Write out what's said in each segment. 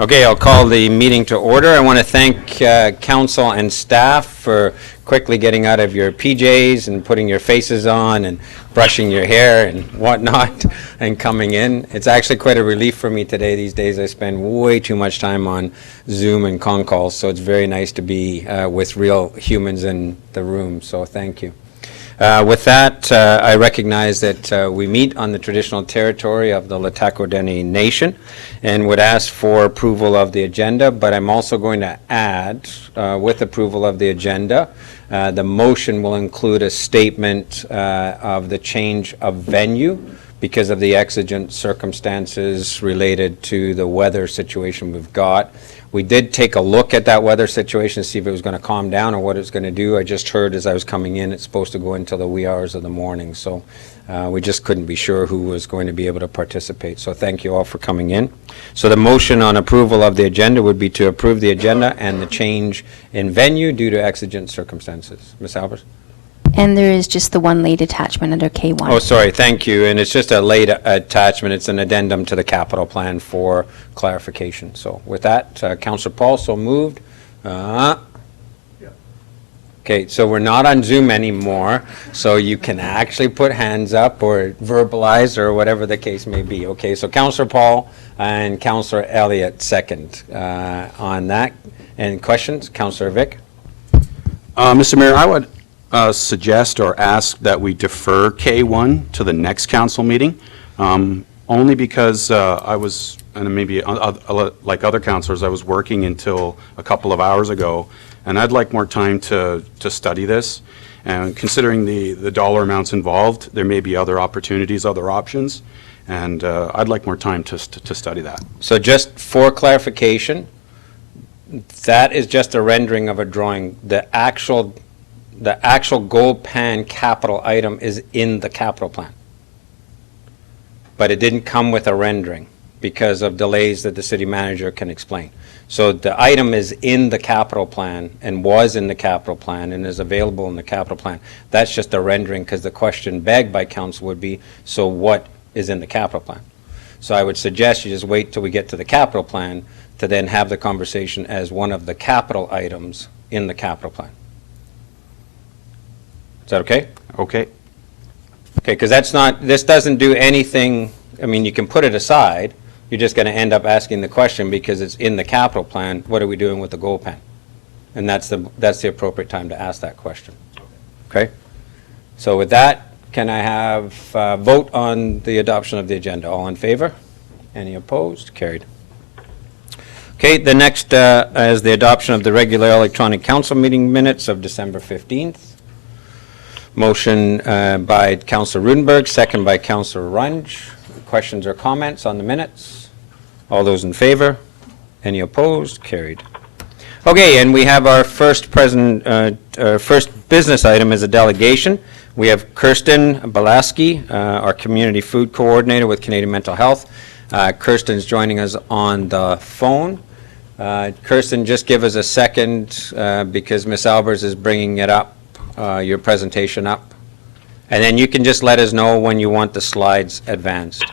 Okay, I'll call the meeting to order. I want to thank council and staff for quickly getting out of your PJs and putting your faces on and brushing your hair and whatnot and coming in. It's actually quite a relief for me today. These days I spend way too much time on Zoom and con calls, so it's very nice to be with real humans in the room, so thank you. With that, I recognize that we meet on the traditional territory of the LHTAKO DENE Nation and would ask for approval of the agenda, but I'm also going to add, with approval of the agenda, the motion will include a statement of the change of venue because of the exigent circumstances related to the weather situation we've got. We did take a look at that weather situation to see if it was going to calm down or what it was going to do. I just heard as I was coming in, it's supposed to go until the wee hours of the morning. So we just couldn't be sure who was going to be able to participate. So thank you all for coming in. So the motion on approval of the agenda would be to approve the agenda and the change in venue due to exigent circumstances. Ms. Albers? And there is just the one late attachment under K1. Oh, sorry, thank you. And it's just a late attachment. It's an addendum to the capital plan for clarification. So with that, Councillor Paul, so moved. Okay, so we're not on Zoom anymore, so you can actually put hands up or verbalize or whatever the case may be. Okay, so Councillor Paul and Councillor Elliott second on that. And questions? Councillor Vic? Mr. Mayor, I would suggest or ask that we defer K1 to the next council meeting, only because I was, and maybe like other councillors, I was working until a couple of hours ago, and I'd like more time to study this. And considering the dollar amounts involved, there may be other opportunities, other options, and I'd like more time to study that. So just for clarification, that is just a rendering of a drawing. The actual gold pan capital item is in the capital plan. But it didn't come with a rendering because of delays that the city manager can explain. So the item is in the capital plan and was in the capital plan and is available in the capital plan. That's just a rendering because the question begged by council would be, so what is in the capital plan? So I would suggest you just wait till we get to the capital plan to then have the conversation as one of the capital items in the capital plan. Is that okay? Okay. Okay, because this doesn't do anything. I mean, you can put it aside. You're just going to end up asking the question because it's in the capital plan. What are we doing with the gold pan? And that's the appropriate time to ask that question. Okay? So with that, can I have a vote on the adoption of the agenda? All in favor? Any opposed? Carried. Okay, the next is the adoption of the regular electronic council meeting minutes of December 15th. Motion by Councillor Rudenberg, second by Councillor Runge. Questions or comments on the minutes? All those in favor? Any opposed? Carried. Okay, and we have our first business item is a delegation. We have Kirsten Balaski, our community food coordinator with Canadian Mental Health. Kirsten's joining us on the phone. Kirsten, just give us a second because Ms. Albers is bringing it up. Your presentation up, and then you can just let us know when you want the slides advanced.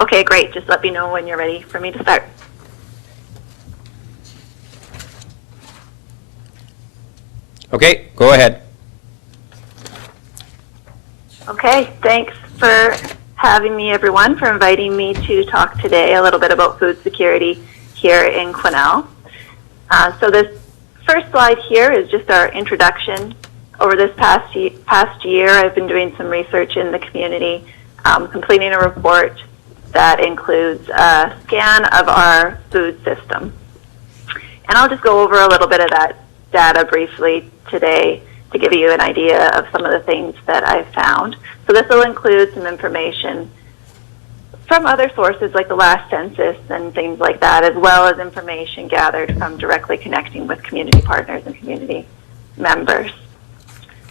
Okay, great. Just let me know when you're ready for me to start. Okay, go ahead. Okay, thanks for having me, everyone, for inviting me to talk today a little bit about food security here in Quesnel. So this first slide here is just our introduction. Over this past year, I've been doing some research in the community, completing a report that includes a scan of our food system. And I'll just go over a little bit of that data briefly today to give you an idea of some of the things that I've found. So this will include some information from other sources like the last census and things like that, as well as information gathered from directly connecting with community partners and community members.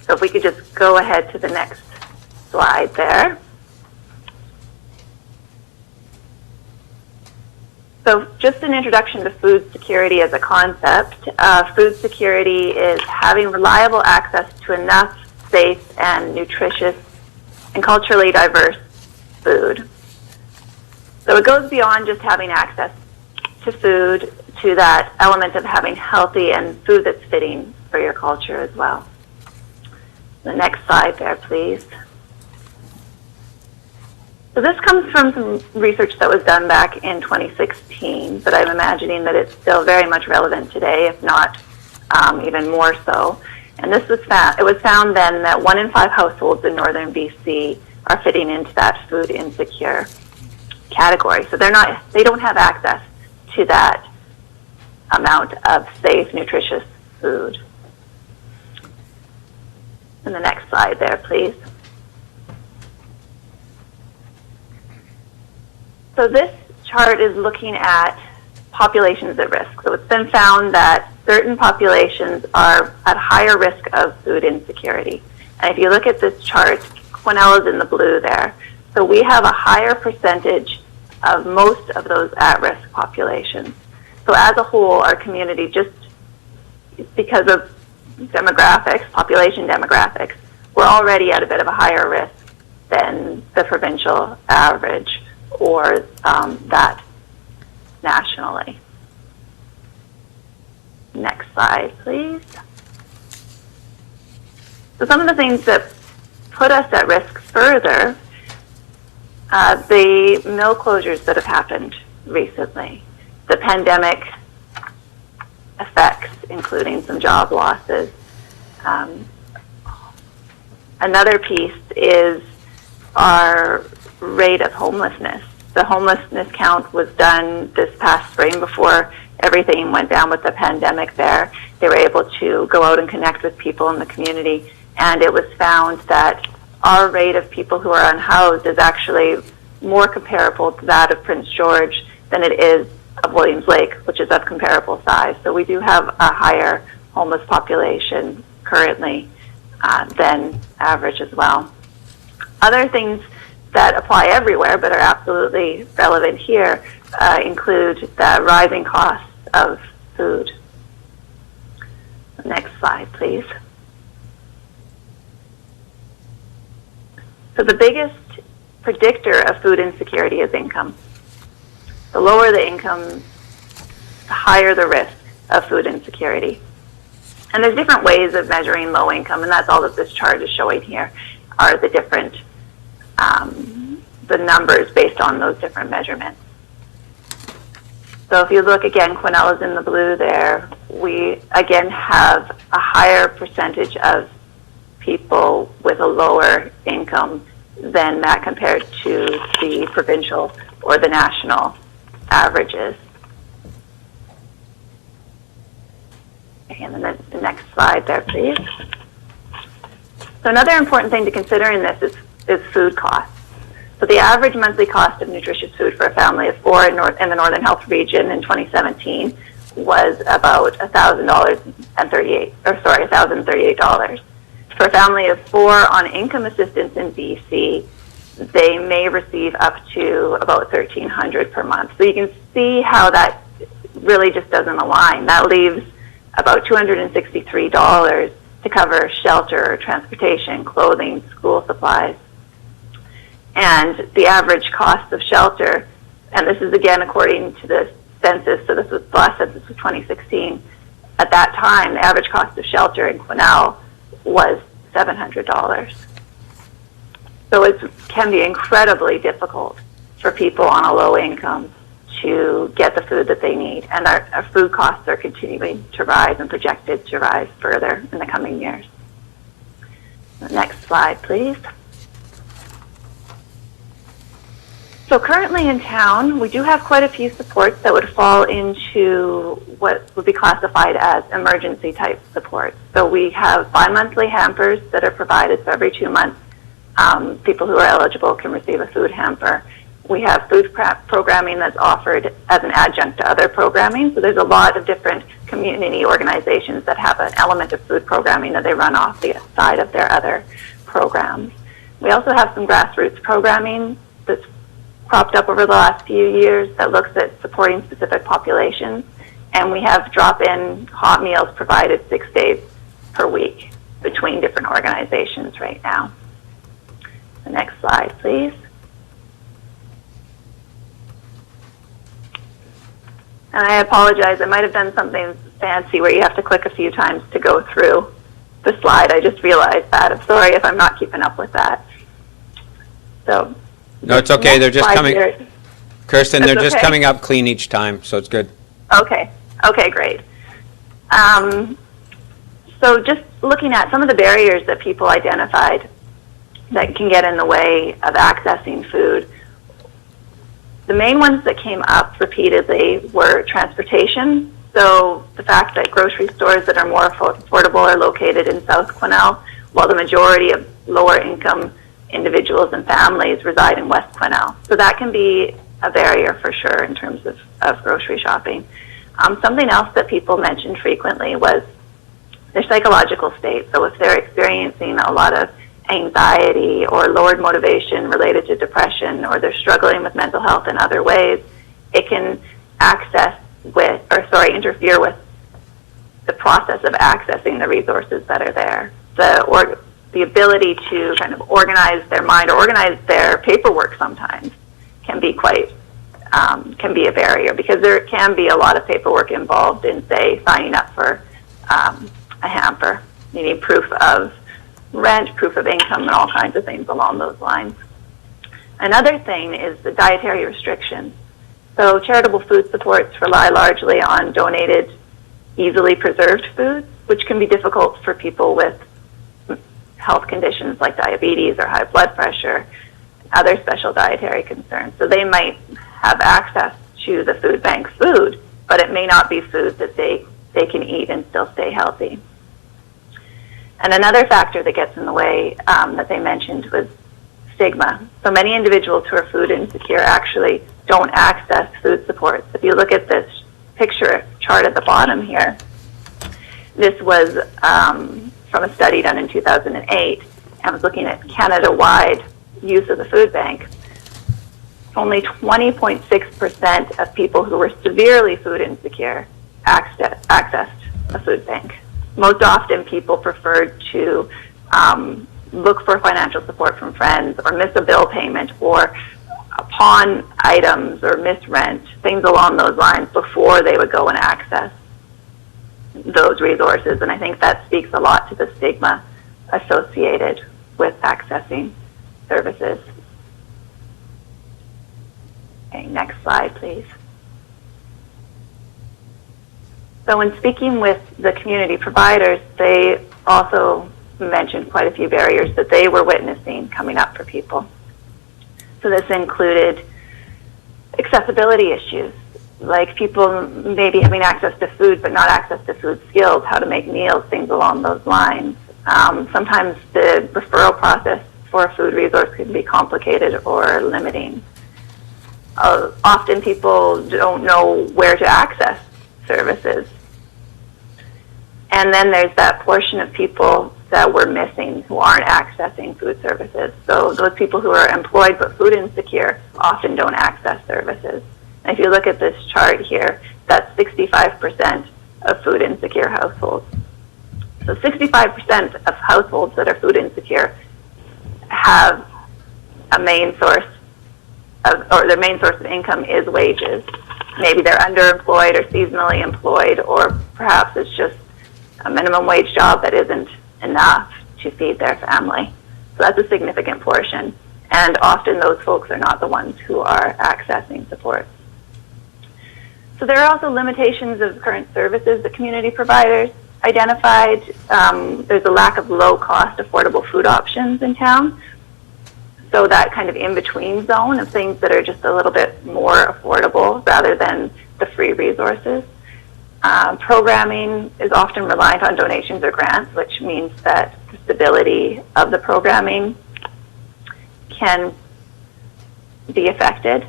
So if we could just go ahead to the next slide there. So just an introduction to food security as a concept. Food security is having reliable access to enough safe and nutritious and culturally diverse food. So it goes beyond just having access to food to that element of having healthy and food that's fitting for your culture as well. The next slide there, please. So this comes from some research that was done back in 2016, but I'm imagining that it's still very much relevant today, if not even more so. And this was found, it was found then that 1 in 5 households in northern BC are fitting into that food insecure category. So they don't have access to that amount of safe, nutritious food. And the next slide there, please. So this chart is looking at populations at risk. So it's been found that certain populations are at higher risk of food insecurity. And if you look at this chart, Quesnel is in the blue there. So we have a higher percentage of most of those at-risk populations. So as a whole, our community, just because of demographics, population demographics, we're already at a bit of a higher risk than the provincial average or that nationally. Next slide, please. So some of the things that put us at risk further, the mill closures that have happened recently, the pandemic effects, including some job losses. Another piece is our rate of homelessness. The homelessness count was done this past spring before everything went down with the pandemic there. They were able to go out and connect with people in the community, and it was found that our rate of people who are unhoused is actually more comparable to that of Prince George than it is of Williams Lake, which is of comparable size. So we do have a higher homeless population currently than average as well. Other things that apply everywhere but are absolutely relevant here include the rising costs of food. Next slide, please. So the biggest predictor of food insecurity is income. The lower the income, the higher the risk of food insecurity. And there's different ways of measuring low income, and that's all that this chart is showing here, are the different, the numbers based on those different measurements. So if you look again, Quesnel is in the blue there. We again have a higher percentage of people with a lower income than that compared to the provincial or the national averages. And then the next slide there, please. So another important thing to consider in this is food costs. So the average monthly cost of nutritious food for a family of 4 in the Northern Health region in 2017 was about $1,038. For a family of 4 on income assistance in BC, they may receive up to about $1,300 per month. So you can see how that really just doesn't align. That leaves about $263 to cover shelter, transportation, clothing, school supplies. And the average cost of shelter, and this is again according to the census, so this was the last census of 2016, at that time the average cost of shelter in Quesnel was $700. So it can be incredibly difficult for people on a low income to get the food that they need. And our food costs are continuing to rise and projected to rise further in the coming years. The next slide, please. So currently in town, we do have quite a few supports that would fall into what would be classified as emergency type supports. So we have bi-monthly hampers that are provided, so every 2 months people who are eligible can receive a food hamper. We have food programming that's offered as an adjunct to other programming. So there's a lot of different community organizations that have an element of food programming that they run off the side of their other programs. We also have some grassroots programming that's cropped up over the last few years that looks at supporting specific populations. And we have drop-in hot meals provided 6 days per week between different organizations right now. The next slide, please. And I apologize, I might have done something fancy where you have to click a few times to go through the slide. I just realized that. I'm sorry if I'm not keeping up with that. So. No, it's okay. They're just slide coming, here- Kirsten, they're That's just okay. coming up clean each time, so it's good. Okay. Okay, great. So just looking at some of the barriers that people identified that can get in the way of accessing food, the main ones that came up repeatedly were transportation. So the fact that grocery stores that are more affordable are located in South Quesnel, while the majority of lower income individuals and families reside in West Quesnel. So that can be a barrier for sure in terms of grocery shopping. Something else that people mentioned frequently was their psychological state. So if they're experiencing a lot of anxiety or lowered motivation related to depression, or they're struggling with mental health in other ways, it can interfere with the process of accessing the resources that are there. The ability to kind of organize their mind or organize their paperwork sometimes can be can be a barrier, because there can be a lot of paperwork involved in, say, signing up for a hamper. You need proof of rent, proof of income, and all kinds of things along those lines. Another thing is the dietary restrictions. So charitable food supports rely largely on donated, easily preserved foods, which can be difficult for people with health conditions like diabetes or high blood pressure, other special dietary concerns. So they might have access to the food bank food, but it may not be food that they can eat and still stay healthy. And another factor that gets in the way that they mentioned was stigma. So many individuals who are food insecure actually don't access food supports. If you look at this picture chart at the bottom here, this was from a study done in 2008, and was looking at Canada-wide use of the food bank. Only 20.6% of people who were severely food insecure accessed a food bank. Most often people preferred to look for financial support from friends, or miss a bill payment, or pawn items, or miss rent, things along those lines, before they would go and access those resources. And I think that speaks a lot to the stigma associated with accessing services. Okay, next slide, please. So when speaking with the community providers, they also mentioned quite a few barriers that they were witnessing coming up for people. So this included accessibility issues, like people maybe having access to food but not access to food skills, how to make meals, things along those lines. Sometimes the referral process for a food resource can be complicated or limiting. Often people don't know where to access services. And then there's that portion of people that we're missing who aren't accessing food services. So those people who are employed but food insecure often don't access services. And if you look at this chart here, that's 65% of food insecure households. So 65% of households that are food insecure have a main source or their main source of income is wages. Maybe they're underemployed or seasonally employed, or perhaps it's just a minimum wage job that isn't enough to feed their family. So that's a significant portion. And often those folks are not the ones who are accessing support. So there are also limitations of current services that community providers identified. There's a lack of low-cost, affordable food options in town. So that kind of in-between zone of things that are just a little bit more affordable rather than the free resources. Programming is often reliant on donations or grants, which means that the stability of the programming can be affected.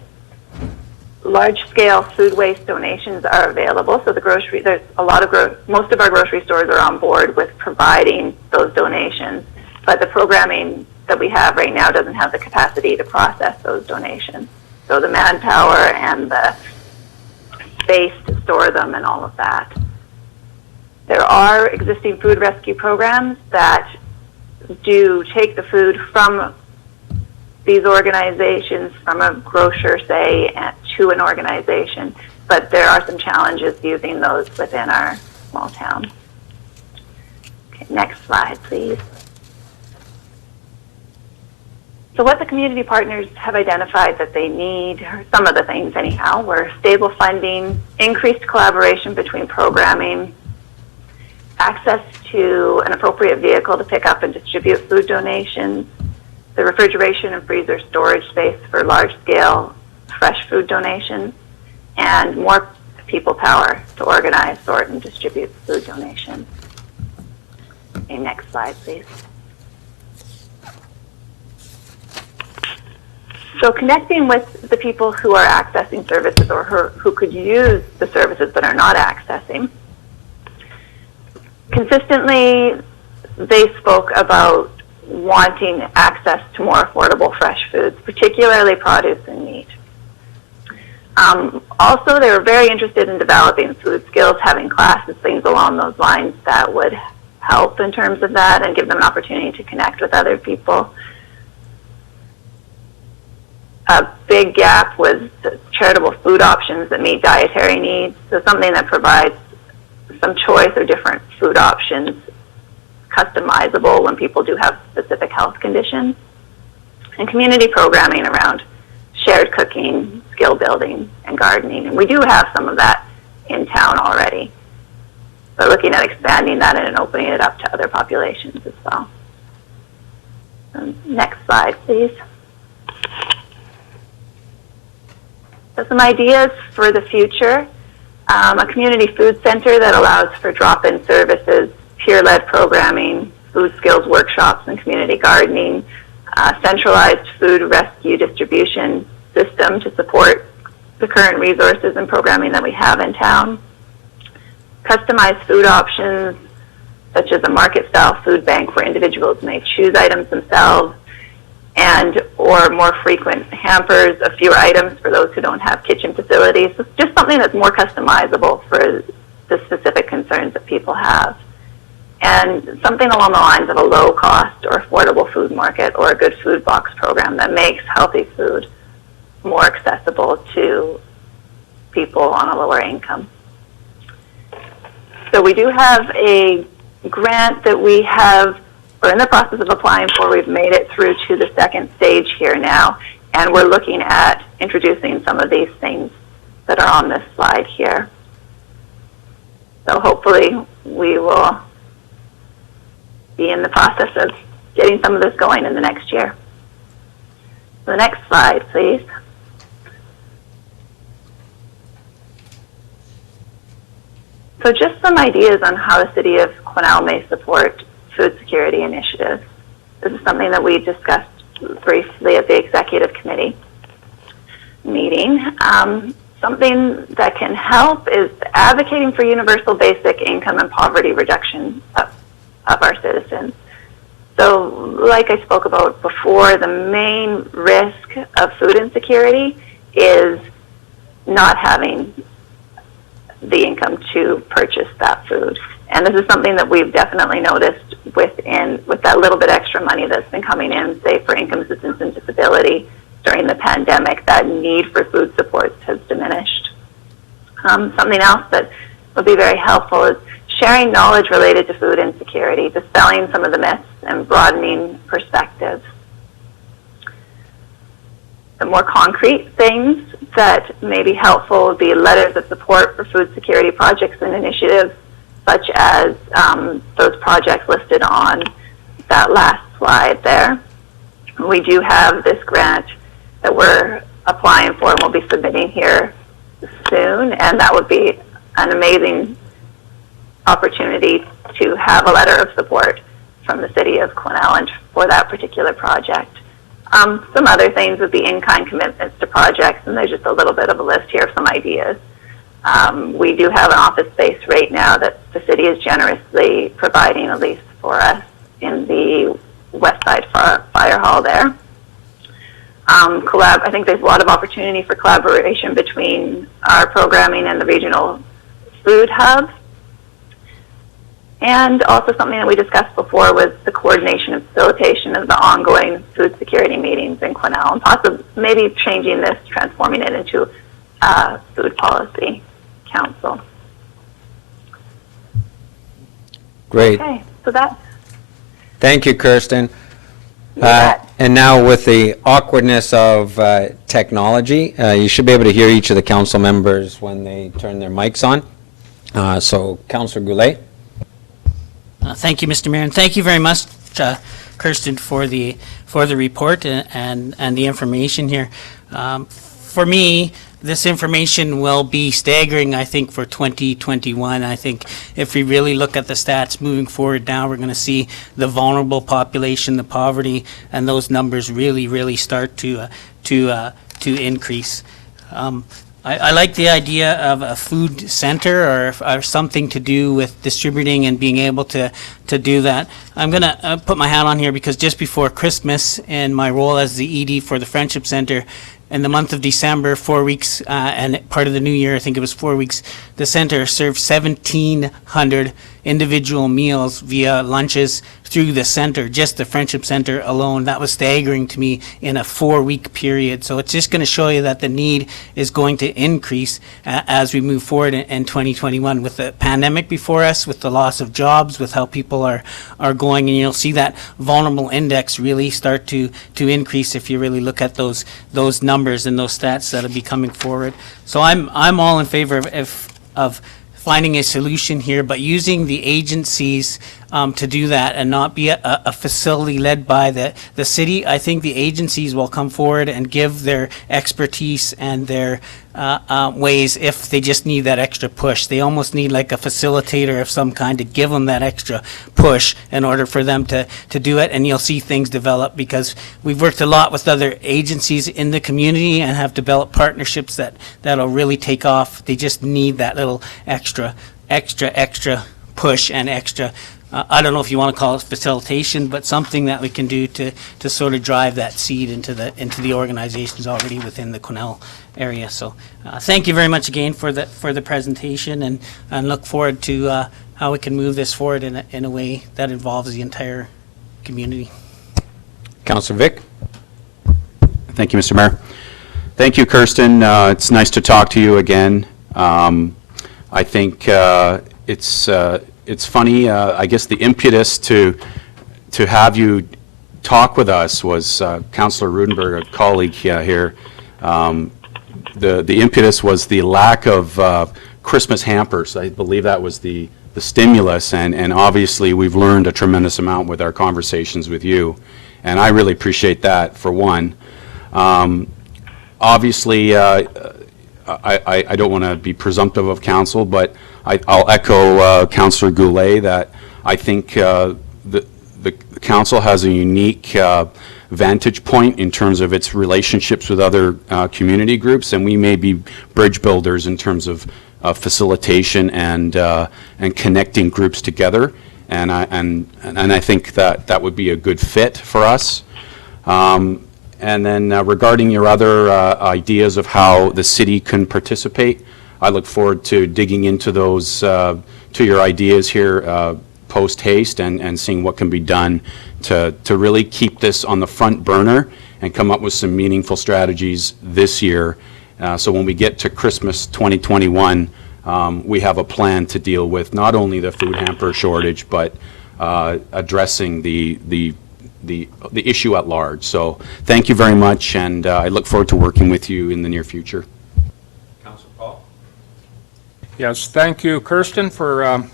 Large-scale food waste donations are available, so there's a lot of most of our grocery stores are on board with providing those donations, but the programming that we have right now doesn't have the capacity to process those donations. So the manpower and the space to store them and all of that. There are existing food rescue programs that do take the food from these organizations from a grocer, say, to an organization, but there are some challenges using those within our small town. Okay, next slide, please. So what the community partners have identified that they need, or some of the things anyhow, were stable funding, increased collaboration between programming, access to an appropriate vehicle to pick up and distribute food donations, the refrigeration and freezer storage space for large-scale fresh food donations, and more people power to organize, sort, and distribute food donations. Okay, next slide, please. So connecting with the people who are accessing services or who could use the services but are not accessing. Consistently, they spoke about wanting access to more affordable fresh foods, particularly produce and meat. Also, they were very interested in developing food skills, having classes, things along those lines that would help in terms of that and give them an opportunity to connect with other people. A big gap was charitable food options that meet dietary needs, so something that provides some choice or different food options, customizable when people do have specific health conditions, and community programming around shared cooking, skill building, and gardening. And we do have some of that in town already, but looking at expanding that and opening it up to other populations as well. Next slide, please. So some ideas for the future. A community food center that allows for drop-in services, peer-led programming, food skills workshops, and community gardening. Centralized food rescue distribution system to support the current resources and programming that we have in town. Customized food options, such as a market-style food bank where individuals may choose items themselves, and or more frequent hampers of fewer items for those who don't have kitchen facilities. So just something that's more customizable for the specific concerns that people have. And something along the lines of a low-cost or affordable food market or a good food box program that makes healthy food more accessible to people on a lower income. So we do have a grant that we have, we're in the process of applying for. We've made it through to the second stage here now, and we're looking at introducing some of these things that are on this slide here. So hopefully we will be in the process of getting some of this going in the next year. So the next slide, please. So just some ideas on how the City of Quesnel may support food security initiatives. This is something that we discussed briefly at the Executive Committee meeting. Something that can help is advocating for universal basic income and poverty reduction of our citizens. So like I spoke about before, the main risk of food insecurity is not having the income to purchase that food. And this is something that we've definitely noticed with that little bit extra money that's been coming in, say, for income assistance and disability during the pandemic. That need for food supports has diminished. Something else that would be very helpful is sharing knowledge related to food insecurity, dispelling some of the myths and broadening perspectives. The more concrete things that may be helpful would be letters of support for food security projects and initiatives, such as those projects listed on that last slide there. We do have this grant that we're applying for and we'll be submitting here soon, and that would be an amazing opportunity to have a letter of support from the City of Quesnel and for that particular project. Some other things would be in-kind commitments to projects, and there's just a little bit of a list here of some ideas. We do have an office space right now that the city is generously providing a lease for us in the West Side Fire Hall there. I think there's a lot of opportunity for collaboration between our programming and the regional food hub. And also something that we discussed before was the coordination and facilitation of the ongoing food security meetings in Quesnel, and possibly maybe changing this, transforming it into a food policy council. Great. Okay, so that's Thank you, Kirsten. bet. And now with the awkwardness of technology, you should be able to hear each of the council members when they turn their mics on. So, Councillor Goulet. Thank you, Mr. Mayor, and thank you very much, Kirsten, for the report and the information here. For me, this information will be staggering, I think, for 2021. I think if we really look at the stats moving forward now, we're going to see the vulnerable population, the poverty, and those numbers really start to increase. I like the idea of a food center or something to do with distributing and being able to do that. I'm going to put my hat on here because just before Christmas, in my role as the ED for the Friendship Center, in the month of December, 4 weeks, and part of the new year, I think it was 4 weeks, the center served 1,700 individual meals via lunches through the center, just the Friendship Center alone. That was staggering to me in a 4-week period. So it's just going to show you that the need is going to increase as we move forward in 2021 with the pandemic before us, with the loss of jobs, with how people are going, and you'll see that vulnerable index really start to increase if you really look at those numbers and those stats that'll be coming forward. So I'm all in favor of finding a solution here, but using the agencies to do that and not be a facility led by the city. I think the agencies will come forward and give their expertise and their ways if they just need that extra push. They almost need like a facilitator of some kind to give them that extra push in order for them to do it, and you'll see things develop because we've worked a lot with other agencies in the community and have developed partnerships that'll really take off. They just need that little extra push and extra I don't know if you want to call it facilitation, but something that we can do to sort of drive that seed into the organizations already within the Quesnel area. So thank you very much again for the presentation, and look forward to how we can move this forward in a way that involves the entire community. Councillor Vic. Thank you, Mr. Mayor. Thank you, Kirsten. It's nice to talk to you again. I think it's funny. I guess the impetus to have you talk with us was Councillor Rudenberg, a colleague here. The impetus was the lack of Christmas hampers. I believe that was the stimulus, and obviously we've learned a tremendous amount with our conversations with you, and I really appreciate that, for one. Obviously, I don't want to be presumptive of council, but I'll echo Councillor Goulet that I think the council has a unique vantage point in terms of its relationships with other community groups, and we may be bridge builders in terms of facilitation and connecting groups together, and I think that would be a good fit for us. And then regarding your other ideas of how the city can participate, I look forward to digging into those, to your ideas here post haste, and seeing what can be done to really keep this on the front burner and come up with some meaningful strategies this year. So when we get to Christmas 2021, we have a plan to deal with not only the food hamper shortage, but addressing the issue at large. So thank you very much, and I look forward to working with you in the near future. Councillor Paul. Yes, thank you, Kirsten, for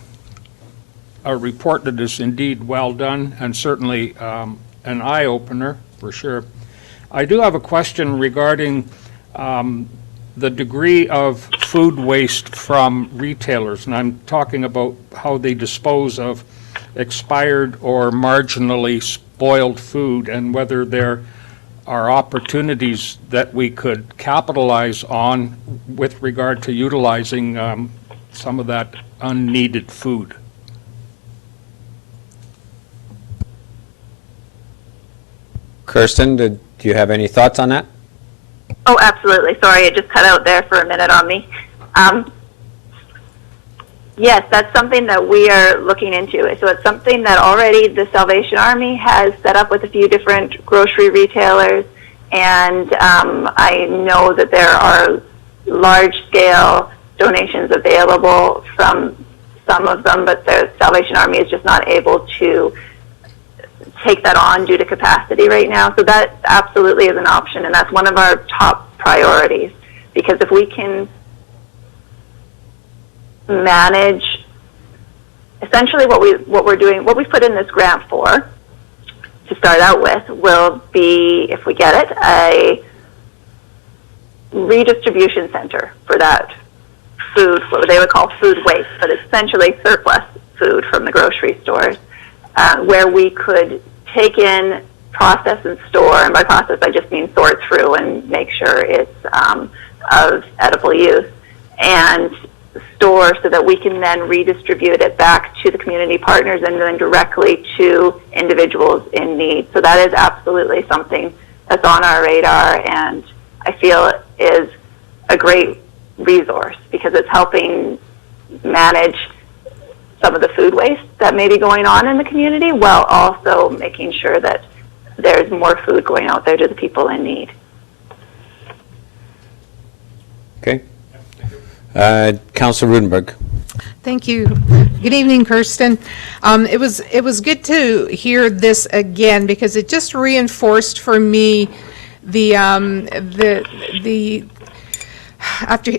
a report that is indeed well done, and certainly an eye-opener for sure. I do have a question regarding the degree of food waste from retailers, and I'm talking about how they dispose of expired or marginally spoiled food, and whether there are opportunities that we could capitalize on with regard to utilizing some of that unneeded food. Kirsten, do you have any thoughts on that? Oh, absolutely. Sorry, it just cut out there for a minute on me. Yes, that's something that we are looking into. So it's something that already the Salvation Army has set up with a few different grocery retailers, and I know that there are large-scale donations available from some of them, but the Salvation Army is just not able to take that on due to capacity right now. So that absolutely is an option, and that's one of our top priorities, because if we can manage essentially what we're doing, what we've put in this grant for to start out with will be, if we get it, a redistribution center for that food, what they would call food waste, but essentially surplus food from the grocery stores, where we could take in, process, and store, and by process I just mean sort through and make sure it's of edible use, and store so that we can then redistribute it back to the community partners and then directly to individuals in need. So that is absolutely something that's on our radar, and I feel is a great resource because it's helping manage some of the food waste that may be going on in the community while also making sure that there's more food going out there to the people in need. Okay. Councillor Rudenberg. Thank you. Good evening, Kirsten. It was good to hear this again because it just reinforced for me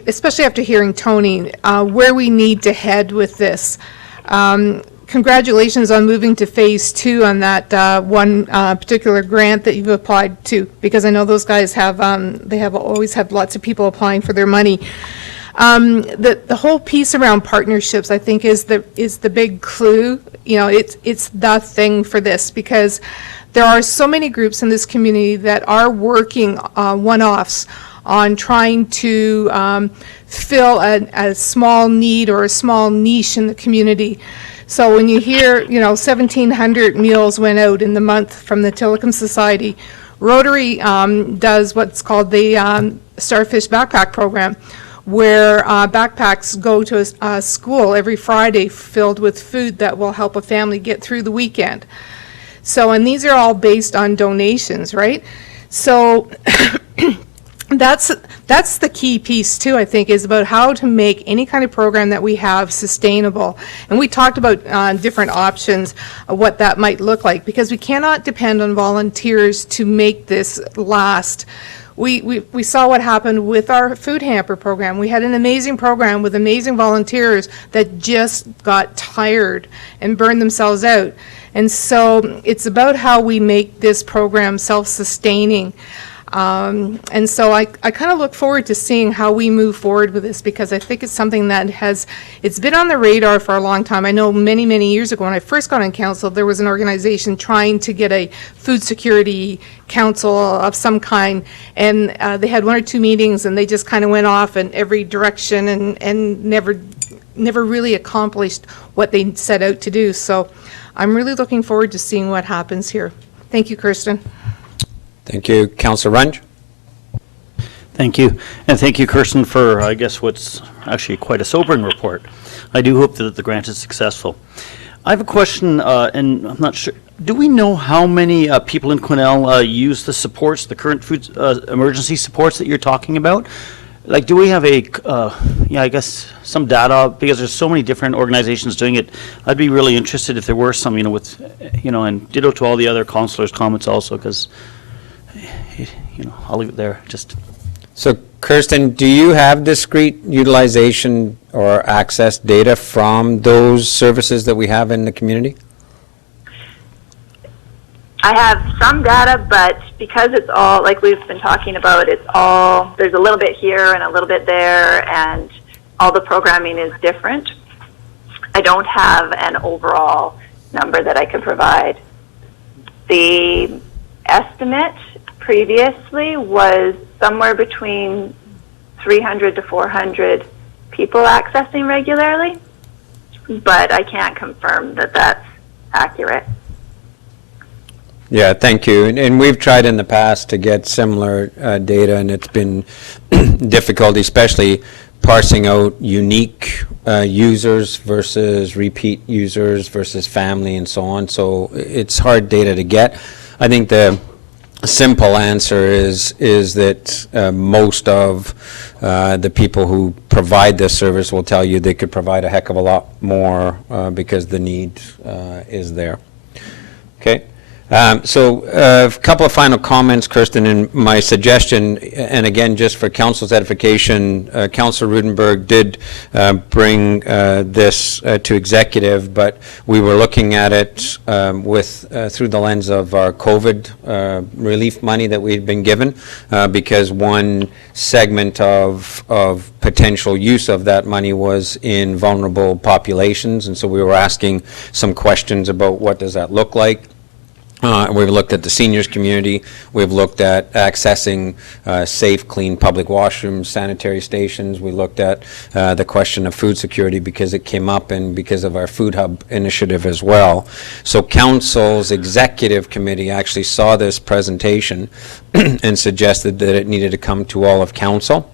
especially after hearing Tony, where we need to head with this. Congratulations on moving to phase 2 on that one particular grant that you've applied to, because I know those guys have always had lots of people applying for their money. The whole piece around partnerships, I think, is the big clue. You know, it's the thing for this, because there are so many groups in this community that are working one-offs on trying to fill a small need or a small niche in the community. So when you hear, 1,700 meals went out in the month from the Telecom Society, Rotary does what's called the Starfish Backpack Program, where backpacks go to a school every Friday filled with food that will help a family get through the weekend. So, and these are all based on donations, right? So that's the key piece too, I think, is about how to make any kind of program that we have sustainable. And we talked about different options of what that might look like, because we cannot depend on volunteers to make this last. We saw what happened with our food hamper program. We had an amazing program with amazing volunteers that just got tired and burned themselves out. And so it's about how we make this program self-sustaining. And so I kind of look forward to seeing how we move forward with this, because I think it's something that it's been on the radar for a long time. I know many, many years ago when I first got on council, there was an organization trying to get a food security council of some kind, and they had 1 or 2 meetings and they just kind of went off in every direction and never really accomplished what they set out to do. So I'm really looking forward to seeing what happens here. Thank you, Kirsten. Thank you. Councillor Runge. Thank you. And thank you, Kirsten, for, I guess, what's actually quite a sobering report. I do hope that the grant is successful. I have a question, and I'm not sure. Do we know how many people in Quesnel use the supports, the current food emergency supports that you're talking about? Like, do we have I guess, some data? Because there's so many different organizations doing it. I'd be really interested if there were some, and ditto to all the other councillors' comments also, because I'll leave it there. So, Kirsten, do you have discrete utilization or access data from those services that we have in the community? I have some data, but because it's all, like we've been talking about, there's a little bit here and a little bit there, and all the programming is different. I don't have an overall number that I can provide. The estimate previously was somewhere between 300 to 400 people accessing regularly, but I can't confirm that that's accurate. Yeah, thank you. And we've tried in the past to get similar data, and it's been difficult, especially parsing out unique users versus repeat users versus family and so on. So it's hard data to get. I think the simple answer is that most of the people who provide this service will tell you they could provide a heck of a lot more because the need is there. Okay. So a couple of final comments, Kirsten, and my suggestion, and again, just for council's edification, Councillor Rudenberg did bring this to executive, but we were looking at it through the lens of our COVID relief money that we'd been given, because one segment of potential use of that money was in vulnerable populations, and so we were asking some questions about what does that look like. We've looked at the seniors community. We've looked at accessing safe, clean public washrooms, sanitary stations. We looked at the question of food security because it came up and because of our Food Hub initiative as well. So Council's executive committee actually saw this presentation and suggested that it needed to come to all of Council.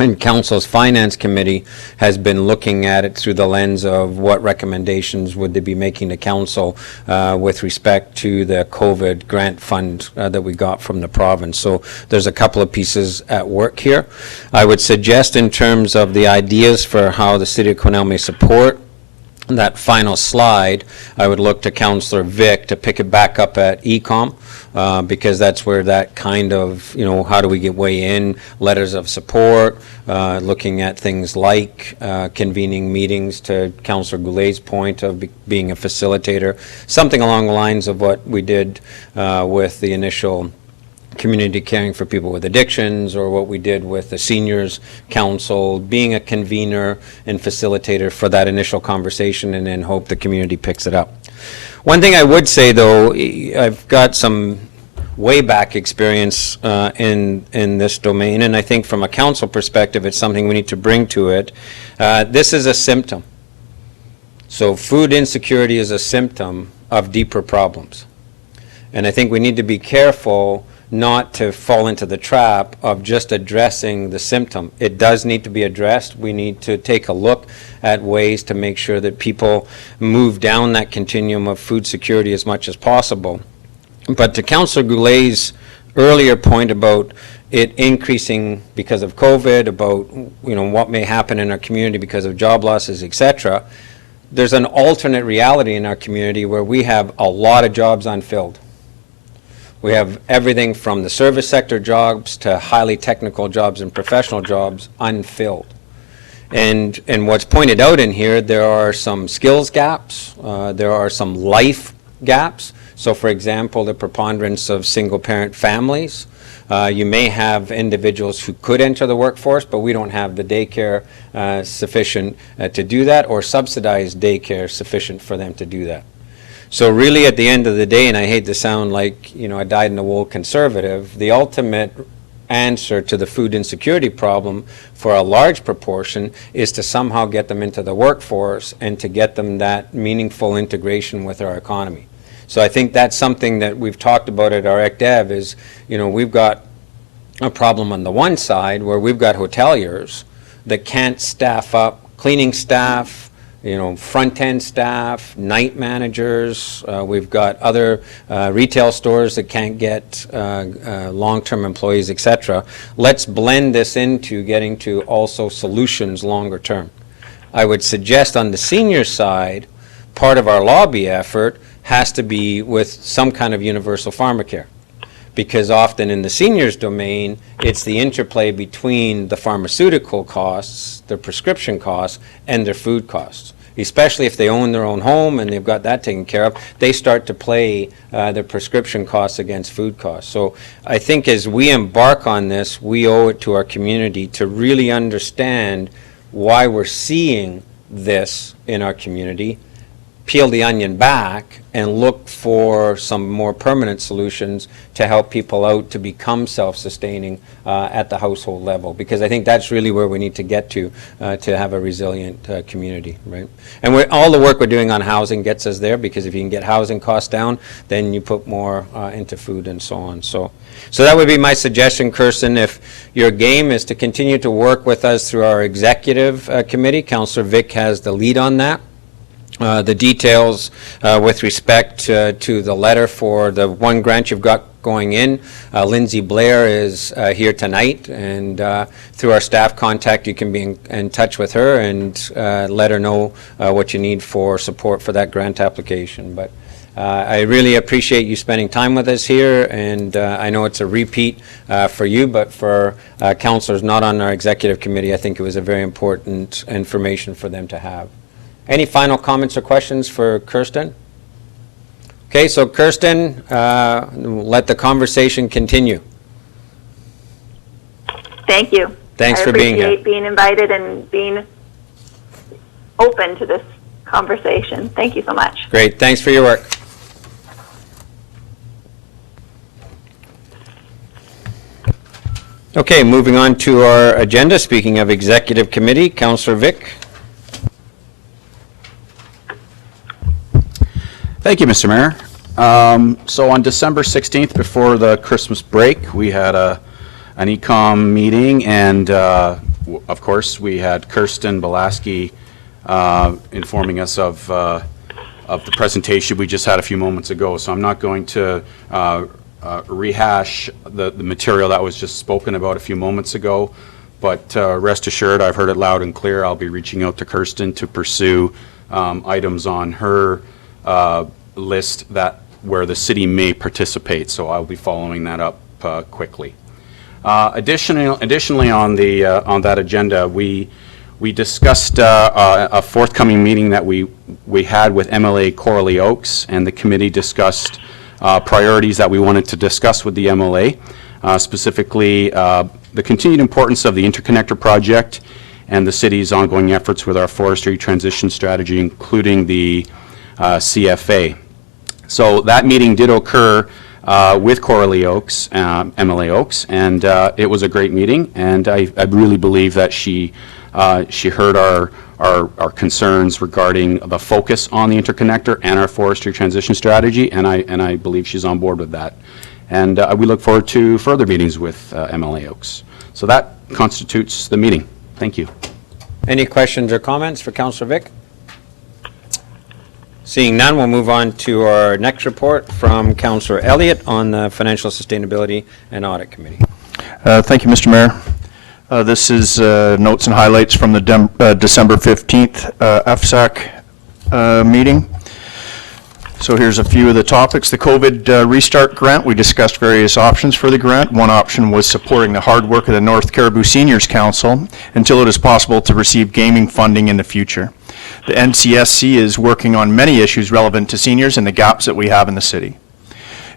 And Council's Finance Committee has been looking at it through the lens of what recommendations would they be making to Council with respect to the COVID grant fund that we got from the province. So there's a couple of pieces at work here. I would suggest in terms of the ideas for how the City of Quesnel may support that final slide, I would look to Councillor Vic to pick it back up at ECOM. Because that's where that kind of, how do we get way in, letters of support, looking at things like convening meetings, to Councillor Goulet's point of being a facilitator, something along the lines of what we did with the initial community caring for people with addictions, or what we did with the Seniors Council, being a convener and facilitator for that initial conversation, and then hope the community picks it up. One thing I would say, though, I've got some way back experience in this domain, and I think from a council perspective, it's something we need to bring to it. This is a symptom. So food insecurity is a symptom of deeper problems. And I think we need to be careful not to fall into the trap of just addressing the symptom. It does need to be addressed. We need to take a look at ways to make sure that people move down that continuum of food security as much as possible. But to Councillor Goulet's earlier point about it increasing because of COVID, about what may happen in our community because of job losses, etc., there's an alternate reality in our community where we have a lot of jobs unfilled. We have everything from the service sector jobs to highly technical jobs and professional jobs unfilled. And what's pointed out in here, there are some skills gaps, there are some life gaps. So for example, the preponderance of single parent families. You may have individuals who could enter the workforce, but we don't have the daycare sufficient to do that, or subsidized daycare sufficient for them to do that. So really at the end of the day, and I hate to sound like, a dyed-in-the-wool conservative, the ultimate answer to the food insecurity problem for a large proportion is to somehow get them into the workforce and to get them that meaningful integration with our economy. So I think that's something that we've talked about at our ECDEV is, we've got a problem on the one side where we've got hoteliers that can't staff up cleaning staff, front-end staff, night managers. We've got other retail stores that can't get long-term employees, etc. Let's blend this into getting to also solutions longer term. I would suggest on the senior side, part of our lobby effort has to be with some kind of universal pharmacare. Because often in the seniors domain, it's the interplay between the pharmaceutical costs, their prescription costs, and their food costs. Especially if they own their own home and they've got that taken care of, they start to play their prescription costs against food costs. So I think as we embark on this, we owe it to our community to really understand why we're seeing this in our community, peel the onion back and look for some more permanent solutions to help people out to become self-sustaining at the household level, because I think that's really where we need to get to have a resilient community, right? And all the work we're doing on housing gets us there, because if you can get housing costs down, then you put more into food and so on. So that would be my suggestion, Kirsten. If your game is to continue to work with us through our executive committee, Councillor Vic has the lead on that. The details with respect to the letter for the one grant you've got going in. Lindsay Blair is here tonight, and through our staff contact you can be in touch with her and let her know what you need for support for that grant application. But I really appreciate you spending time with us here, and I know it's a repeat for you, but for councillors not on our executive committee, I think it was a very important information for them to have. Any final comments or questions for Kirsten? Okay, so Kirsten, let the conversation continue. Thank you. Thanks for being here. I appreciate being invited and being open to this conversation. Thank you so much. Great, thanks for your work. Okay, moving on to our agenda. Speaking of executive committee, Councillor Vic. Thank you, Mr. Mayor. So on December 16th, before the Christmas break, we had an ECOM meeting, and of course, we had Kirsten Balaski informing us of the presentation we just had a few moments ago. So I'm not going to rehash the material that was just spoken about a few moments ago, but rest assured, I've heard it loud and clear. I'll be reaching out to Kirsten to pursue items on her list where the city may participate, so I'll be following that up quickly. Additionally, on that agenda, we discussed a forthcoming meeting that we had with MLA Coralie Oakes, and the committee discussed priorities that we wanted to discuss with the MLA, specifically the continued importance of the interconnector project and the city's ongoing efforts with our forestry transition strategy, including the CFA. So that meeting did occur with Coralie Oakes, MLA Oakes, and it was a great meeting, and I really believe that she heard our concerns regarding the focus on the interconnector and our forestry transition strategy, and I believe she's on board with that. And we look forward to further meetings with MLA Oakes. So that constitutes the meeting. Thank you. Any questions or comments for Councillor Vic? Seeing none, we'll move on to our next report from Councillor Elliott on the Financial Sustainability and Audit Committee. Thank you, Mr. Mayor. This is notes and highlights from the December 15th FSAC meeting. So here's a few of the topics. The COVID Restart Grant, we discussed various options for the grant. One option was supporting the hard work of the North Cariboo Seniors Council until it is possible to receive gaming funding in the future. The NCSC is working on many issues relevant to seniors and the gaps that we have in the city.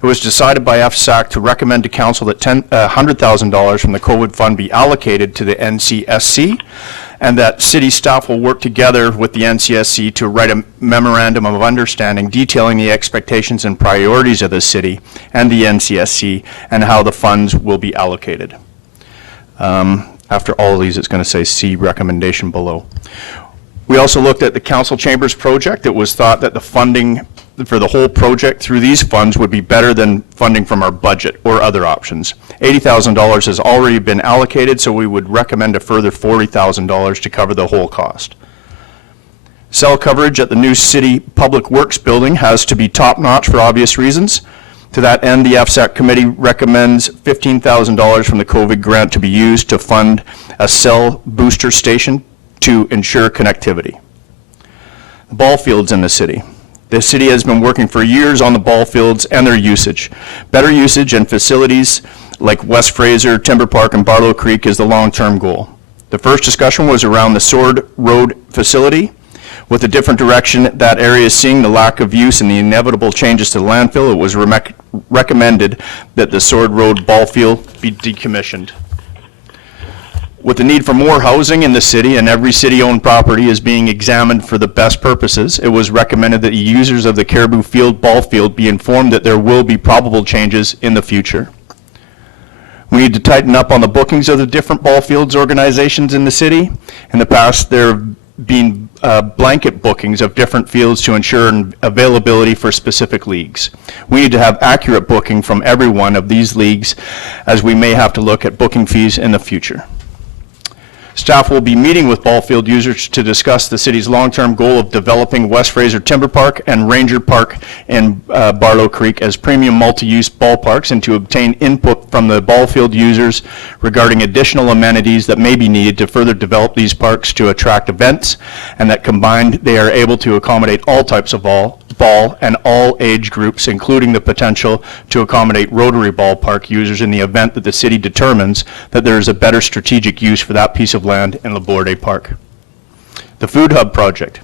It was decided by FSAC to recommend to Council that $100,000 from the COVID fund be allocated to the NCSC, and that city staff will work together with the NCSC to write a memorandum of understanding detailing the expectations and priorities of the city and the NCSC and how the funds will be allocated. After all of these, it's going to say see recommendation below. We also looked at the council chambers project. It was thought that the funding for the whole project through these funds would be better than funding from our budget or other options. $80,000 has already been allocated, so we would recommend a further $40,000 to cover the whole cost. Cell coverage at the new city public works building has to be top-notch for obvious reasons. To that end, the FSAC committee recommends $15,000 from the COVID grant to be used to fund a cell booster station to ensure connectivity. Ball fields in the city. The city has been working for years on the ball fields and their usage. Better usage and facilities like West Fraser, Timber Park, and Barlow Creek is the long-term goal. The first discussion was around the Sword Road facility. With the different direction that area is seeing, the lack of use and the inevitable changes to the landfill, it was recommended that the Sword Road ball field be decommissioned. With the need for more housing in the city and every city-owned property is being examined for the best purposes, it was recommended that the users of the Caribou Field ball field be informed that there will be probable changes in the future. We need to tighten up on the bookings of the different ball fields organizations in the city. In the past, there have been blanket bookings of different fields to ensure availability for specific leagues. We need to have accurate booking from every one of these leagues, as we may have to look at booking fees in the future. Staff will be meeting with ball field users to discuss the city's long-term goal of developing West Fraser Timber Park and Ranger Park in Barlow Creek as premium multi-use ballparks, and to obtain input from the ball field users regarding additional amenities that may be needed to further develop these parks to attract events, and that combined they are able to accommodate all types of ball and all age groups, including the potential to accommodate Rotary ballpark users in the event that the city determines that there is a better strategic use for that piece of land in Laborde Park. The Food Hub Project.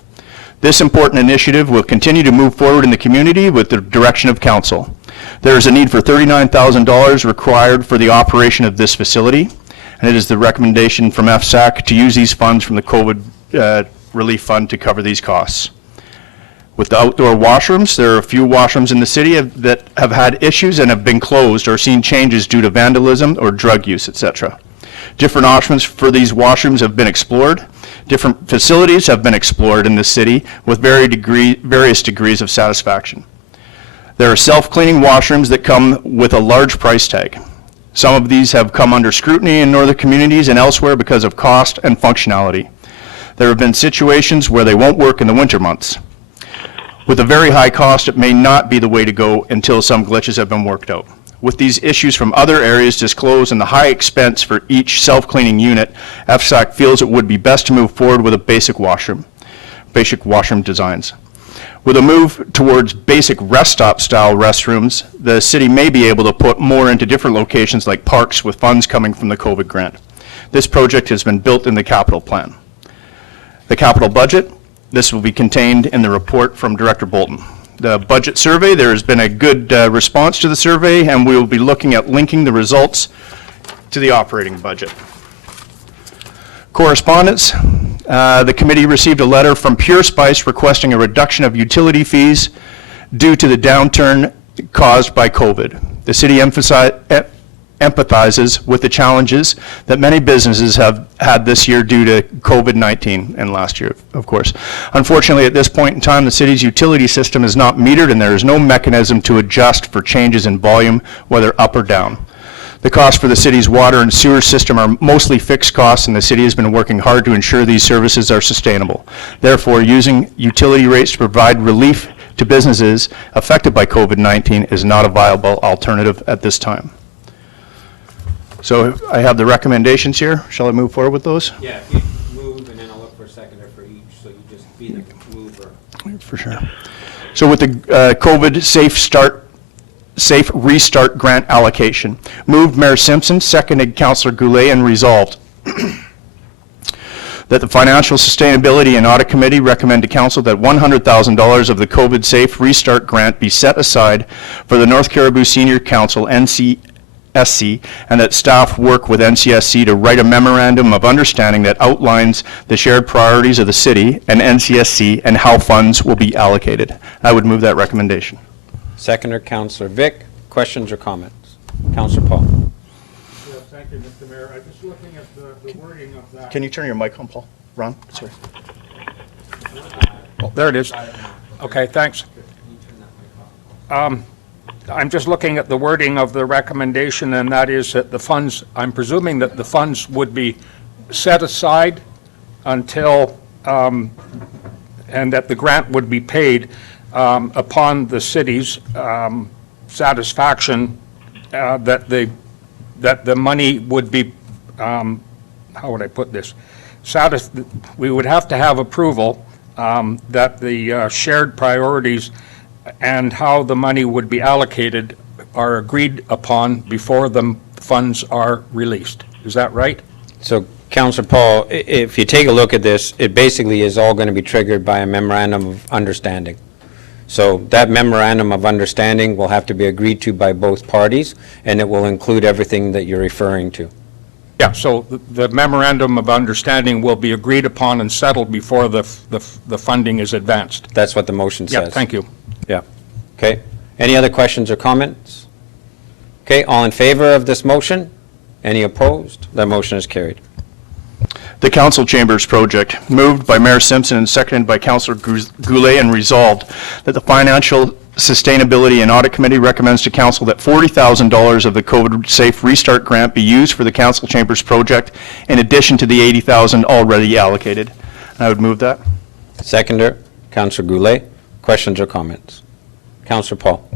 This important initiative will continue to move forward in the community with the direction of council. There is a need for $39,000 required for the operation of this facility, and it is the recommendation from FSAC to use these funds from the COVID relief fund to cover these costs. With the outdoor washrooms, there are a few washrooms in the city that have had issues and have been closed or seen changes due to vandalism or drug use, etc. Different options for these washrooms have been explored. Different facilities have been explored in the city with various degrees of satisfaction. There are self-cleaning washrooms that come with a large price tag. Some of these have come under scrutiny in northern communities and elsewhere because of cost and functionality. There have been situations where they won't work in the winter months. With a very high cost, it may not be the way to go until some glitches have been worked out. With these issues from other areas disclosed and the high expense for each self-cleaning unit, FSAC feels it would be best to move forward with a basic washroom designs. With a move towards basic rest stop style restrooms, the city may be able to put more into different locations like parks with funds coming from the COVID grant. This project has been built in the capital plan. The capital budget. This will be contained in the report from Director Bolton. The budget survey, there has been a good response to the survey, and we will be looking at linking the results to the operating budget. Correspondence. The committee received a letter from Pure Spice requesting a reduction of utility fees due to the downturn caused by COVID. The city empathizes with the challenges that many businesses have had this year due to COVID-19 and last year, of course. Unfortunately, at this point in time, the city's utility system is not metered and there is no mechanism to adjust for changes in volume, whether up or down. The costs for the city's water and sewer system are mostly fixed costs, and the city has been working hard to ensure these services are sustainable. Therefore, using utility rates to provide relief to businesses affected by COVID-19 is not a viable alternative at this time. So I have the recommendations here. Shall I move forward with those? Yeah, if you move, and then I'll look for a seconder for each, so you just be the mover. For sure. So with the COVID Safe Restart Grant allocation, moved Mayor Simpson, seconded Councillor Goulet, and resolved that the Financial Sustainability and Audit Committee recommend to Council that $100,000 of the COVID Safe Restart Grant be set aside for the North Caribou Senior Council, NCSC, and that staff work with NCSC to write a memorandum of understanding that outlines the shared priorities of the city and NCSC and how funds will be allocated. I would move that recommendation. Seconder, Councillor Vic. Questions or comments? Councillor Paul. Yes, thank you, Mr. Mayor. I'm just looking at the wording of that. Can you turn your mic on, Paul? Ron? Sorry. Oh, there it is. Okay, thanks. I'm just looking at the wording of the recommendation, and that is that the funds, I'm presuming that the funds would be set aside until, and that the grant would be paid upon the city's satisfaction that the money would be, how would I put this? We would have to have approval that the shared priorities and how the money would be allocated are agreed upon before the funds are released. Is that right? So, Councillor Paul, if you take a look at this, it basically is all going to be triggered by a memorandum of understanding. So that memorandum of understanding will have to be agreed to by both parties, and it will include everything that you're referring to. Yeah, so the memorandum of understanding will be agreed upon and settled before the funding is advanced. That's what the motion says. Yeah, thank you. Yeah. Okay. Any other questions or comments? Okay, all in favor of this motion? Any opposed? That motion is carried. The Council Chambers Project, moved by Mayor Simpson and seconded by Councillor Goulet, and resolved that the Financial Sustainability and Audit Committee recommends to Council that $40,000 of the COVID Safe Restart Grant be used for the Council Chambers Project, in addition to the $80,000 already allocated. I would move that. Seconder, Councillor Goulet. Questions or comments? Councillor Paul.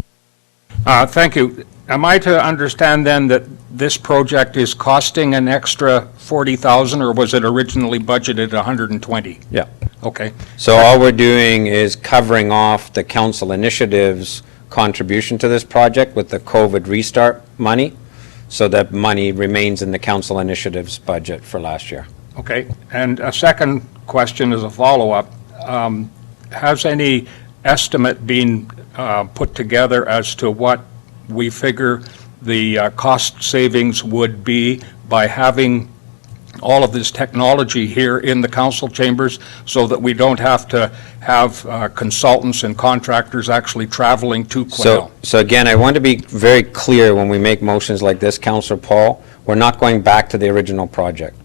Thank you. Am I to understand then that this project is costing an extra 40,000, or was it originally budgeted 120? Yeah. Okay. So all we're doing is covering off the council initiatives contribution to this project with the COVID restart money, so that money remains in the council initiatives budget for last year. Okay. And a second question as a follow-up. Has any estimate been put together as to what we figure the cost savings would be by having all of this technology here in the council chambers, so that we don't have to have consultants and contractors actually traveling to Quesnel? So again, I want to be very clear when we make motions like this, Councillor Paul, we're not going back to the original project.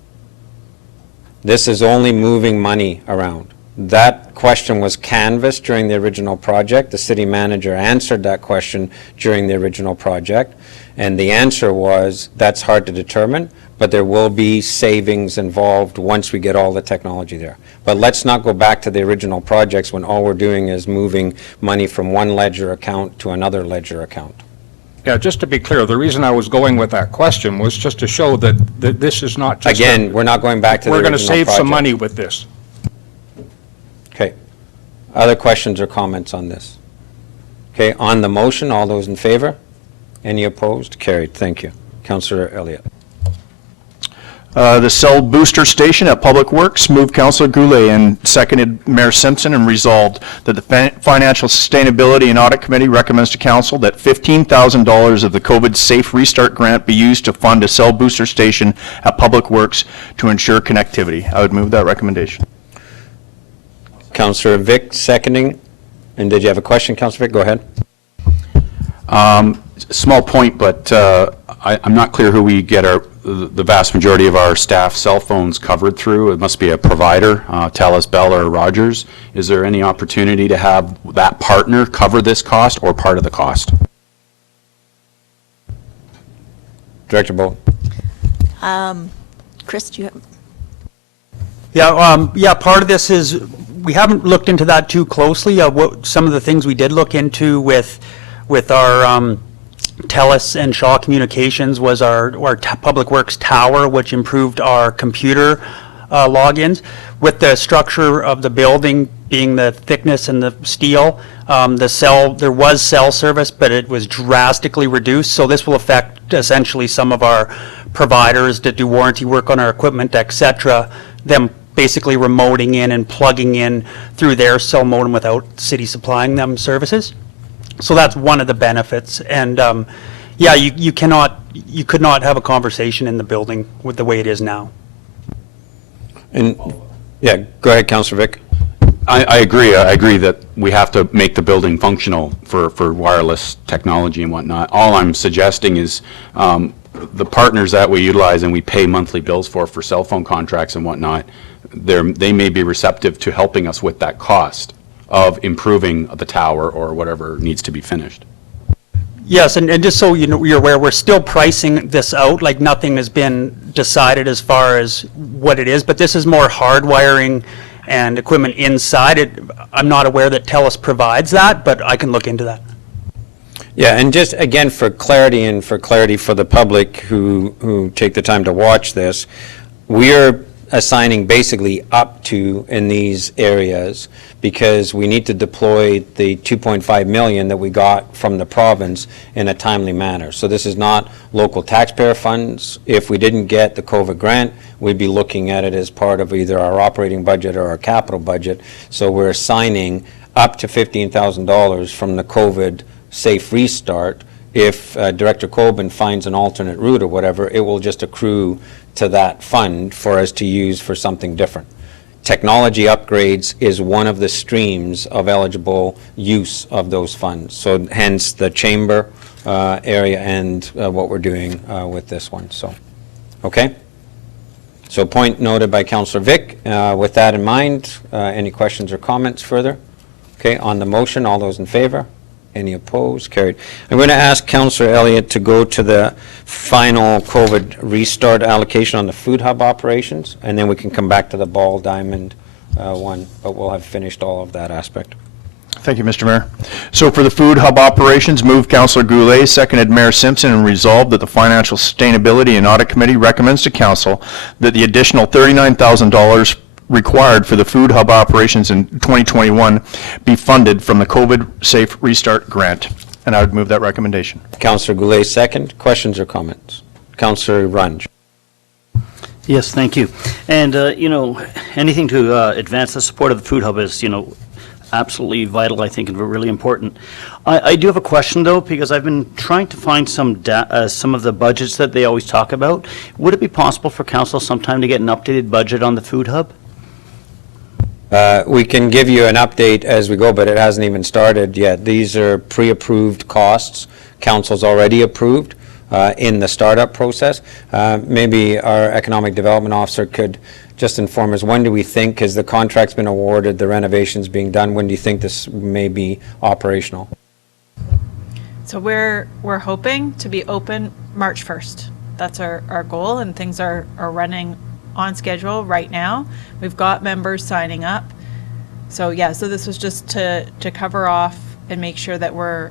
This is only moving money around. That question was canvassed during the original project. The city manager answered that question during the original project, and the answer was, that's hard to determine, but there will be savings involved once we get all the technology there. But let's not go back to the original projects when all we're doing is moving money from one ledger account to another ledger account. Yeah, just to be clear, the reason I was going with that question was just to show that this is not just... Again, we're not going back to the We're original going to save project. some money with this. Okay. Other questions or comments on this? Okay, on the motion, all those in favor? Any opposed? Carried. Thank you. Councillor Elliott. The cell booster station at Public Works, moved Councillor Goulet and seconded Mayor Simpson, and resolved that the Financial Sustainability and Audit Committee recommends to Council that $15,000 of the COVID Safe Restart Grant be used to fund a cell booster station at Public Works to ensure connectivity. I would move that recommendation. Councillor Vic seconding. And did you have a question, Councillor Vic? Go ahead. Small point, but I'm not clear who we get the vast majority of our staff cell phones covered through. It must be a provider, TELUS, Bell, or Rogers. Is there any opportunity to have that partner cover this cost or part of the cost? Director Bolton. Chris, do you have? Yeah, part of this is, we haven't looked into that too closely. Some of the things we did look into with our TELUS and Shaw Communications was our Public Works tower, which improved our computer logins. With the structure of the building being the thickness and the steel, there was cell service, but it was drastically reduced. So this will affect essentially some of our providers that do warranty work on our equipment, et cetera, them basically remoting in and plugging in through their cell modem without city supplying them services. So that's one of the benefits. And yeah, you could not have a conversation in the building with the way it is now. And yeah, go ahead, Councillor Vic. I agree. I agree that we have to make the building functional for wireless technology and whatnot. All I'm suggesting is the partners that we utilize and we pay monthly bills for cell phone contracts and whatnot, they may be receptive to helping us with that cost of improving the tower or whatever needs to be finished. Yes, and just so you know, you're aware, we're still pricing this out, like nothing has been decided as far as what it is, but this is more hardwiring and equipment inside it. I'm not aware that TELUS provides that, but I can look into that. Yeah, and just again for clarity for the public who take the time to watch this, we're assigning basically up to in these areas because we need to deploy the 2.5 million that we got from the province in a timely manner. So this is not local taxpayer funds. If we didn't get the COVID grant, we'd be looking at it as part of either our operating budget or our capital budget. So we're assigning up to $15,000 from the COVID Safe Restart. If Director Colbin finds an alternate route or whatever, it will just accrue to that fund for us to use for something different. Technology upgrades is one of the streams of eligible use of those funds. So hence the chamber area and what we're doing with this one. So, okay? So point noted by Councillor Vic. With that in mind, any questions or comments further? Okay, on the motion, all those in favor? Any opposed? Carried. I'm going to ask Councillor Elliott to go to the final COVID restart allocation on the food hub operations, and then we can come back to the ball diamond one, but we'll have finished all of that aspect. Thank you, Mr. Mayor. So for the food hub operations, moved Councillor Goulet, seconded Mayor Simpson, and resolved that the Financial Sustainability and Audit Committee recommends to Council that the additional $39,000 required for the food hub operations in 2021 be funded from the COVID Safe Restart Grant. And I would move that recommendation. Councillor Goulet, second. Questions or comments? Councillor Runge. Yes, thank you. And, you know, anything to advance the support of the food hub is, you know, absolutely vital, I think, and really important. I do have a question, though, because I've been trying to find some of the budgets that they always talk about. Would it be possible for council sometime to get an updated budget on the food hub? We can give you an update as we go, but it hasn't even started yet. These are pre-approved costs. Council's already approved in the startup process. Maybe our economic development officer could just inform us, when do we think, because the contract's been awarded, the renovation's being done, when do you think this may be operational? So we're hoping to be open March 1st. That's our goal, and things are running on schedule right now. We've got members signing up. So yeah, so this was just to cover off and make sure that we're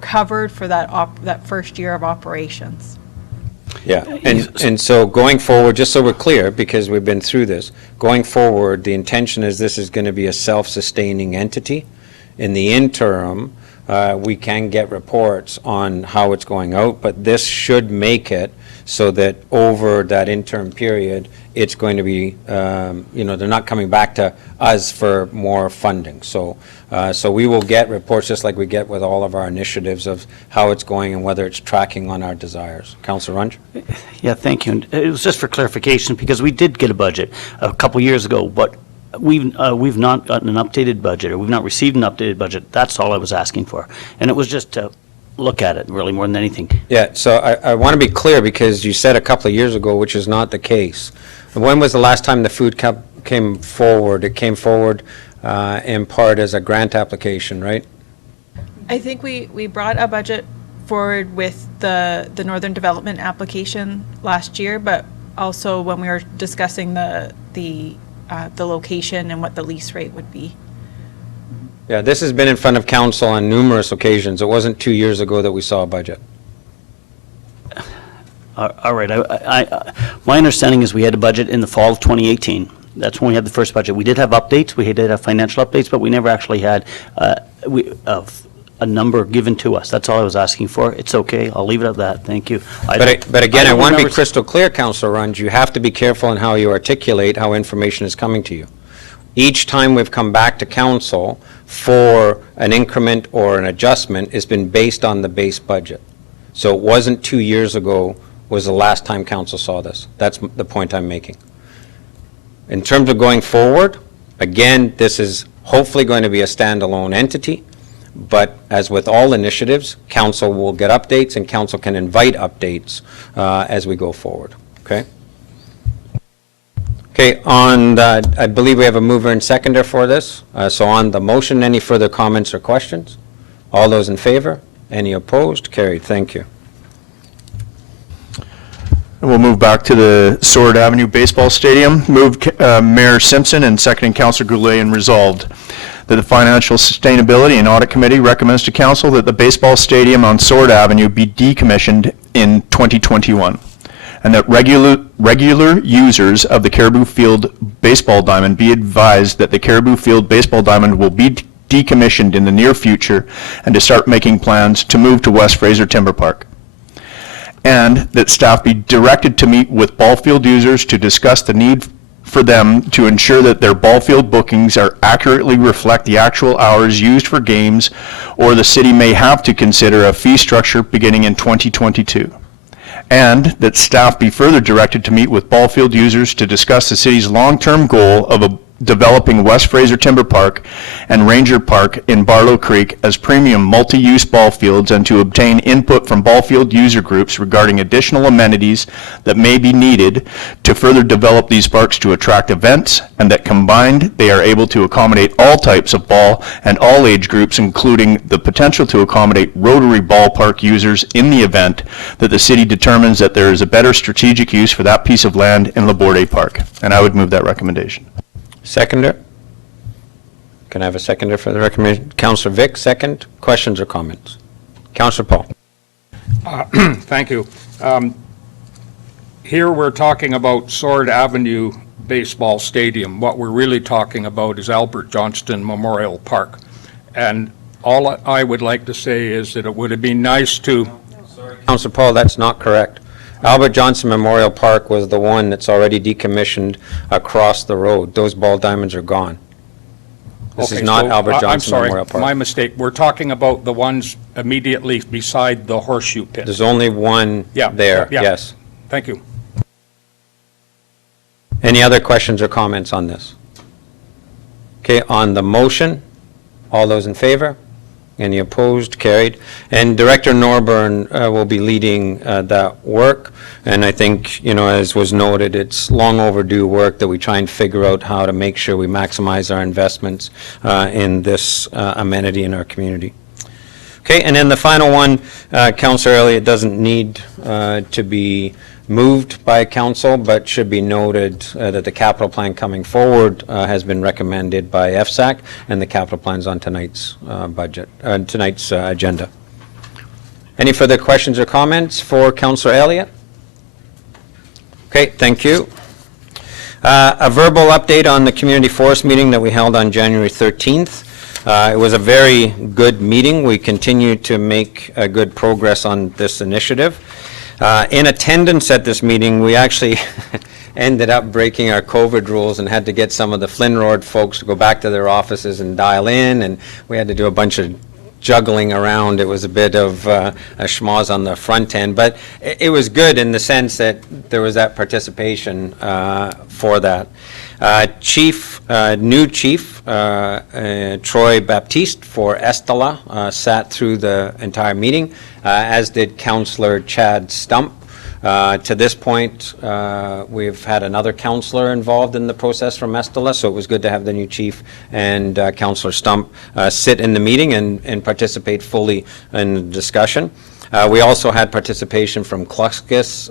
covered for that first year of operations. Yeah, and so going forward, just so we're clear, because we've been through this, going forward, the intention is this is going to be a self-sustaining entity. In the interim, we can get reports on how it's going out, but this should make it so that over that interim period, it's going to be, you know, they're not coming back to us for more funding. So we will get reports just like we get with all of our initiatives of how it's going and whether it's tracking on our desires. Councillor Runge? Yeah, thank you. And it was just for clarification, because we did get a budget a couple years ago, but we've not gotten an updated budget, or we've not received an updated budget. That's all I was asking for. And it was just to look at it, really, more than anything. Yeah, so I want to be clear, because you said a couple of years ago, which is not the case. When was the last time the food cup came forward? It came forward in part as a grant application, right? I think we brought a budget forward with the Northern Development application last year, but also when we were discussing the location and what the lease rate would be. Yeah, this has been in front of council on numerous occasions. It wasn't 2 years ago that we saw a budget. All right. My understanding is we had a budget in the fall of 2018. That's when we had the first budget. We did have updates. We did have financial updates, but we never actually had a number given to us. That's all I was asking for. It's okay. I'll leave it at that. Thank you. But again, I want to be crystal clear, Councillor Runge. You have to be careful in how you articulate how information is coming to you. Each time we've come back to council for an increment or an adjustment, it's been based on the base budget. So it wasn't 2 years ago was the last time council saw this. That's the point I'm making. In terms of going forward, again, this is hopefully going to be a standalone entity, but as with all initiatives, council will get updates and council can invite updates as we go forward, okay? Okay, on the, I believe we have a mover and seconder for this. So on the motion, any further comments or questions? All those in favor? Any opposed? Carried. Thank you. And we'll move back to the Sword Avenue Baseball Stadium. Moved Mayor Simpson and seconding Councillor Goulet, and resolved that the Financial Sustainability and Audit Committee recommends to Council that the baseball stadium on Sword Avenue be decommissioned in 2021. And that regular users of the Caribou Field baseball diamond be advised that the Caribou Field baseball diamond will be decommissioned in the near future, and to start making plans to move to West Fraser Timber Park. And that staff be directed to meet with ball field users to discuss the need for them to ensure that their ball field bookings are accurately reflect the actual hours used for games, or the city may have to consider a fee structure beginning in 2022. and that staff be further directed to meet with ball field users to discuss the city's long-term goal of developing West Fraser Timber Park and Ranger Park in Barlow Creek as premium multi-use ball fields, and to obtain input from ball field user groups regarding additional amenities that may be needed to further develop these parks to attract events, and that combined they are able to accommodate all types of ball and all age groups, including the potential to accommodate Rotary ballpark users in the event that the city determines that there is a better strategic use for that piece of land in Laborde Park. And I would move that recommendation. Seconder? Can I have a seconder for the recommendation? Councillor Vic, second. Questions or comments? Councillor Paul. Thank you. Here we're talking about Sword Avenue Baseball Stadium. What we're really talking about is Albert Johnston Memorial Park. And all I would like to say is that it would have been nice to... Councillor Paul, that's not correct. Albert Johnson Memorial Park was the one that's already decommissioned across the road. Those ball diamonds are gone. This is Okay, not so, Albert Johnson Memorial I'm sorry, Park. my mistake. We're talking about the ones immediately beside the horseshoe pit. There's only one Yeah, there, yeah. yes. Thank you. Any other questions or comments on this? Okay, on the motion, all those in favor? Any opposed? Carried. And Director Norburn will be leading that work. And I think, you know, as was noted, it's long overdue work that we try and figure out how to make sure we maximize our investments in this amenity in our community. Okay, and then the final one, Councillor Elliott, doesn't need to be moved by council, but should be noted that the capital plan coming forward has been recommended by FSAC, and the capital plan's on tonight's tonight's agenda. Any further questions or comments for Councillor Elliott? Okay, thank you. A verbal update on the community forest meeting that we held on January 13th. It was a very good meeting. We continue to make good progress on this initiative. In attendance at this meeting, we actually ended up breaking our COVID rules and had to get some of the Flynn Road folks to go back to their offices and dial in, and we had to do a bunch of juggling around. It was a bit of a schmoz on the front end, but it was good in the sense that there was that participation for that. New chief, Troy Baptiste for Estella, sat through the entire meeting, as did Councillor Chad Stump. To this point, we've had another councillor involved in the process from Estella, so it was good to have the new chief and Councillor Stump sit in the meeting and participate fully in the discussion. We also had participation from Luskus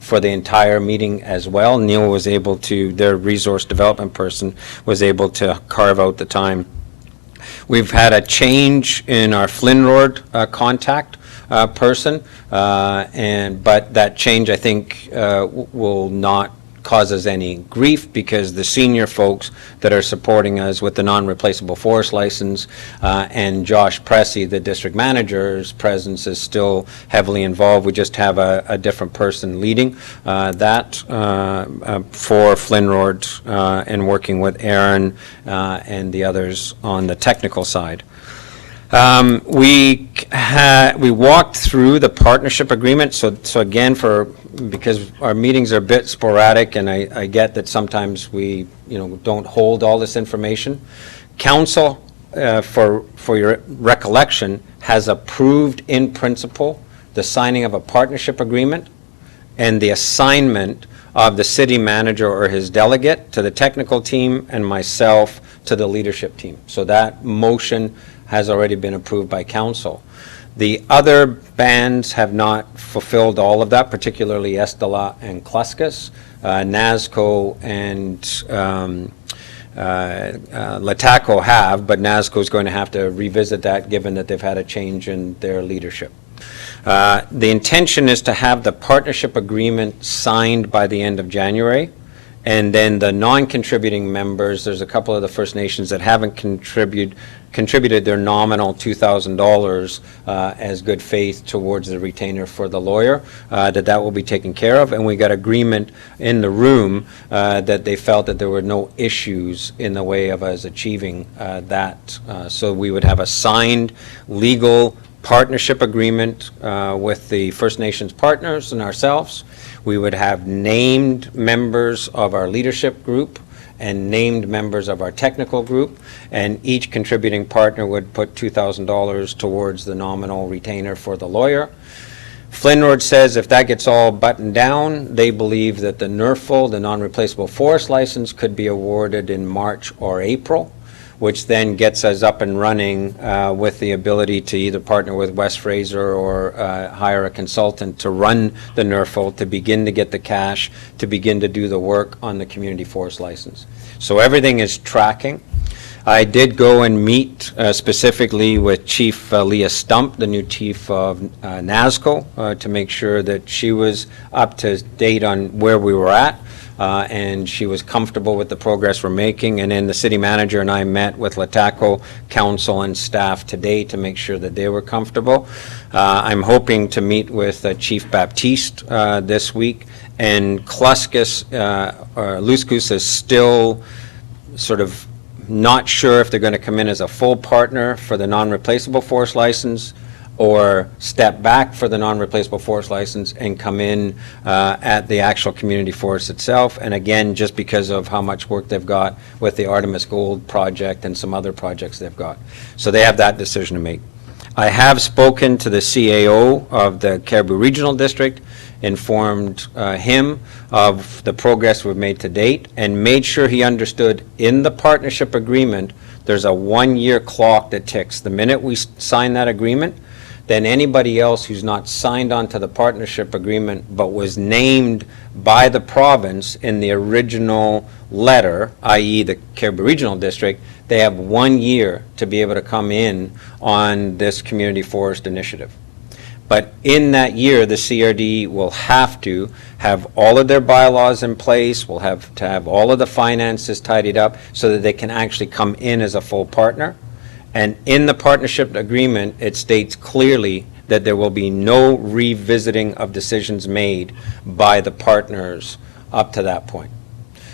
for the entire meeting as well. Neil was able to, their resource development person, was able to carve out the time. We've had a change in our Flynn Road contact person, but that change, I think, will not cause us any grief, because the senior folks that are supporting us with the non-replaceable forest license and Josh Pressey, the district manager's presence, is still heavily involved. We just have a different person leading that for Flynn Road and working with Aaron and the others on the technical side. We walked through the partnership agreement, so again, because our meetings are a bit sporadic, and I get that sometimes we don't hold all this information. Council, for your recollection, has approved in principle the signing of a partnership agreement and the assignment of the city manager or his delegate to the technical team and myself to the leadership team. So that motion has already been approved by council. The other bands have not fulfilled all of that, particularly Estella and Luskus. NASCO and LHTAKO have, but NASCO is going to have to revisit that given that they've had a change in their leadership. The intention is to have the partnership agreement signed by the end of January. And then the non-contributing members, there's a couple of the First Nations that haven't contributed their nominal $2,000 as good faith towards the retainer for the lawyer, that will be taken care of. And we got agreement in the room that they felt that there were no issues in the way of us achieving that. So we would have a signed legal partnership agreement with the First Nations partners and ourselves. We would have named members of our leadership group and named members of our technical group, and each contributing partner would put $2,000 towards the nominal retainer for the lawyer. Flinrod says if that gets all buttoned down, they believe that the NERFL, the non-replaceable forest license, could be awarded in March or April, which then gets us up and running with the ability to either partner with West Fraser or hire a consultant to run the NERFL, to begin to get the cash, to begin to do the work on the community forest license. So everything is tracking. I did go and meet specifically with Chief Leah Stump, the new chief of NASCO, to make sure that she was up to date on where we were at. And she was comfortable with the progress we're making. And then the city manager and I met with LHTAKO council and staff today to make sure that they were comfortable. I'm hoping to meet with Chief Baptiste this week. And Luskus is still sort of not sure if they're going to come in as a full partner for the non-replaceable forest license, or step back for the non-replaceable forest license and come in at the actual community forest itself. And again, just because of how much work they've got with the Artemis Gold project and some other projects they've got. So they have that decision to make. I have spoken to the CAO of the Cariboo Regional District, informed him of the progress we've made to date, and made sure he understood in the partnership agreement there's a 1-year clock that ticks. The minute we sign that agreement, then anybody else who's not signed on to the partnership agreement but was named by the province in the original letter, i.e. the Cariboo Regional District, they have 1 year to be able to come in on this community forest initiative. But in that year, the CRD will have to have all of their bylaws in place, will have to have all of the finances tidied up so that they can actually come in as a full partner. And in the partnership agreement, it states clearly that there will be no revisiting of decisions made by the partners up to that point.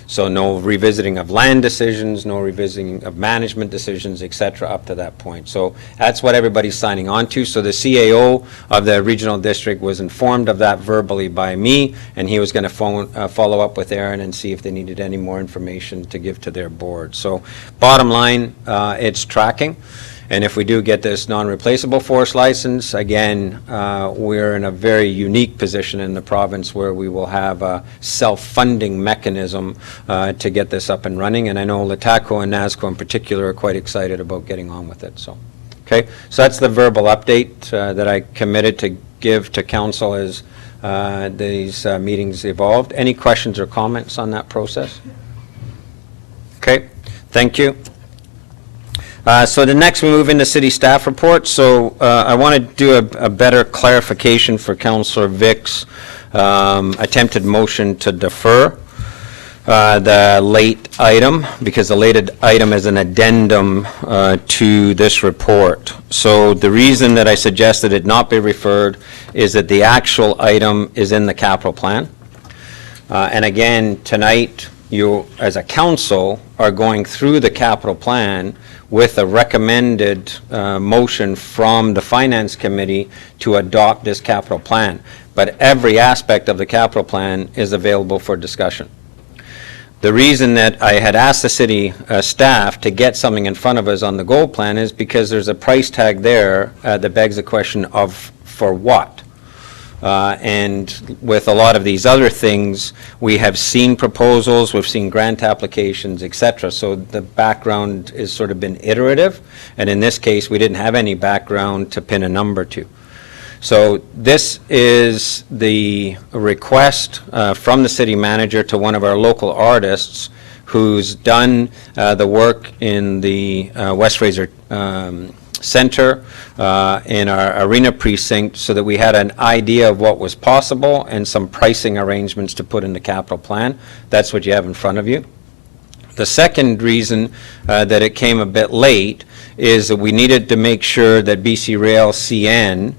So no revisiting of land decisions, no revisiting of management decisions, et cetera, up to that point. So that's what everybody's signing on to. So the CAO of the regional district was informed of that verbally by me, and he was going to follow up with Aaron and see if they needed any more information to give to their board. So bottom line, it's tracking. And if we do get this non-replaceable forest license, again, we're in a very unique position in the province where we will have a self-funding mechanism to get this up and running. And I know LHTAKO and NASCO in particular are quite excited about getting on with it. So, okay, so that's the verbal update that I committed to give to council as these meetings evolved. Any questions or comments on that process? Okay, thank you. So the next we move into city staff report. So I want to do a better clarification for Councillor Vic's attempted motion to defer the late item, because the late item is an addendum to this report. So the reason that I suggested it not be referred is that the actual item is in the capital plan. And again, tonight, you, as a council, are going through the capital plan with a recommended motion from the Finance Committee to adopt this capital plan. But every aspect of the capital plan is available for discussion. The reason that I had asked the city staff to get something in front of us on the gold plan is because there's a price tag there that begs the question of for what? And with a lot of these other things, we have seen proposals, we've seen grant applications, et cetera. So the background has sort of been iterative. And in this case, we didn't have any background to pin a number to. So this is the request from the city manager to one of our local artists who's done the work in the West Fraser Center in our arena precinct, so that we had an idea of what was possible and some pricing arrangements to put in the capital plan. That's what you have in front of you. The second reason that it came a bit late is that we needed to make sure that BC Rail CN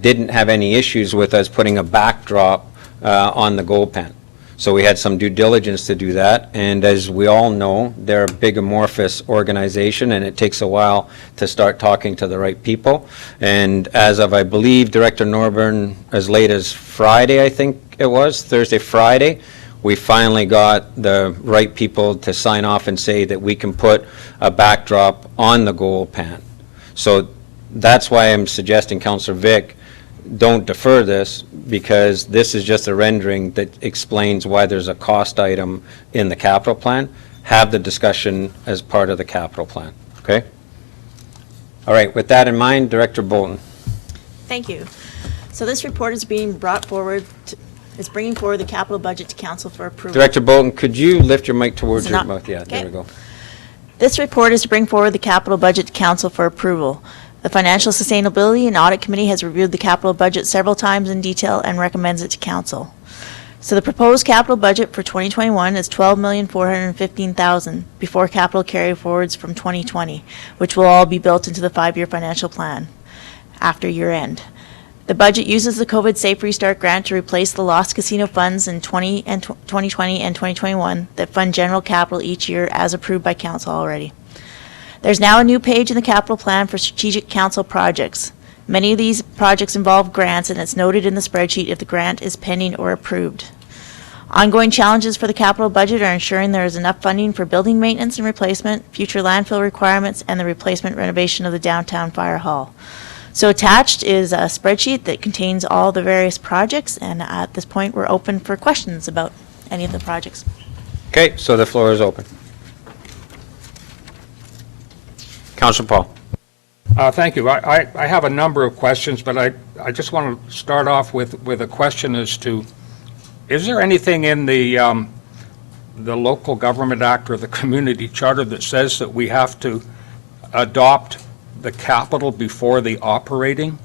didn't have any issues with us putting a backdrop on the gold pan. So we had some due diligence to do that, and as we all know, they're a big amorphous organization, and it takes a while to start talking to the right people. And as of, I believe, Director Norburn, as late as Friday, I think it was, Thursday, Friday, we finally got the right people to sign off and say that we can put a backdrop on the goal pan. So that's why I'm suggesting, Councillor Vic, don't defer this, because this is just a rendering that explains why there's a cost item in the capital plan. Have the discussion as part of the capital plan, okay? All right, with that in mind, Director Bolton. Thank you. So this report is being brought forward, is bringing forward the capital budget to council for approval. Director Bolton, could you lift your mic towards Is it your not- mouth? Yeah, there okay. we go. This report is to bring forward the capital budget to council for approval. The Financial Sustainability and Audit Committee has reviewed the capital budget several times in detail and recommends it to council. So the proposed capital budget for 2021 is $12,415,000 before capital carry forwards from 2020, which will all be built into the 5-year financial plan after year end. The budget uses the COVID Safe Restart Grant to replace the lost casino funds in 2020 and 2021 that fund general capital each year as approved by council already. There's now a new page in the capital plan for strategic council projects. Many of these projects involve grants, and it's noted in the spreadsheet if the grant is pending or approved. Ongoing challenges for the capital budget are ensuring there is enough funding for building maintenance and replacement, future landfill requirements, and the replacement renovation of the downtown fire hall. So attached is a spreadsheet that contains all the various projects, and at this point, we're open for questions about any of the projects. Okay, so the floor is open. Councillor Paul. Thank you. I have a number of questions, but I just want to start off with a question as to, is there anything in the Local Government Act or the Community Charter that says that we have to adopt the capital before the operating?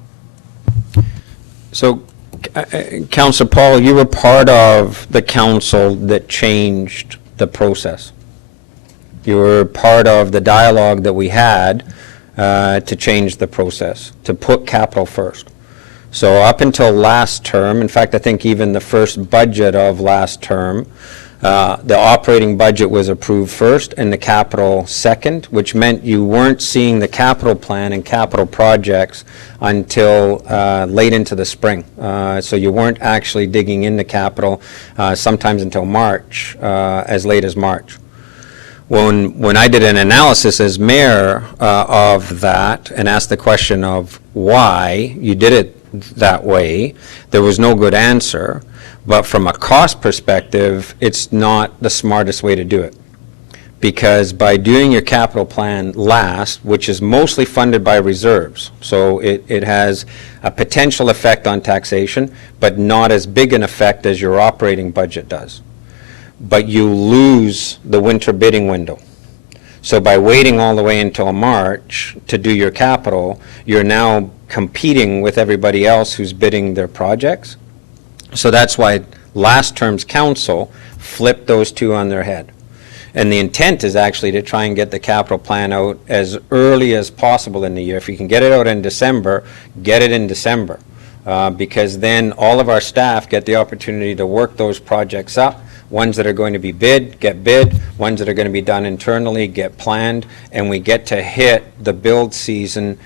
So, Councillor Paul, you were part of the council that changed the process. You were part of the dialogue that we had to change the process, to put capital first. So up until last term, in fact, I think even the first budget of last term, the operating budget was approved first and the capital second, which meant you weren't seeing the capital plan and capital projects until late into the spring. So you weren't actually digging into capital sometimes until March, as late as March. When I did an analysis as mayor of that and asked the question of why you did it that way, there was no good answer. But from a cost perspective, it's not the smartest way to do it. Because by doing your capital plan last, which is mostly funded by reserves, so it has a potential effect on taxation, but not as big an effect as your operating budget does. But you lose the winter bidding window. So by waiting all the way until March to do your capital, you're now competing with everybody else who's bidding their projects. So that's why last term's council flipped those two on their head. And the intent is actually to try and get the capital plan out as early as possible in the year. If you can get it out in December, get it in December. Because then all of our staff get the opportunity to work those projects up. Ones that are going to be bid, get bid. Ones that are going to be done internally, get planned. And we get to hit the build season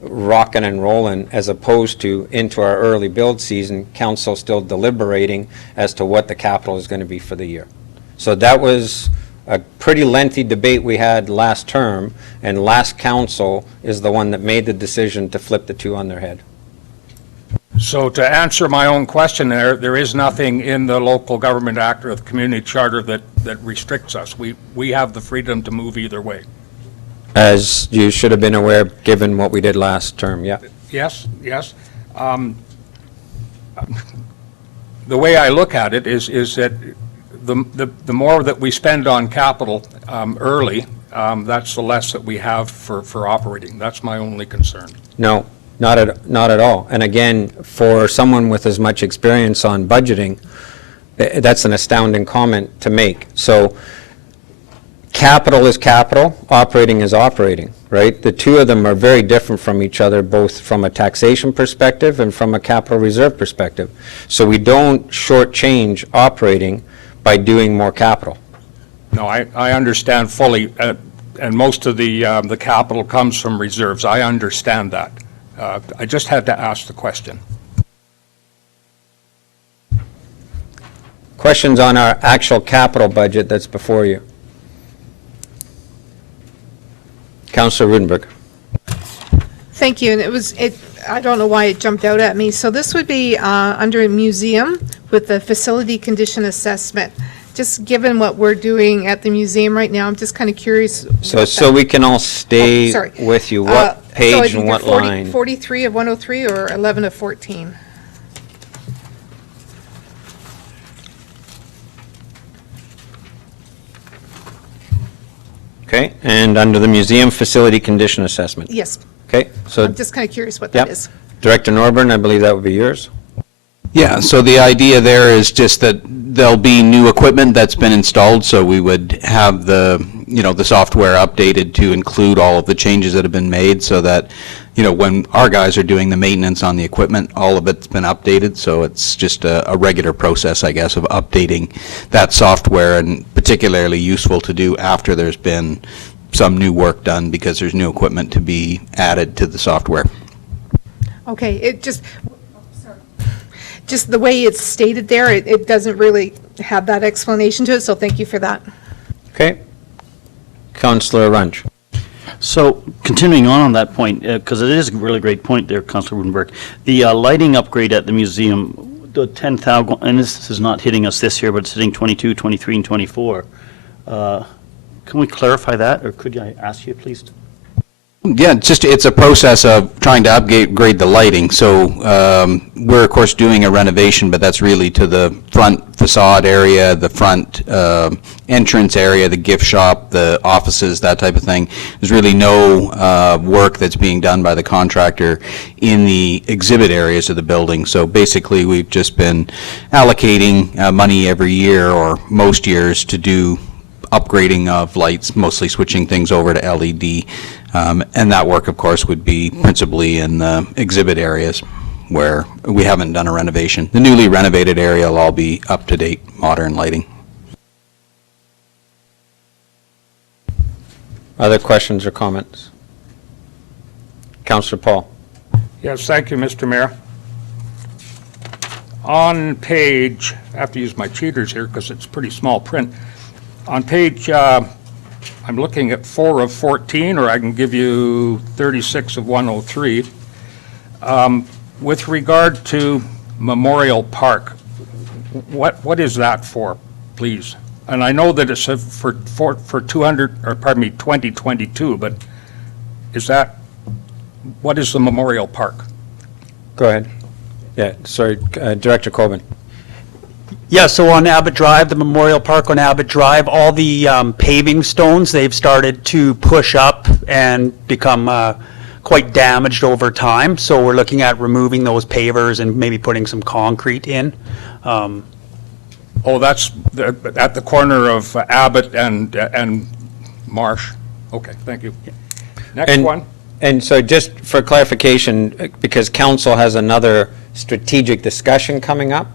rocking and rolling, as opposed to into our early build season, council still deliberating as to what the capital is going to be for the year. So that was a pretty lengthy debate we had last term, and last council is the one that made the decision to flip the two on their head. So to answer my own question there is nothing in the Local Government Act or the Community Charter that restricts us. We have the freedom to move either way. As you should have been aware, given what we did last term, yeah. Yes. The way I look at it is that the more that we spend on capital early, that's the less that we have for operating. That's my only concern. No, not at all. And again, for someone with as much experience on budgeting, that's an astounding comment to make. So capital is capital, operating is operating, right? The two of them are very different from each other, both from a taxation perspective and from a capital reserve perspective. So we don't shortchange operating by doing more capital. No, I understand fully, and most of the capital comes from reserves. I understand that. I just had to ask the question. Questions on our actual capital budget that's before you? Councillor Rudenberg. Thank you, and I don't know why it jumped out at me. So this would be under museum with the facility condition assessment. Just given what we're doing at the museum right now, I'm just kind of curious. So we can all stay sorry. with you. So What it's page and either what 40 line? 43 of 103 or 11 of 14. Okay, and under the museum facility condition assessment. Yes, Okay, so, I'm just kind of curious what that yep. is. Director Norburn, I believe that would be yours. Yeah, so the idea there is just that there'll be new equipment that's been installed, so we would have the, the software updated to include all of the changes that have been made, so that, when our guys are doing the maintenance on the equipment, all of it's been updated, so it's just a regular process, I guess, of updating that software, and particularly useful to do after there's been some new work done, because there's new equipment to be added to the software. Okay, just the way it's stated there, it doesn't really have that explanation to it, so thank you for that. Okay. Councillor Runch. So continuing on that point, because it is a really great point there, Councillor Rudenberg, the lighting upgrade at the museum, the 10,000, and this is not hitting us this year, but it's hitting 22, 23, and 24. Can we clarify that, or could I ask you, please? Yeah, it's a process of trying to upgrade the lighting. So we're, of course, doing a renovation, but that's really to the front facade area, the front entrance area, the gift shop, the offices, that type of thing. There's really no work that's being done by the contractor in the exhibit areas of the building. So basically, we've just been allocating money every year, or most years, to do upgrading of lights, mostly switching things over to LED. And that work, of course, would be principally in the exhibit areas where we haven't done a renovation. The newly renovated area will all be up-to-date, modern lighting. Other questions or comments? Councillor Paul. Yes, thank you, Mr. Mayor. On page, I have to use my cheaters here because it's pretty small print. On page, I'm looking at 4 of 14, or I can give you 36 of 103. With regard to Memorial Park, what is that for, please? And I know that it's for 2022, but what is the Memorial Park? Go ahead. Yeah, sorry, Director Coben. Yeah, so on Abbott Drive, the Memorial Park on Abbott Drive, all the paving stones, they've started to push up and become quite damaged over time. So we're looking at removing those pavers and maybe putting some concrete in. Oh, that's at the corner of Abbott and Marsh. Okay, thank you. Next one. And so just for clarification, because council has another strategic discussion coming up,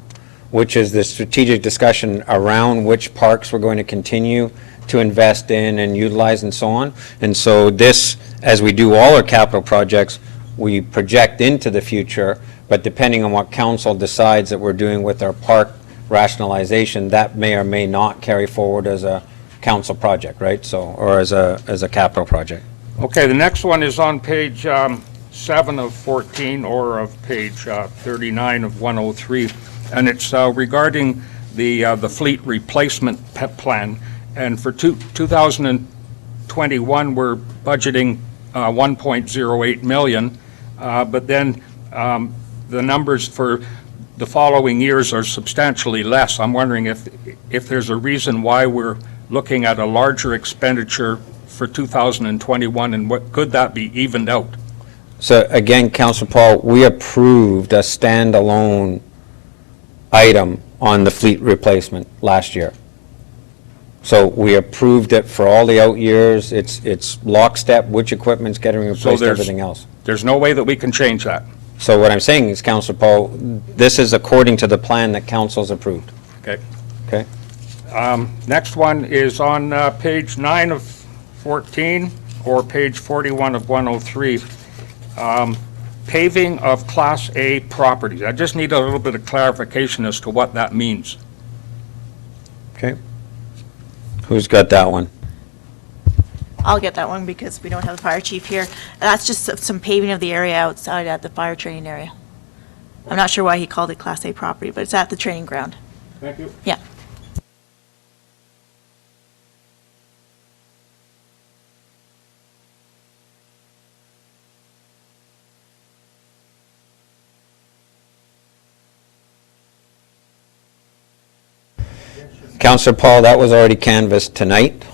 which is the strategic discussion around which parks we're going to continue to invest in and utilize and so on. And so this, as we do all our capital projects, we project into the future, but depending on what council decides that we're doing with our park rationalization, that may or may not carry forward as a council project, right? So, or as a capital project. Okay, the next one is on page 7 of 14, or of page 39 of 103. And it's regarding the fleet replacement plan. And for 2021, we're budgeting 1.08 million, but then the numbers for the following years are substantially less. I'm wondering if there's a reason why we're looking at a larger expenditure for 2021, and what could that be evened out? So again, Councillor Paul, we approved a standalone item on the fleet replacement last year. So we approved it for all the out years. It's lockstep, which equipment's getting replaced, everything else. There's no way that we can change that. So what I'm saying is, Councillor Paul, this is according to the plan that council's approved. Okay. Okay? Next one is on page 9 of 14 or page 41 of 103. Paving of Class A properties. I just need a little bit of clarification as to what that means. Okay. Who's got that one? I'll get that one because we don't have the fire chief here. That's just some paving of the area outside at the fire training area. I'm not sure why he called it Class A property, but it's at the training ground. Thank you. Yeah. Councillor Paul, that was already canvassed tonight.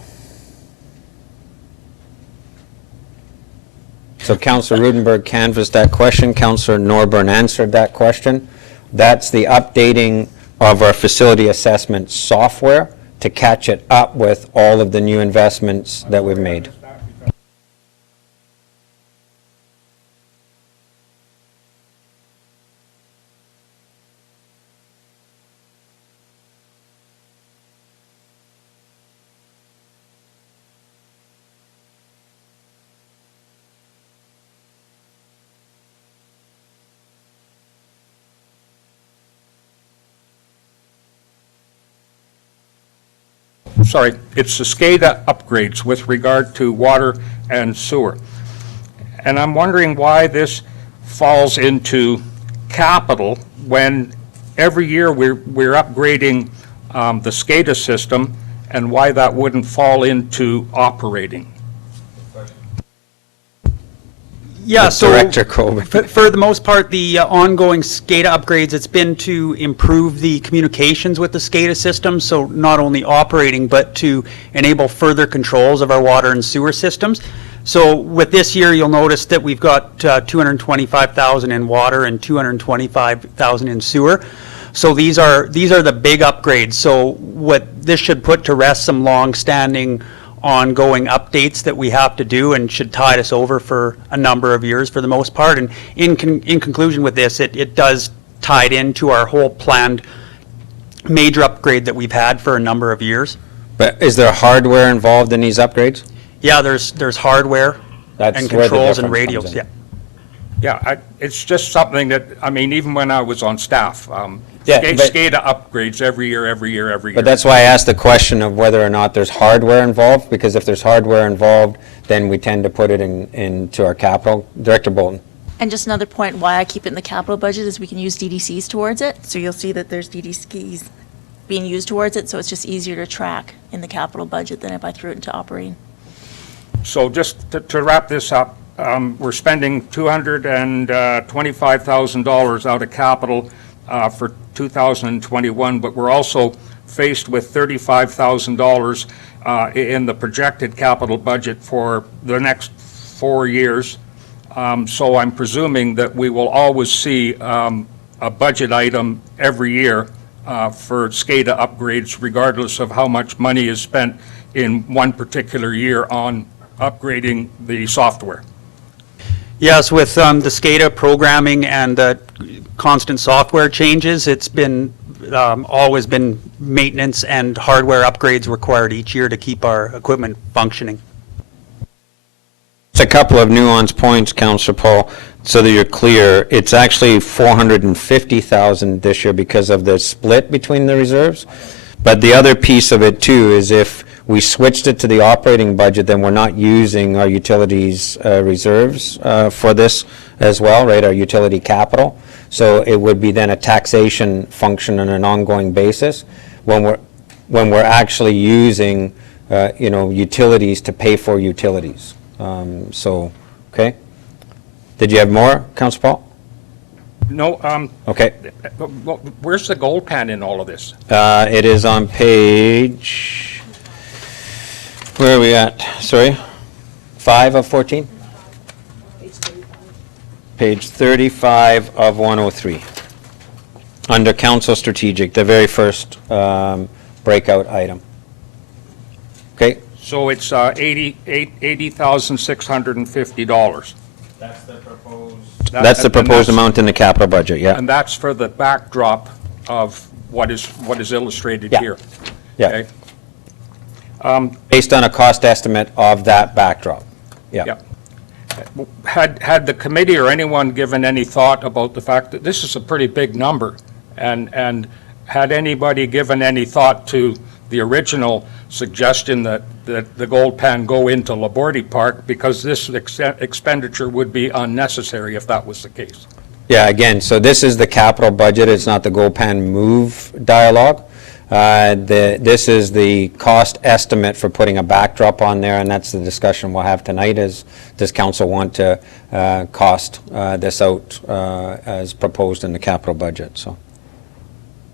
So Councillor Rudenberg canvassed that question. Councillor Norburn answered that question. That's the updating of our facility assessment software to catch it up with all of the new investments that we've made. Sorry, it's the SCADA upgrades with regard to water and sewer. And I'm wondering why this falls into capital when every year we're upgrading the SCADA system, and why that wouldn't fall into operating. Yeah, so Director Coben. for the most part, the ongoing SCADA upgrades, it's been to improve the communications with the SCADA system, so not only operating, but to enable further controls of our water and sewer systems. So with this year, you'll notice that we've got 225,000 in water and 225,000 in sewer. So these are the big upgrades. So what this should put to rest some long-standing ongoing updates that we have to do and should tide us over for a number of years for the most part. And in conclusion with this, it does tie it into our whole planned major upgrade that we've had for a number of years. But is there hardware involved in these upgrades? Yeah, there's hardware That's and where the controls and difference comes radios, in. yeah. Yeah, it's just something that, I mean, even when I was on staff, Yeah, but- SCADA upgrades every year. But that's why I asked the question of whether or not there's hardware involved, because if there's hardware involved, then we tend to put it into our capital. Director Bolton. And just another point why I keep it in the capital budget is we can use DDCs towards it. So you'll see that there's DDCs being used towards it, so it's just easier to track in the capital budget than if I threw it into operating. So just to wrap this up, we're spending $225,000 out of capital for 2021, but we're also faced with $35,000 in the projected capital budget for the next 4 years. So I'm presuming that we will always see a budget item every year for SCADA upgrades, regardless of how much money is spent in one particular year on upgrading the software. Yes, with the SCADA programming and the constant software changes, it's been always been maintenance and hardware upgrades required each year to keep our equipment functioning. Just a couple of nuanced points, Councillor Paul, so that you're clear. It's actually 450,000 this year because of the split between the reserves. But the other piece of it too is if we switched it to the operating budget, then we're not using our utilities reserves for this as well, right, our utility capital. So it would be then a taxation function on an ongoing basis when we're actually using, utilities to pay for utilities. So, okay. Did you have more, Councillor Paul? No, Okay. where's the gold pan in all of this? It is on page, where are we at? Sorry? 5 of 14? Page 35 of 103. Under Council Strategic, the very first breakout item. Okay? So it's $80,650. That's the proposed amount in the capital budget, yeah. And that's for the backdrop of what is illustrated Yeah. here. Yeah. Okay? Based on a cost estimate of that backdrop. Yeah. Yeah. Had the committee or anyone given any thought about the fact that this is a pretty big number? And had anybody given any thought to the original suggestion that the gold pan go into Labordi Park, because this expenditure would be unnecessary if that was the case? Yeah, again, so this is the capital budget, it's not the gold pan move dialogue. This is the cost estimate for putting a backdrop on there, and that's the discussion we'll have tonight, is does council want to cost this out as proposed in the capital budget, so.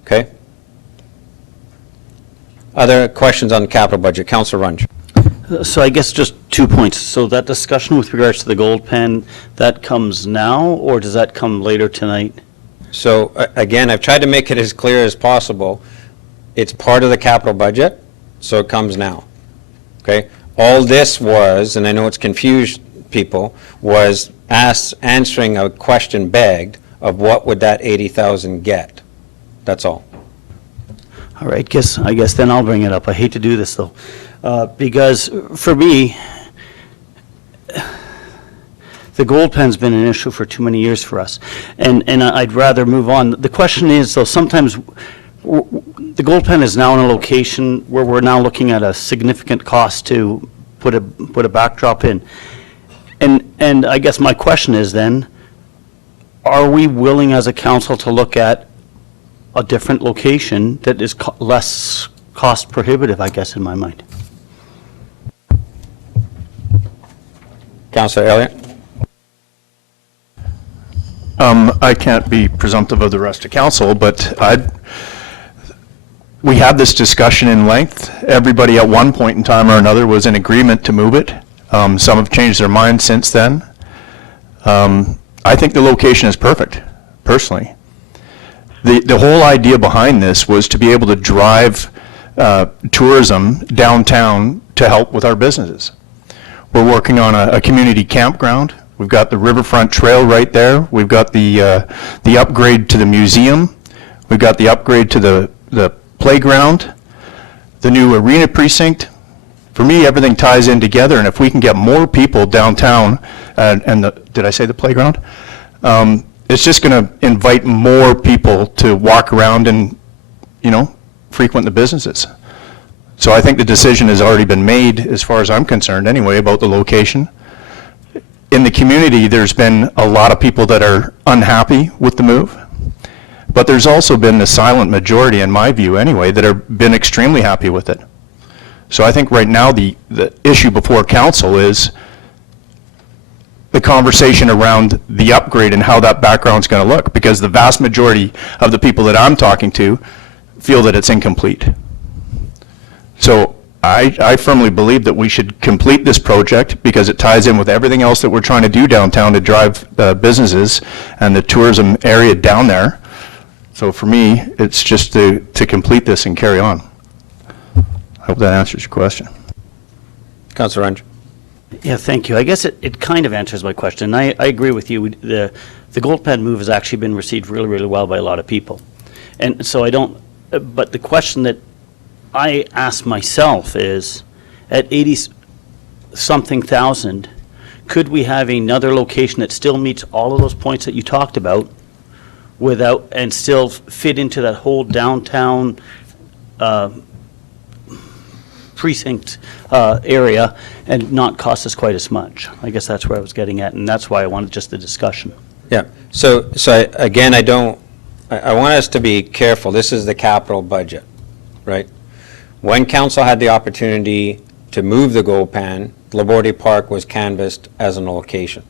Okay? Other questions on the capital budget? Councillor Runge. So I guess just 2 points. So that discussion with regards to the gold pen, that comes now, or does that come later tonight? So again, I've tried to make it as clear as possible. It's part of the capital budget, so it comes now. Okay? All this was, and I know it's confused people, was answering a question begged of what would that 80,000 get? That's all. All right, I guess then I'll bring it up. I hate to do this, though, because for me, the gold pen's been an issue for too many years for us, and I'd rather move on. The question is, though, sometimes the gold pen is now in a location where we're now looking at a significant cost to put a backdrop in, and I guess my question is then, are we willing as a council to look at a different location that is less cost prohibitive, I guess, in my mind? Councillor Elliott. I can't be presumptive of the rest of council, but we had this discussion in length. Everybody at one point in time or another was in agreement to move it. Some have changed their minds since then. I think the location is perfect, personally. The whole idea behind this was to be able to drive tourism downtown to help with our businesses. We're working on a community campground. We've got the riverfront trail right there. We've got the upgrade to the museum. We've got the upgrade to the playground, the new arena precinct. For me, everything ties in together, and if we can get more people downtown, did I say the playground? It's just going to invite more people to walk around and, frequent the businesses. So I think the decision has already been made, as far as I'm concerned anyway, about the location. In the community, there's been a lot of people that are unhappy with the move, but there's also been the silent majority, in my view anyway, that have been extremely happy with it. So I think right now the issue before council is the conversation around the upgrade and how that background's going to look, because the vast majority of the people that I'm talking to feel that it's incomplete. So I firmly believe that we should complete this project because it ties in with everything else that we're trying to do downtown to drive businesses and the tourism area down there. So for me, it's just to complete this and carry on. I hope that answers your question. Councillor Runge. Yeah, thank you. I guess it kind of answers my question. I agree with you. The gold pen move has actually been received really, really well by a lot of people. And so but the question that I ask myself is, at 80-something thousand, could we have another location that still meets all of those points that you talked about and still fit into that whole downtown precinct area and not cost us quite as much? I guess that's where I was getting at, and that's why I wanted just the discussion. Yeah. So again, I want us to be careful. This is the capital budget, right? When council had the opportunity to move the gold pan, Labordi Park was canvassed as an location.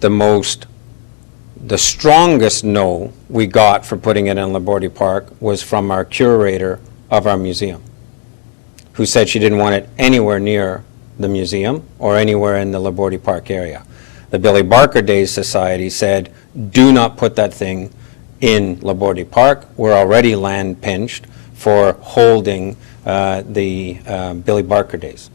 The strongest no we got for putting it in Labordi Park was from our curator of our museum, who said she didn't want it anywhere near the museum or anywhere in the Labordi Park area. The Billy Barker Days Society said, do not put that thing in Labordi Park. We're already land pinched for holding the Billy Barker Days.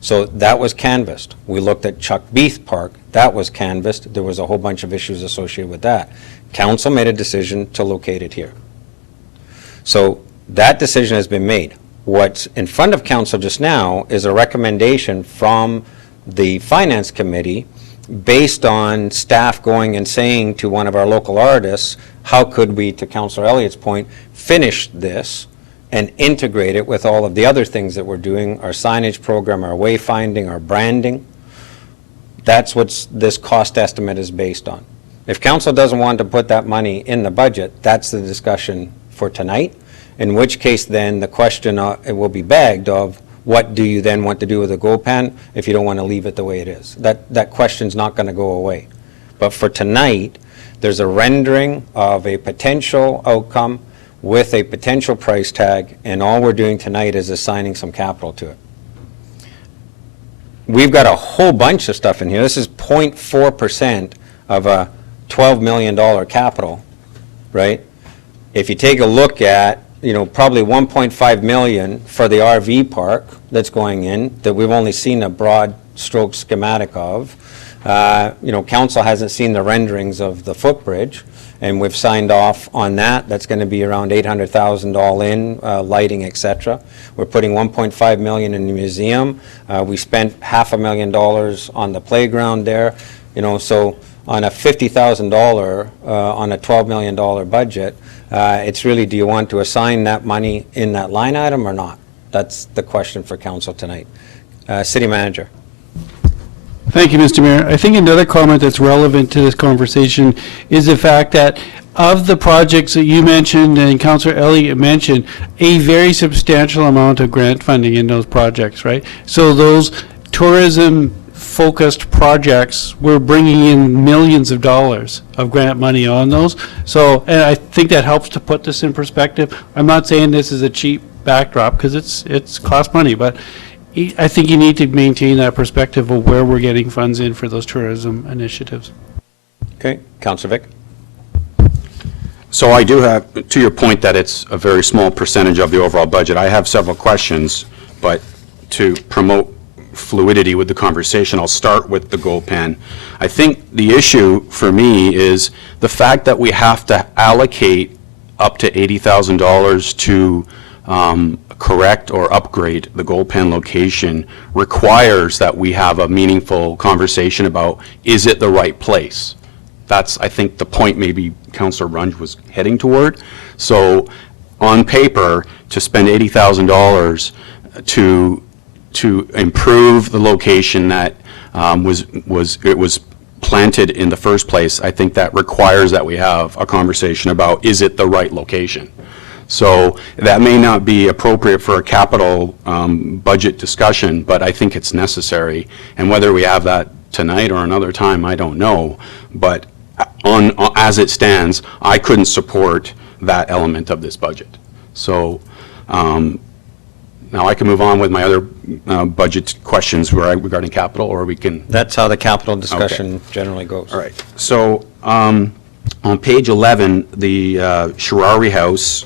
So that was canvassed. We looked at Chuck Beath Park. That was canvassed. There was a whole bunch of issues associated with that. Council made a decision to locate it here. So That decision has been made. What's in front of council just now is a recommendation from the finance committee based on staff going and saying to one of our local artists, how could we, to Councillor Elliott's point, finish this and integrate it with all of the other things that we're doing, our signage program, our wayfinding, our branding. That's what this cost estimate is based on. If council doesn't want to put that money in the budget, that's the discussion for tonight, in which case then the question it will be begged of, what do you then want to do with the goal pen if you don't want to leave it the way it is? That question's not going to go away. But for tonight, there's a rendering of a potential outcome with a potential price tag, and all we're doing tonight is assigning some capital to it. We've got a whole bunch of stuff in here. This is 0.4% of a $12 million capital, right? If you take a look at, probably 1.5 million for the RV park that's going in, that we've only seen a broad stroke schematic of. Council hasn't seen the renderings of the footbridge, and we've signed off on that. That's going to be around $800,000 all in, lighting, etc. We're putting 1.5 million in the museum. We spent $500,000 on the playground there. So on a $50,000 on a $12 million budget, it's really, do you want to assign that money in that line item or not? That's the question for council tonight. City Manager. Thank you, Mr. Mayor. I think another comment that's relevant to this conversation is the fact that of the projects that you mentioned and Councillor Elliott mentioned, a very substantial amount of grant funding in those projects, right? So those tourism-focused projects, we're bringing in millions of dollars of grant money on those. So, and I think that helps to put this in perspective. I'm not saying this is a cheap backdrop, because it's cost money, but I think you need to maintain that perspective of where we're getting funds in for those tourism initiatives. Okay, Councillor Vic. So I do have, to your point that it's a very small percentage of the overall budget, I have several questions, but to promote fluidity with the conversation, I'll start with the goal pen. I think the issue for me is the fact that we have to allocate up to $80,000 to correct or upgrade the goal pen location requires that we have a meaningful conversation about, is it the right place? That's, I think, the point maybe Councillor Runge was heading toward. So on paper, to spend $80,000 to improve the location that was planted in the first place, I think that requires that we have a conversation about, is it the right location? So that may not be appropriate for a capital budget discussion, but I think it's necessary. And whether we have that tonight or another time, I don't know. But as it stands, I couldn't support that element of this budget. So now I can move on with my other budget questions regarding capital, or we can... That's how the capital discussion generally goes. All right. So on page 11, the Sherrari House,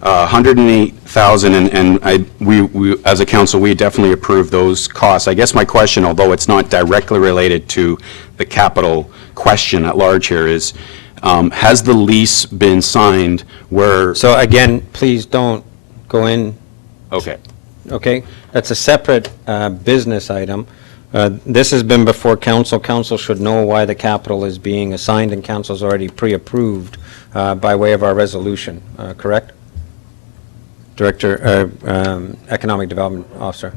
108,000, and we as a council, we definitely approve those costs. I guess my question, although it's not directly related to the capital question at large here, is has the lease been signed where... So again, please don't go in. Okay. Okay? That's a separate business item. This has been before council. Council should know why the capital is being assigned, and council's already pre-approved by way of our resolution, correct? Director, Economic Development Officer.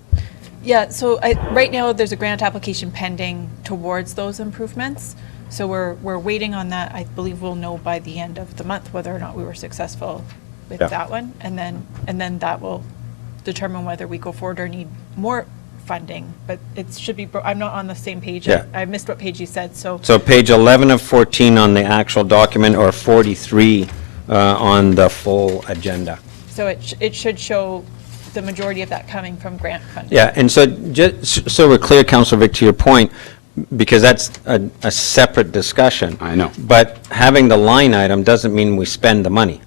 Yeah, so right now, there's a grant application pending towards those improvements. So we're waiting on that. I believe we'll know by the end of the month whether or not we were successful with that one. And then that will determine whether we go forward or need more funding. But it should be, I'm not on the same page. Yeah. I missed what page you said, so. So page 11 of 14 on the actual document, or 43 on the full agenda. So it should show the majority of that coming from grant funding. Yeah, and so just so we're clear, Councillor Vic, to your point, because that's a separate discussion. I know. But having the line item doesn't mean we spend the money,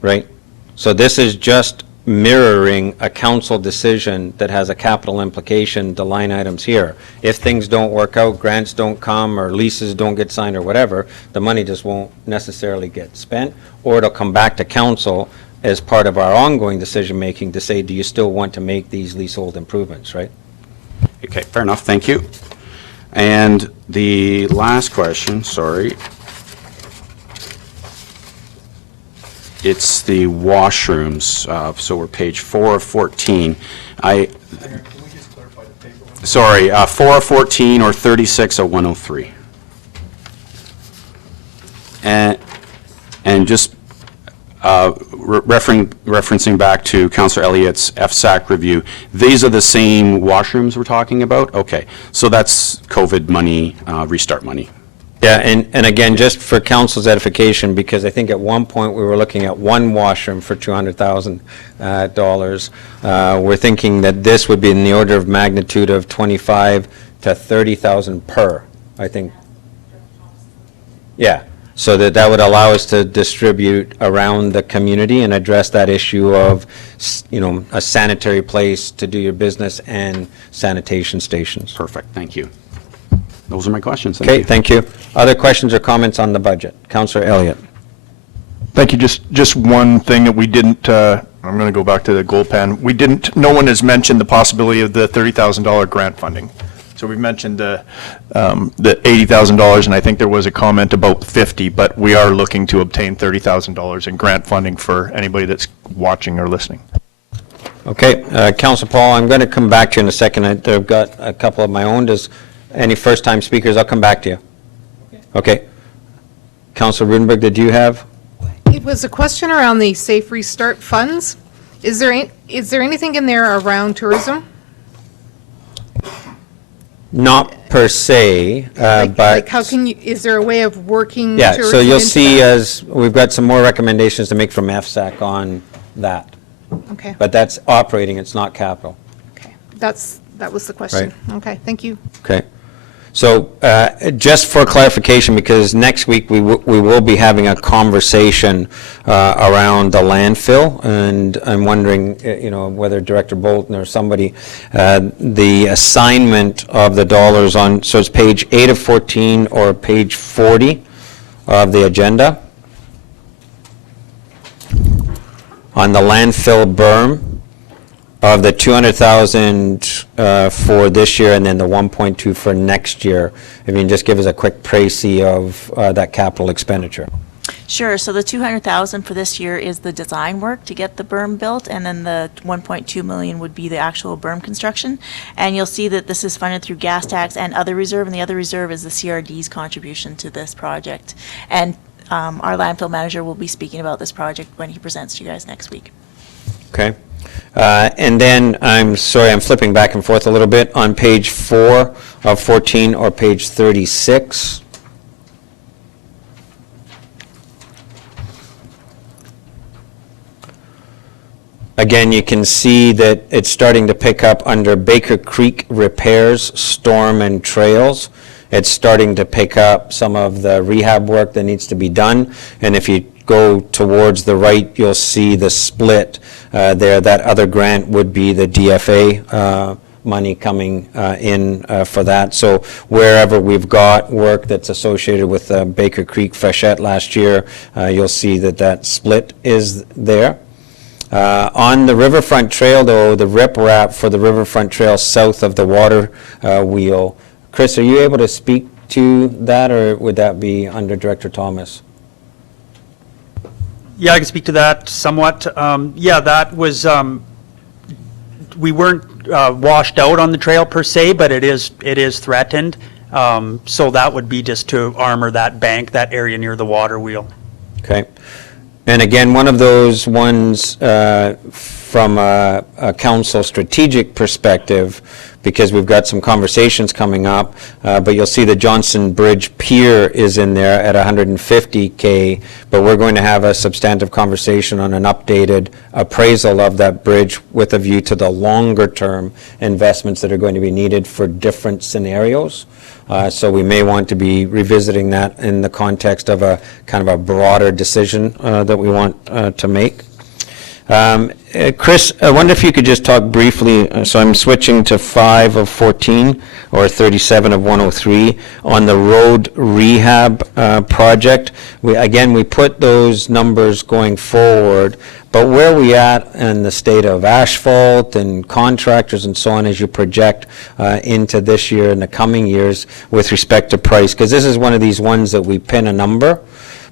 right? So this is just mirroring a council decision that has a capital implication, the line items here. If things don't work out, grants don't come, or leases don't get signed or whatever, the money just won't necessarily get spent, or it'll come back to council as part of our ongoing decision-making to say, do you still want to make these leasehold improvements, right? Okay, fair enough, thank you. And the last question, sorry. It's the washrooms, so we're page 4 of 14. Sorry, 4 of 14 or 36 of 103. And just referencing back to Councillor Elliott's FSAC review, these are the same washrooms we're talking about? Okay, so that's COVID money, restart money. Yeah, and again, just for council's edification, because I think at one point we were looking at one washroom for $200,000. We're thinking that this would be in the order of magnitude of 25 to 30,000 per, I think. Yeah, so that would allow us to distribute around the community and address that issue of, a sanitary place to do your business and sanitation stations. Perfect, thank you. Those are my questions. Okay, thank you. Other questions or comments on the budget? Councillor Elliott. Thank you. Just one thing that we didn't, I'm going to go back to the gold pan. No one has mentioned the possibility of the $30,000 grant funding. So we mentioned the $80,000, and I think there was a comment about 50, but we are looking to obtain $30,000 in grant funding for anybody that's watching or listening. Okay, Councillor Paul, I'm going to come back to you in a second. I've got a couple of my own. Does any first-time speakers? I'll come back to you. Okay. Councillor Rudenberg, did you have? It was a question around the Safe Restart funds. Is there anything in there around tourism? Not per se, but... Like how can you, is there a way of working Yeah, tourism so you'll into see that? as, we've got some more recommendations to make from FSAC on that. Okay, But that's operating, it's not capital. okay. That was the question. Okay, thank you. Okay. So just for clarification, because next week we will be having a conversation around the landfill, and I'm wondering, whether Director Bolton or somebody, the assignment of the dollars on, so it's page 8 of 14 or page 40 of the agenda on the landfill berm. Of the 200,000 for this year and then the 1.2 for next year, if you can just give us a quick précis of that capital expenditure. Sure, so the 200,000 for this year is the design work to get the berm built, and then the 1.2 million would be the actual berm construction. And you'll see that this is funded through gas tax and other reserve, and the other reserve is the CRD's contribution to this project. And our landfill manager will be speaking about this project when he presents to you guys next week. Okay. And then, I'm sorry, I'm flipping back and forth a little bit, on page 4 of 14 or page 36. Again, you can see that it's starting to pick up under Baker Creek repairs, storm and trails. It's starting to pick up some of the rehab work that needs to be done. And if you go towards the right, you'll see the split there. That other grant would be the DFA money coming in for that. So wherever we've got work that's associated with Baker Creek freshet last year, you'll see that split is there. On the Riverfront Trail, though, the riprap for the Riverfront Trail south of the water wheel, Chris, are you able to speak to that, or would that be under Director Thomas? Yeah, I can speak to that somewhat. Yeah, that was, we weren't washed out on the trail per se, but it is threatened. So that would be just to armor that bank, that area near the water wheel. Okay. And again, one of those ones from a council strategic perspective, because we've got some conversations coming up, but you'll see the Johnson Bridge Pier is in there at $150K, but we're going to have a substantive conversation on an updated appraisal of that bridge with a view to the longer term investments that are going to be needed for different scenarios. So we may want to be revisiting that in the context of a kind of a broader decision that we want to make. Chris, I wonder if you could just talk briefly, so I'm switching to 5 of 14, or 37 of 103, on the road rehab project. We put those numbers going forward, but where are we at in the state of asphalt and contractors and so on as you project into this year and the coming years with respect to price? Because this is one of these ones that we pin a number,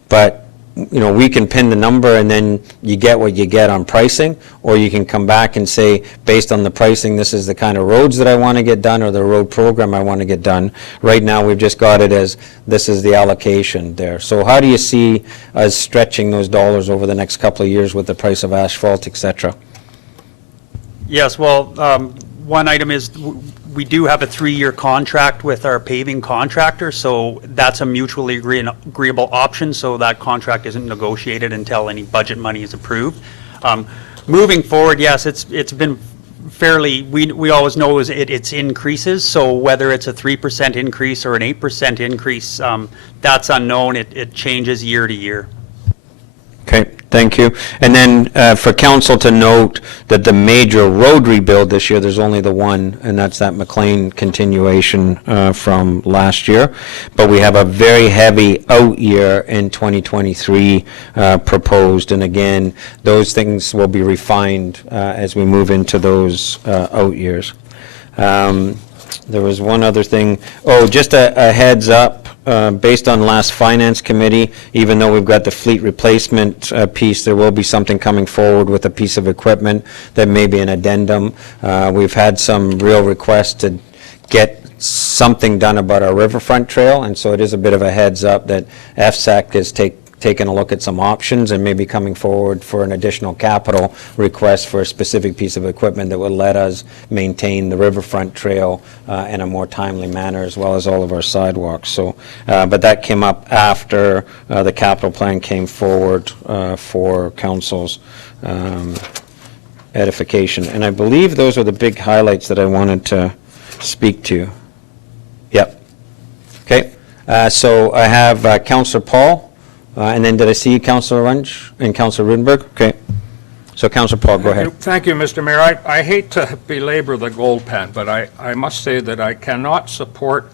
but we can pin the number and then you get what you get on pricing, or you can come back and say, based on the pricing, this is the kind of roads that I want to get done or the road program I want to get done. Right now, we've just got it as this is the allocation there. So how do you see us stretching those dollars over the next couple of years with the price of asphalt, et cetera? Yes, well, one item is we do have a 3-year contract with our paving contractor, so that's a mutually agreeable option, so that contract isn't negotiated until any budget money is approved. Moving forward, yes, it's been fairly, we always know it's increases, so whether it's a 3% increase or an 8% increase, that's unknown. It changes year to year. Okay, thank you. And then for council to note that the major road rebuild this year, there's only the one, and that's that McLean continuation from last year. But we have a very heavy out year in 2023 proposed. And again, those things will be refined as we move into those out years. There was one other thing. Oh, just a heads up. Based on last Finance Committee, even though we've got the fleet replacement piece, there will be something coming forward with a piece of equipment that may be an addendum. We've had some real requests to get something done about our riverfront trail, and so it is a bit of a heads up that FSAC is taking a look at some options and maybe coming forward for an additional capital request for a specific piece of equipment that would let us maintain the riverfront trail in a more timely manner, as well as all of our sidewalks. So, but that came up after the capital plan came forward for council's edification. And I believe those are the big highlights that I wanted to speak to. Yep. Okay. So I have Councillor Paul. And then did I see Councillor Runge and Councillor Rudenberg? Okay. So Councillor Paul, go ahead. Thank you, Mr. Mayor. I hate to belabor the gold pan, but I must say that I cannot support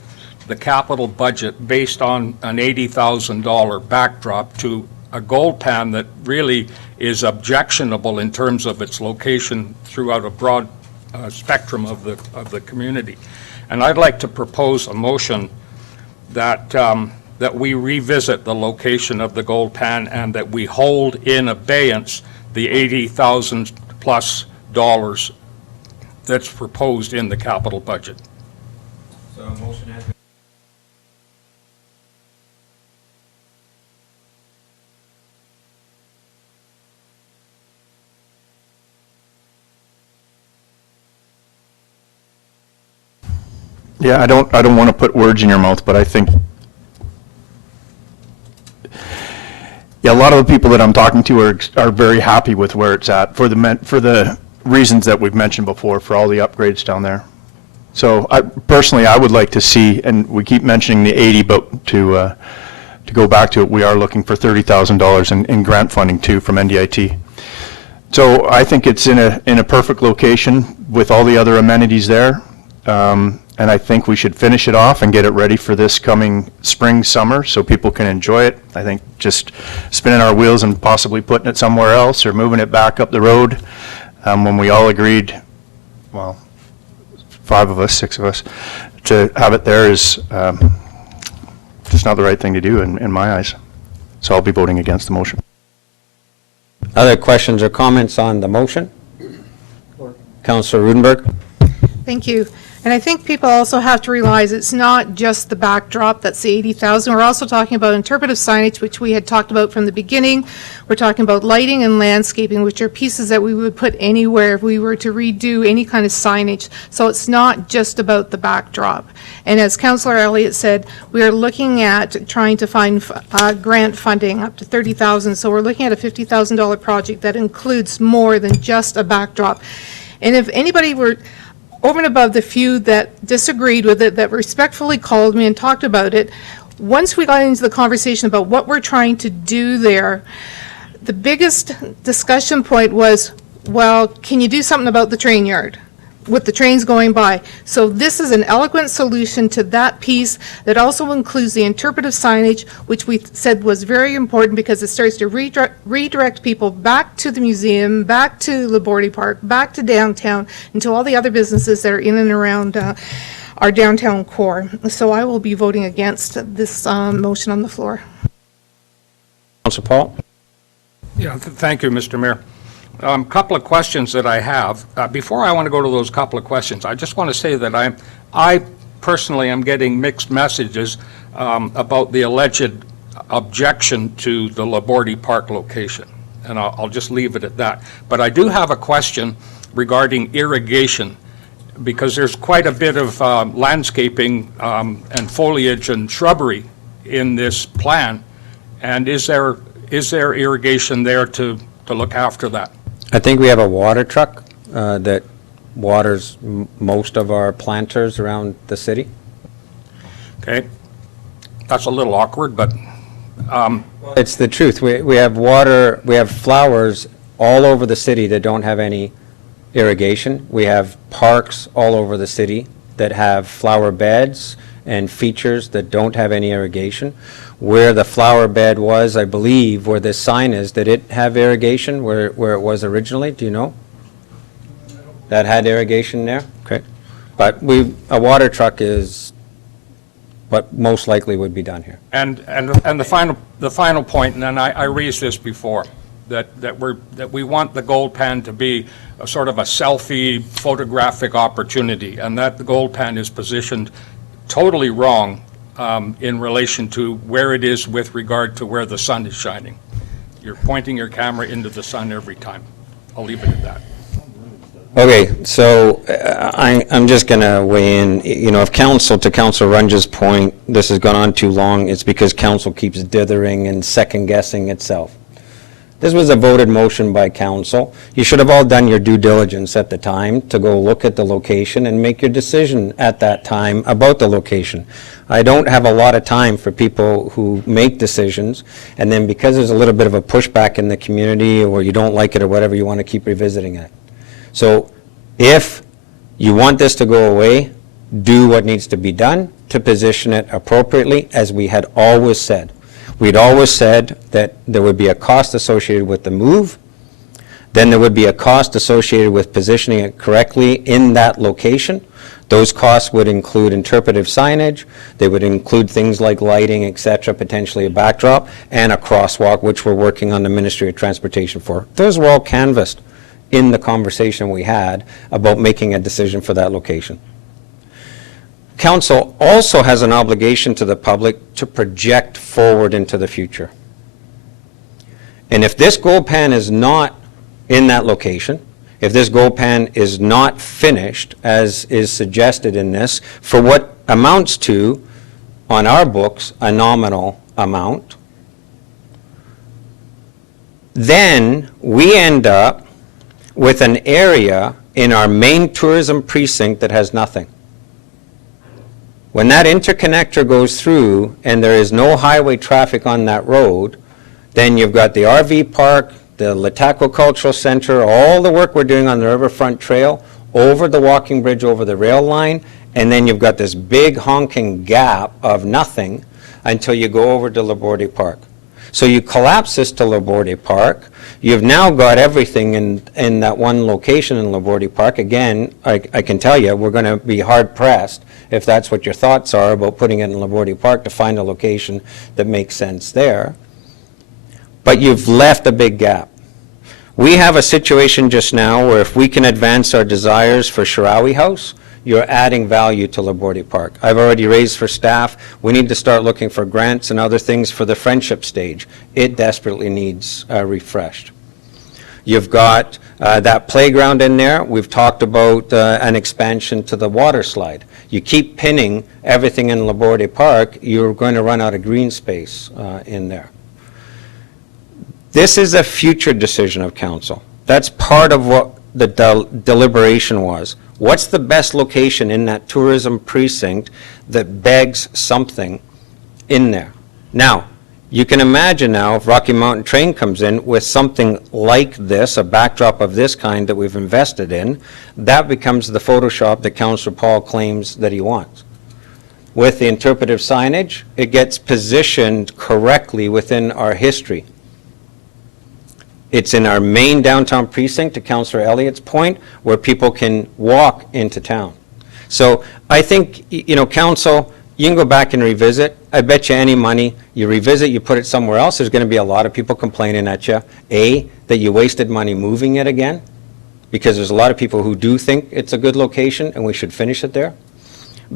the capital budget based on an $80,000 backdrop to a gold pan that really is objectionable in terms of its location throughout a broad spectrum of the community. And I'd like to propose a motion that that we revisit the location of the gold pan and that we hold in abeyance the $80,000 plus that's proposed in the capital budget. So a motion has been. Yeah, I don't want to put words in your mouth, but I think, yeah, a lot of the people that I'm talking to are very happy with where it's at for the reasons that we've mentioned before, for all the upgrades down there. So personally, I would like to see, and we keep mentioning the 80, but to go back to it, we are looking for $30,000 in grant funding too from NDIT. So I think it's in a perfect location with all the other amenities there. And I think we should finish it off and get it ready for this coming spring, summer, so people can enjoy it. I think just spinning our wheels and possibly putting it somewhere else or moving it back up the road, when we all agreed, well, 5 of us, 6 of us, to have it there is just not the right thing to do in my eyes. So I'll be voting against the motion. Other questions or comments on the motion? Councillor Rudenberg? Thank you. And I think people also have to realize it's not just the backdrop, that's the 80,000. We're also talking about interpretive signage, which we had talked about from the beginning. We're talking about lighting and landscaping, which are pieces that we would put anywhere if we were to redo any kind of signage. So it's not just about the backdrop. And as Councillor Elliott said, we are looking at trying to find grant funding up to $30,000. So we're looking at a $50,000 project that includes more than just a backdrop. And if anybody were over and above the few that disagreed with it, that respectfully called me and talked about it, once we got into the conversation about what we're trying to do there, The biggest discussion point was, well, can you do something about the train yard with the trains going by? So this is an eloquent solution to that piece that also includes the interpretive signage, which we said was very important because it starts to redirect people back to the museum, back to Labordi Park, back to downtown, and to all the other businesses that are in and around our downtown core. So I will be voting against this motion on the floor. Councillor Paul? Yeah, thank you, Mr. Mayor. Couple of questions that I have. Before I want to go to those couple of questions, I just want to say that I personally am getting mixed messages about the alleged objection to the Labordi Park location, and I'll just leave it at that. But I do have a question regarding irrigation, because there's quite a bit of landscaping and foliage and shrubbery in this plan, and is there irrigation there to look after that? I think we have a water truck that waters most of our planters around the city. Okay, that's a little awkward, but It's the truth. We have water, we have flowers all over the city that don't have any irrigation. We have parks all over the city that have flower beds and features that don't have any irrigation. Where the flower bed was, I believe, where this sign is, did it have irrigation where it was originally? Do you know? That had irrigation there? Okay. But a water truck is what most likely would be done here. And the final point, and then I raised this before, that we want the gold pan to be a sort of a selfie photographic opportunity, and that the gold pan is positioned totally wrong in relation to where it is with regard to where the sun is shining. You're pointing your camera into the sun every time. I'll leave it at that. Okay, so I'm just going to weigh in. You know, if Councillor Runge's point, this has gone on too long, it's because Council keeps dithering and second-guessing itself. This was a voted motion by Council. You should have all done your due diligence at the time to go look at the location and make your decision at that time about the location. I don't have a lot of time for people who make decisions, and then because there's a little bit of a pushback in the community or you don't like it or whatever, you want to keep revisiting it. So if you want this to go away, do what needs to be done to position it appropriately, as we had always said. We'd always said that there would be a cost associated with the move, then there would be a cost associated with positioning it correctly in that location. Those costs would include interpretive signage, they would include things like lighting, et cetera, potentially a backdrop, and a crosswalk, which we're working on the Ministry of Transportation for. Those were all canvassed in the conversation we had about making a decision for that location. Council also has an obligation to the public to project forward into the future. And if this gold pan is not in that location, if this gold pan is not finished, as is suggested in this, for what amounts to, on our books, a nominal amount, then we end up with an area in our main tourism precinct that has nothing. When that interconnector goes through and there is no highway traffic on that road, then you've got the RV park, the LHTAKO Cultural Center, all the work we're doing on the Riverfront Trail, over the walking bridge, over the rail line, and then you've got this big honking gap of nothing until you go over to Labordi Park. So you collapse this to Labordi Park. You've now got everything in that one location in Labordi Park. Again, I can tell you, we're going to be hard-pressed, if that's what your thoughts are about putting it in Labordi Park, to find a location that makes sense there. But you've left a big gap. We have a situation just now where if we can advance our desires for Shirawi House, you're adding value to Labordi Park. I've already raised for staff, we need to start looking for grants and other things for the friendship stage. It desperately needs refreshed. You've got that playground in there. We've talked about an expansion to the water slide. You keep pinning everything in Labordi Park, you're going to run out of green space in there. This is a future decision of council. That's part of what the deliberation was. What's the best location in that tourism precinct that begs something in there? Now, You can imagine now if Rocky Mountain Train comes in with something like this, a backdrop of this kind that we've invested in, that becomes the Photoshop that Councillor Paul claims that he wants. With the interpretive signage, it gets positioned correctly within our history. It's in our main downtown precinct, to Councillor Elliott's point, where people can walk into town. So I think, council, you can go back and revisit. I bet you any money, you revisit, you put it somewhere else, there's going to be a lot of people complaining at you. A, that you wasted money moving it again, because there's a lot of people who do think it's a good location and we should finish it there.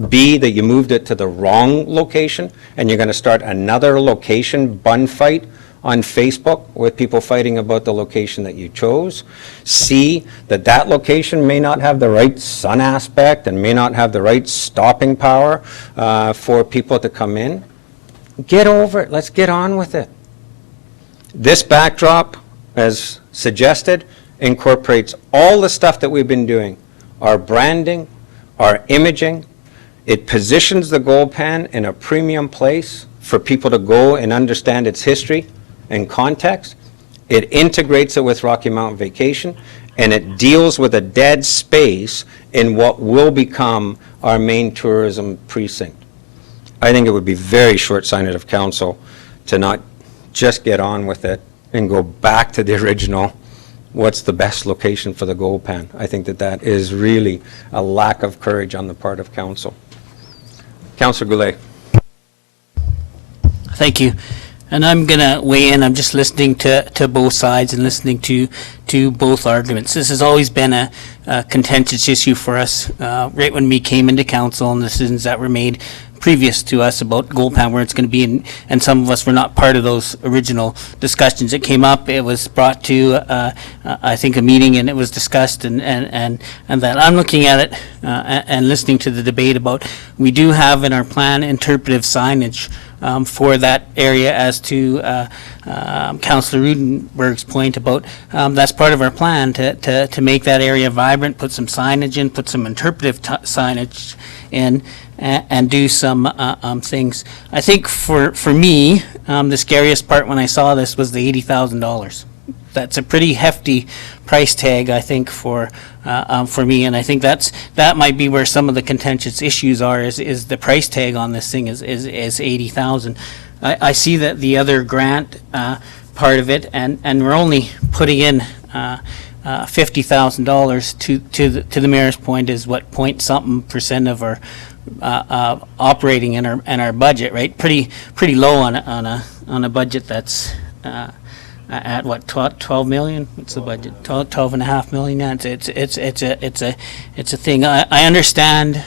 B, that you moved it to the wrong location and you're going to start another location bun fight on Facebook with people fighting about the location that you chose. C, that location may not have the right sun aspect and may not have the right stopping power for people to come in. Get over it. Let's get on with it. This backdrop, as suggested, incorporates all the stuff that we've been doing. Our branding, our imaging. It positions the gold pan in a premium place for people to go and understand its history and context. It integrates it with Rocky Mountain Vacation, and it deals with a dead space in what will become our main tourism precinct. I think it would be very short-sighted of council to not just get on with it and go back to the original, what's the best location for the gold pan. I think that is really a lack of courage on the part of council. Councillor Goulet. Thank you. And I'm going to weigh in. I'm just listening to both sides and listening to both arguments. This has always been a contentious issue for us right when we came into council, and decisions that were made previous to us about gold pan, where it's going to be, and some of us were not part of those original discussions. It came up, it was brought to, I think, a meeting, and it was discussed, and that I'm looking at it and listening to the debate about, we do have in our plan interpretive signage for that area, as to Councillor Rudenberg's point about that's part of our plan to make that area vibrant, put some signage in, put some interpretive signage in, and do some things. I think for me, the scariest part when I saw this was the $80,000. That's a pretty hefty price tag, I think, for me, and I think that might be where some of the contentious issues are. Is the price tag on this thing is $80,000. I see that the other grant part of it, and we're only putting in $50,000 to the mayor's point, is what point something percent of our operating in our budget, right? Pretty low on a budget that's at what, 12 million? What's the budget? 12.5 million. Yeah, it's a thing. I understand.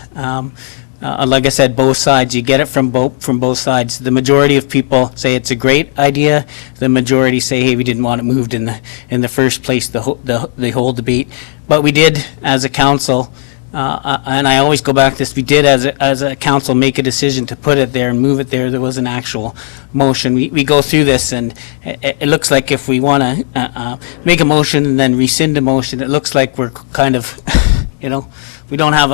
Like I said, both sides. You get it from both sides. The majority of people say it's a great idea. The majority say, hey, we didn't want it moved in the first place. The whole debate, but we did as a council. And I always go back to this, we did as a council make a decision to put it there and move it there. There was an actual motion. We go through this, and it looks like if we want to make a motion and then rescind a motion, it looks like we're kind of, we don't have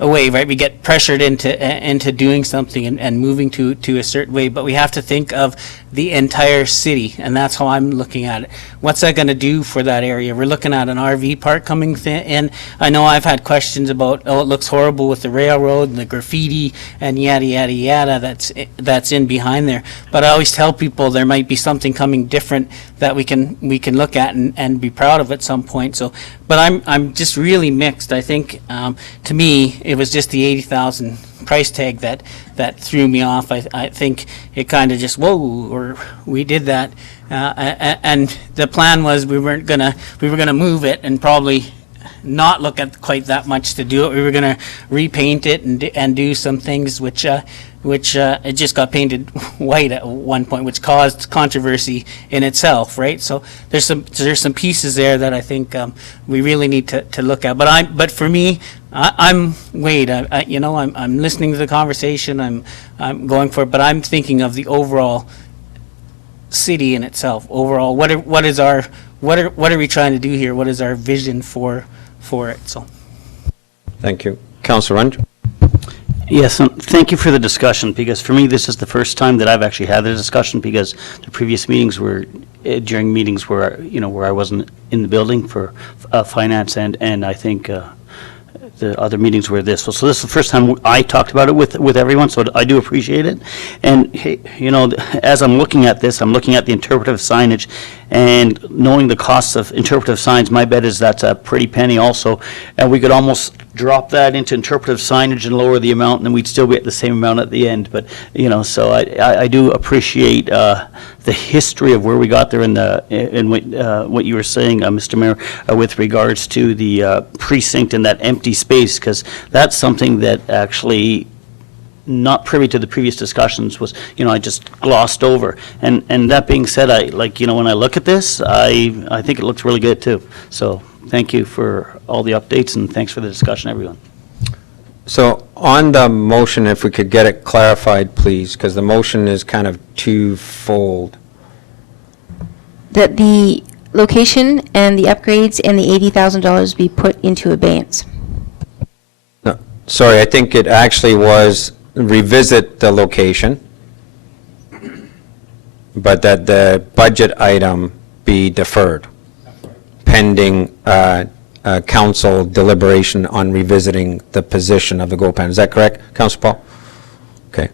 a way, right? We get pressured into doing something and moving to a certain way, but we have to think of the entire city, and that's how I'm looking at it. What's that going to do for that area? We're looking at an RV park coming in. I know I've had questions about, it looks horrible with the railroad and the graffiti and yada yada yada that's in behind there. But I always tell people there might be something coming different that we can look at and be proud of at some point. So, but I'm just really mixed. I think to me it was just the 80,000 price tag that threw me off. I think it kind of just, whoa, or we did that, and the plan was we were gonna move it and probably not look at quite that much to do it. We were gonna repaint it and do some things which it just got painted white at one point, which caused controversy in itself, right? So there's some pieces there that I think we really need to look at. But for me, I'm Wade. I'm listening to the conversation. I'm going for it, but I'm thinking of the overall city in itself. Overall, what are we trying to do here? What is our vision for it? So, thank you, Councillor Rund. Yes, thank you for the discussion, because for me, this is the first time that I've actually had the discussion, because the previous meetings were during meetings where, where I wasn't in the building for finance, and I think the other meetings were this. So this is the first time I talked about it with everyone, so I do appreciate it. And, hey, as I'm looking at this, I'm looking at the interpretive signage, and knowing the costs of interpretive signs, my bet is that's a pretty penny also. And we could almost drop that into interpretive signage and lower the amount, and then we'd still be at the same amount at the end. But, so I do appreciate the history of where we got there in what you were saying, Mr. Mayor, with regards to the precinct and that empty space, because that's something that actually, not privy to the previous discussions, was, I just glossed over. And that being said, when I look at this, I think it looks really good too. So thank you for all the updates, and thanks for the discussion, everyone. So on the motion, if we could get it clarified, please, because the motion is kind of twofold. That the location and the upgrades and the $80,000 be put into abeyance. No, sorry, I think it actually was revisit the location, but that the budget item be deferred pending council deliberation on revisiting the position of the GoPan. Is that correct, Councillor Paul? Okay.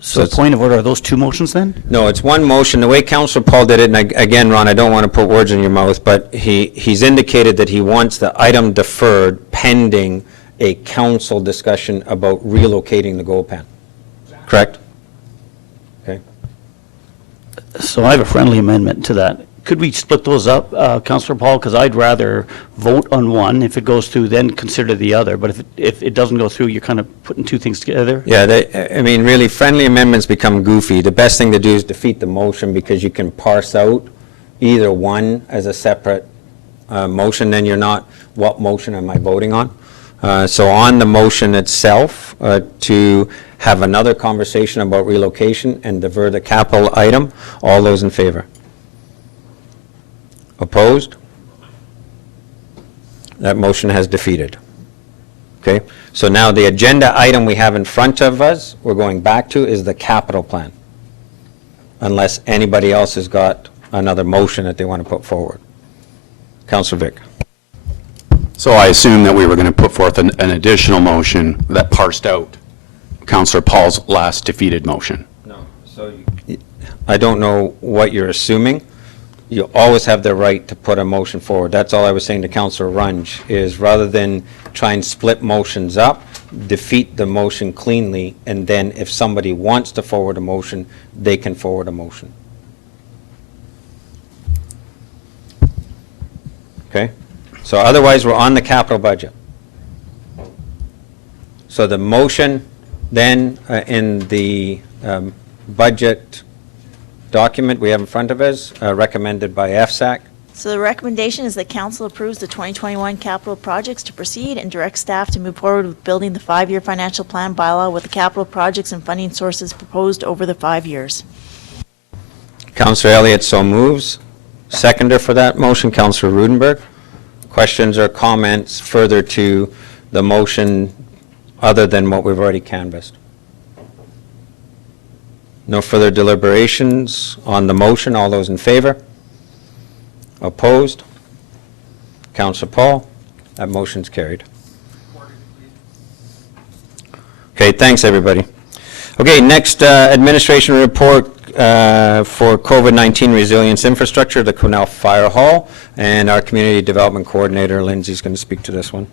So it's- point of order, are those two motions then? No, it's one motion. The way Councillor Paul did it, and again, Ron, I don't want to put words in your mouth, but he's indicated that he wants the item deferred pending a council discussion about relocating the GoPan. Correct? Okay. So I have a friendly amendment to that. Could we split those up, Councillor Paul? Because I'd rather vote on one. If it goes through, then consider the other. But if it doesn't go through, you're kind of putting two things together. Yeah, really, friendly amendments become goofy. The best thing to do is defeat the motion, because you can parse out either one as a separate motion, then you're not, what motion am I voting on? So on the motion itself, to have another conversation about relocation and divert the capital item, all those in favor? Opposed? That motion has defeated. Okay, so now the agenda item we have in front of us, we're going back to, is the capital plan. Unless anybody else has got another motion that they want to put forward. Councillor Vic. So I assume that we were going to put forth an additional motion that parsed out Councillor Paul's last defeated motion. No, so I don't know what you're assuming. You always have the right to put a motion forward. That's all I was saying to Councillor Runge, is rather than try and split motions up, defeat the motion cleanly, and then if somebody wants to forward a motion, they can forward a motion. Okay? So otherwise, we're on the capital budget. So the motion then in the budget document we have in front of us, recommended by FSAC. So the recommendation is that council approves the 2021 capital projects to proceed and direct staff to move forward with building the 5-year financial plan bylaw with the capital projects and funding sources proposed over the 5 years. Councillor Elliott so moves. Seconder for that motion, Councillor Rudenberg. Questions or comments further to the motion other than what we've already canvassed? No further deliberations on the motion. All those in favor? Opposed? Councillor Paul? That motion's carried. Okay, thanks, everybody. Okay, next administration report for COVID-19 resilience infrastructure, the Quesnel Fire Hall, and our community development coordinator, Lindsay's going to speak to this one.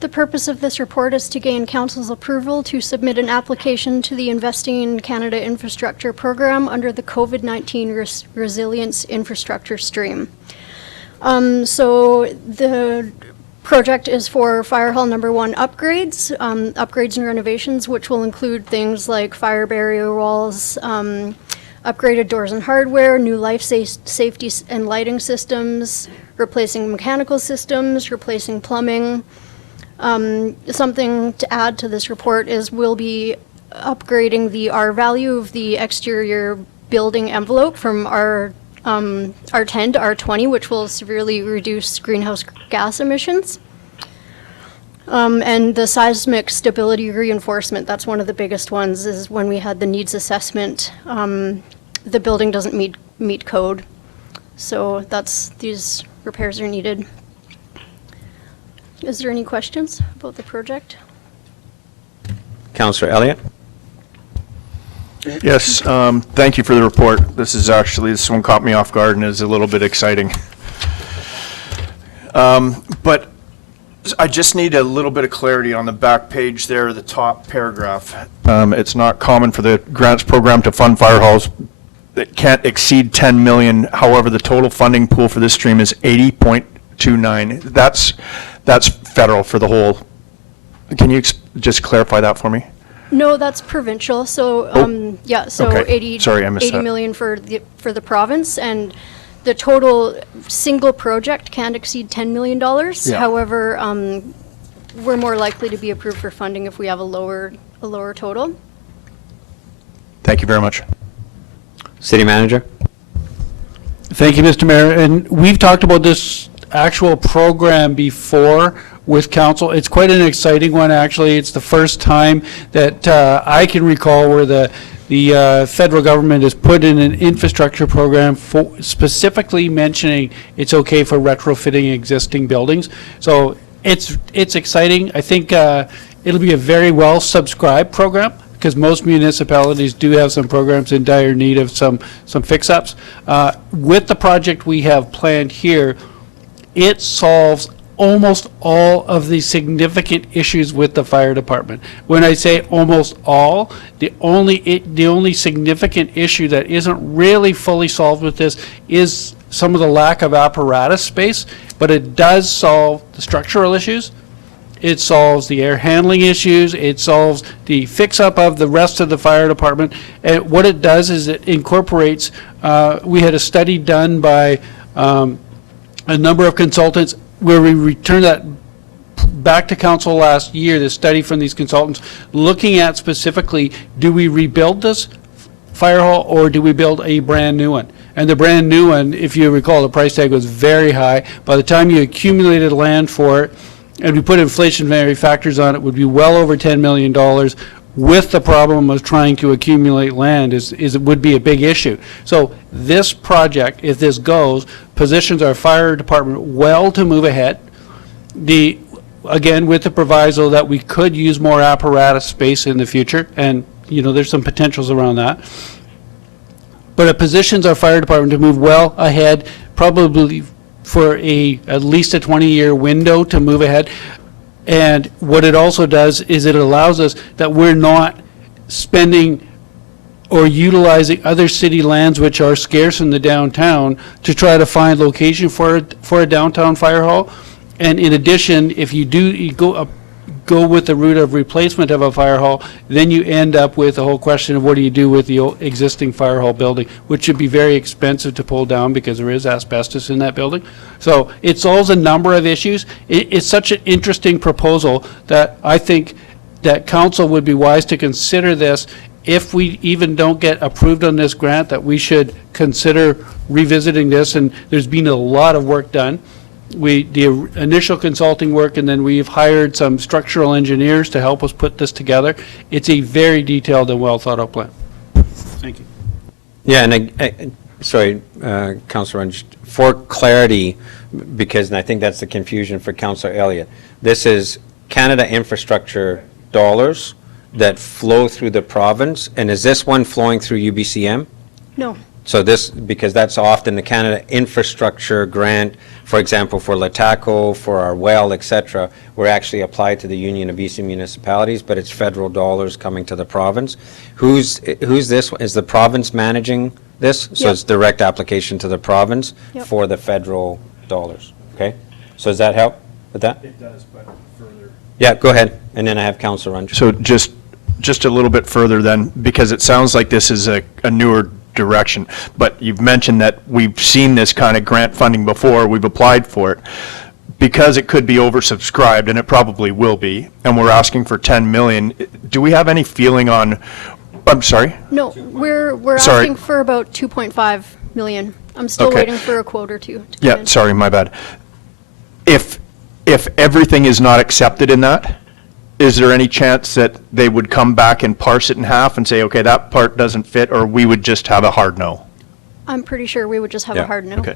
The purpose of this report is to gain council's approval to submit an application to the Investing in Canada Infrastructure Program under the COVID-19 Resilience Infrastructure Stream. So the project is for Fire Hall Number 1 upgrades, upgrades and renovations, which will include things like fire barrier walls, upgraded doors and hardware, new life safety and lighting systems, replacing mechanical systems, replacing plumbing. Something to add to this report is we'll be upgrading the R value of the exterior building envelope from R10 to R20, which will severely reduce greenhouse gas emissions. And the seismic stability reinforcement, that's one of the biggest ones, is when we had the needs assessment, the building doesn't meet code. So these repairs are needed. Is there any questions about the project? Councillor Elliott? Yes, thank you for the report. This one caught me off guard and is a little bit exciting. But I just need a little bit of clarity on the back page there, the top paragraph. It's not common for the grants program to fund fire halls that can't exceed 10 million. However, the total funding pool for this stream is 80.29. That's federal for the whole. Can you just clarify that for me? No, that's provincial. So, yeah, so okay. 80, Sorry, I missed 80 that. million for the province, and the total single project can't exceed $10 million. Yeah. However, we're more likely to be approved for funding if we have a lower total. Thank you very much. City Manager? Thank you, Mr. Mayor. And we've talked about this actual program before with council. It's quite an exciting one, actually. It's the first time that I can recall where the federal government has put in an infrastructure program for specifically mentioning it's okay for retrofitting existing buildings. So it's exciting. I think it'll be a very well subscribed program, because most municipalities do have some programs in dire need of some fix-ups. With the project we have planned here, it solves almost all of the significant issues with the fire department. When I say almost all, the only significant issue that isn't really fully solved with this is some of the lack of apparatus space, but it does solve the structural issues. It solves the air handling issues. It solves the fix-up of the rest of the fire department. And what it does is it incorporates, we had a study done by a number of consultants where we returned that back to council last year, the study from these consultants, looking at specifically, do we rebuild this fire hall or do we build a brand new one? And the brand new one, if you recall, the price tag was very high. By the time you accumulated land for it, and we put inflationary factors on it, would be well over $10 million, with the problem of trying to accumulate land it would be a big issue. So this project, if this goes, positions our fire department well to move ahead. Again, with the proviso that we could use more apparatus space in the future, and there's some potentials around that. But it positions our fire department to move well ahead, probably for at least a 20-year window to move ahead. And what it also does is it allows us that we're not spending or utilizing other city lands which are scarce in the downtown to try to find location for a downtown fire hall. And in addition, if you go with the route of replacement of a fire hall, then you end up with the whole question of what do you do with the existing fire hall building, which should be very expensive to pull down because there is asbestos in that building. So it solves a number of issues. It's such an interesting proposal that I think that council would be wise to consider this. If we even don't get approved on this grant, that we should consider revisiting this. And there's been a lot of work done. The initial consulting work, and then we've hired some structural engineers to help us put this together. It's a very detailed and well thought out plan. Thank you. Yeah, and sorry, Councillor, just for clarity, because I think that's the confusion for Councillor Elliott. This is Canada infrastructure dollars that flow through the province, and is this one flowing through UBCM? No. So this, because that's often the Canada infrastructure grant, for example, for LHTAKO, for our well, et cetera, were actually applied to the Union of BC Municipalities, but it's federal dollars coming to the province. Who's this? Is the province managing this? So Yep. it's direct application to the province Yep. for the federal dollars, okay? So does that help with that? It does, but further. Yeah, go ahead, and then I have Councillor Runge. So just a little bit further then, because it sounds like this is a newer direction, but you've mentioned that we've seen this kind of grant funding before, we've applied for it. Because it could be oversubscribed, and it probably will be, and we're asking for 10 million, do we have any feeling on, I'm sorry? No, we're Sorry. asking for about 2.5 million. I'm still Okay. waiting for a quote or two to come Yeah, in. sorry, my bad. If if everything is not accepted in that, is there any chance that they would come back and parse it in half and say, okay, that part doesn't fit, or we would just have a hard no? I'm pretty sure we would just have Yeah. a hard no. Okay.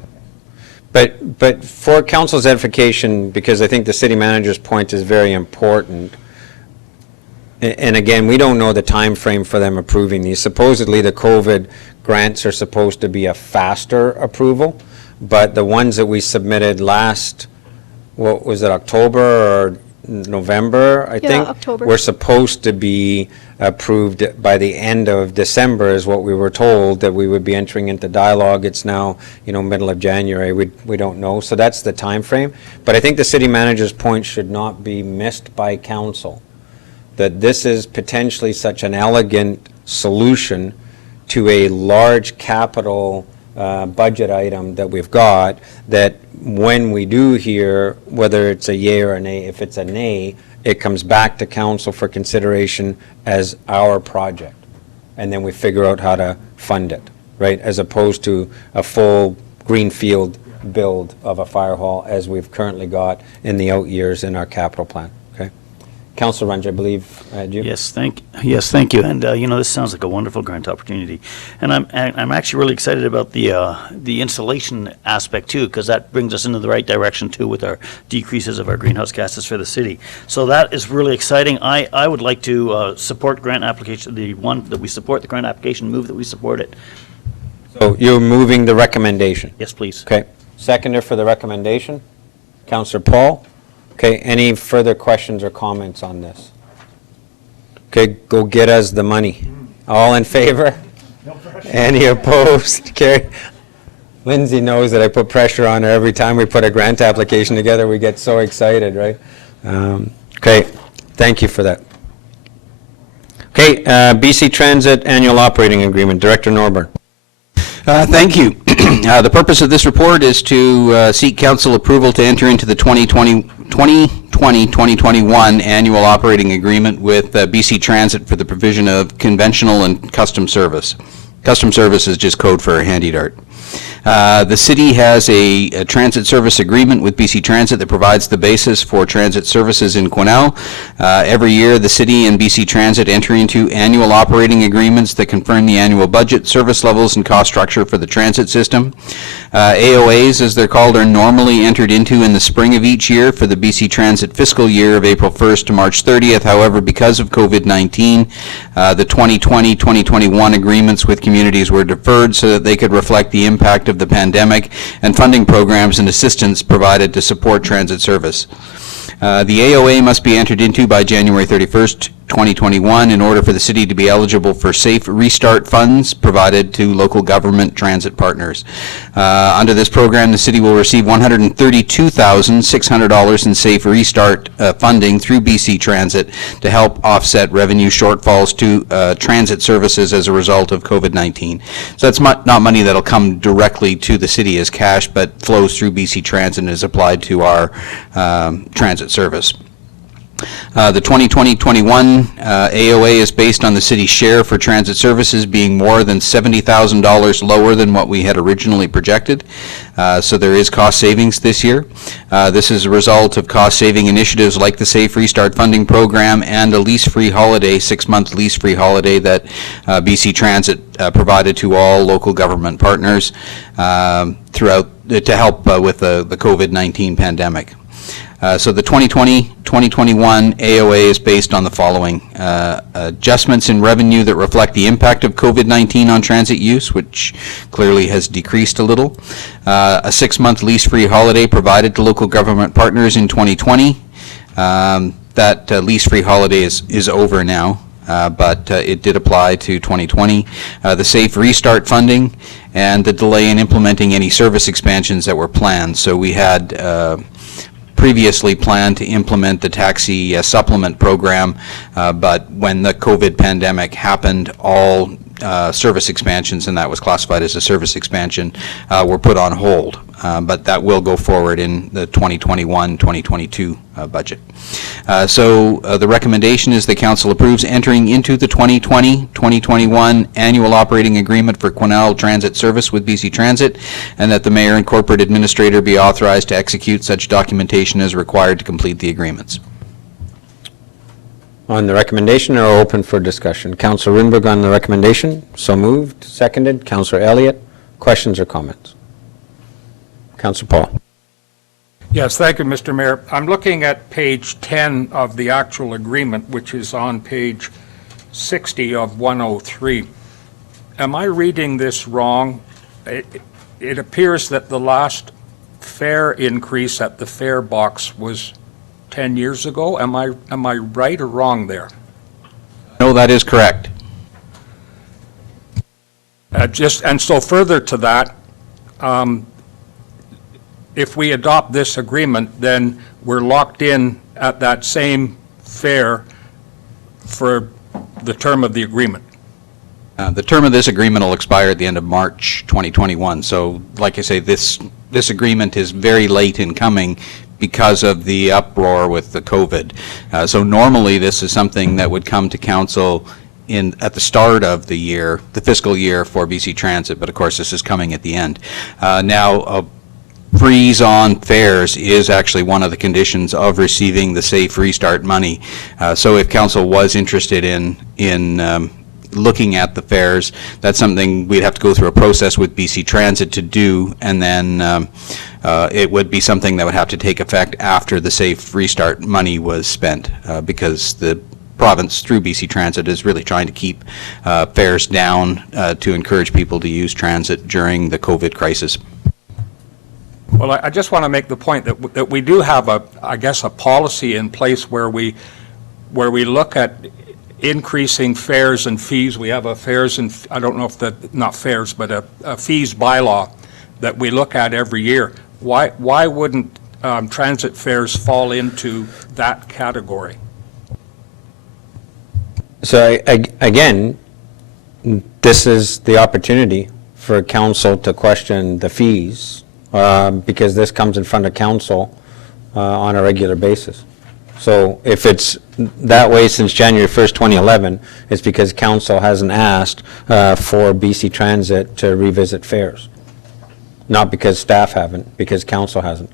But for council's edification, because I think the city manager's point is very important, and again, we don't know the time frame for them approving these. Supposedly, the COVID grants are supposed to be a faster approval, but the ones that we submitted last, what was it, October or November, I Yeah, think? October. Were supposed to be approved by the end of December, is what we were told, that we would be entering into dialogue. It's now, middle of January. We don't know. So that's the time frame. But I think the city manager's point should not be missed by council, that this is potentially such an elegant solution to a large capital budget item that we've got, that when we do hear whether it's a yay or a nay, if it's a nay, it comes back to council for consideration as our project. And then we figure out how to fund it, right? As opposed to a full greenfield build of a fire hall as we've currently got in the out years in our capital plan, okay? Councillor Runge, I believe, you? Yes, thank you. And, this sounds like a wonderful grant opportunity. And I'm actually really excited about the installation aspect too, because that brings us into the right direction too with our decreases of our greenhouse gases for the city. So that is really exciting. I would like to support grant application, the one that we support the grant application, move that we support it. So you're moving the recommendation? Yes, please. Okay. Seconder for the recommendation? Councillor Paul? Okay, any further questions or comments on this? Okay, go get us the money. All in favor? Any opposed? Carry. Lindsay knows that I put pressure on her every time we put a grant application together. We get so excited, right? Okay, thank you for that. Okay, BC Transit Annual Operating Agreement, Director Norburn. Thank you. The purpose of this report is to seek council approval to enter into the 2020-2021 annual operating agreement with BC Transit for the provision of conventional and custom service. Custom service is just code for handy dart. The city has a transit service agreement with BC Transit that provides the basis for transit services in Quesnel. Every year, the city and BC Transit enter into annual operating agreements that confirm the annual budget, service levels, and cost structure for the transit system. AOAs, as they're called, are normally entered into in the spring of each year for the BC Transit fiscal year of April 1st to March 30th. However, because of COVID-19, the 2020-2021 agreements with communities were deferred so that they could reflect the impact of the pandemic and funding programs and assistance provided to support transit service. The AOA must be entered into by January 31st, 2021 in order for the city to be eligible for safe restart funds provided to local government transit partners. Under this program, the city will receive $132,600 in safe restart funding through BC Transit to help offset revenue shortfalls to transit services as a result of COVID-19. So that's not money that'll come directly to the city as cash, but flows through BC Transit and is applied to our transit service. The 2020-21 AOA is based on the city's share for transit services being more than $70,000 lower than what we had originally projected. So there is cost savings this year. This is a result of cost-saving initiatives like the Safe Restart Funding Program and a lease-free holiday, 6-month lease-free holiday that BC Transit provided to all local government partners throughout to help with the COVID-19 pandemic. So the 2020-2021 AOA is based on the following. Adjustments in revenue that reflect the impact of COVID-19 on transit use, which clearly has decreased a little. A 6-month lease-free holiday provided to local government partners in 2020. That lease-free holiday is over now, but it did apply to 2020. The Safe Restart funding and the delay in implementing any service expansions that were planned. So we had previously planned to implement the taxi supplement program, but when the COVID pandemic happened, all service expansions, and that was classified as a service expansion, were put on hold. But that will go forward in the 2021-2022 budget. So the recommendation is the council approves entering into the 2020-2021 annual operating agreement for Quesnel Transit Service with BC Transit, and that the mayor and corporate administrator be authorized to execute such documentation as required to complete the agreements. On the recommendation or open for discussion? Councillor Rinberg on the recommendation. So moved. Seconded. Councillor Elliott. Questions or comments? Councillor Paul. Yes, thank you, Mr. Mayor. I'm looking at page 10 of the actual agreement, which is on page 60 of 103. Am I reading this wrong? It appears that the last fare increase at the fare box was 10 years ago. Am I right or wrong there? No, that is correct. And so further to that, if we adopt this agreement, then we're locked in at that same fare for the term of the agreement. The term of this agreement will expire at the end of March 2021. So, like I say, this agreement is very late in coming because of the uproar with the COVID. So normally this is something that would come to council at the start of the year, the fiscal year for BC Transit, but of course this is coming at the end. Now, a freeze on fares is actually one of the conditions of receiving the Safe Restart money. So if council was interested in looking at the fares, that's something we'd have to go through a process with BC Transit to do, and then it would be something that would have to take effect after the Safe Restart money was spent, because the province through BC Transit is really trying to keep fares down to encourage people to use transit during the COVID crisis. Well, I just want to make the point that we do have I guess a policy in place where we look at increasing fares and fees. We have a fares and, I don't know if that, not fares, but a fees bylaw that we look at every year. Why wouldn't transit fares fall into that category? So again, this is the opportunity for council to question the fees, because this comes in front of council on a regular basis. So if it's that way since January 1st, 2011, it's because council hasn't asked for BC Transit to revisit fares. Not because staff haven't, because council hasn't.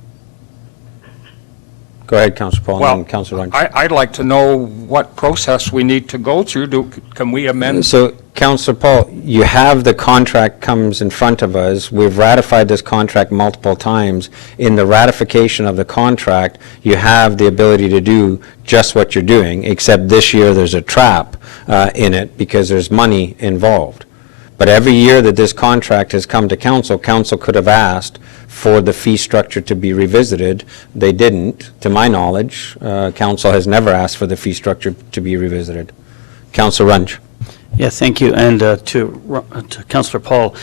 Go ahead, Councillor Paul, and then Councillor Lunch. I'd like to know what process we need to go through. Can we amend? So, Councillor Paul, you have the contract comes in front of us. We've ratified this contract multiple times. In the ratification of the contract, you have the ability to do just what you're doing, except this year there's a trap in it because there's money involved. But every year that this contract has come to council, council could have asked for the fee structure to be revisited. They didn't, to my knowledge. Council has never asked for the fee structure to be revisited. Councillor Runge. Yeah, thank you. And to Councillor Paul,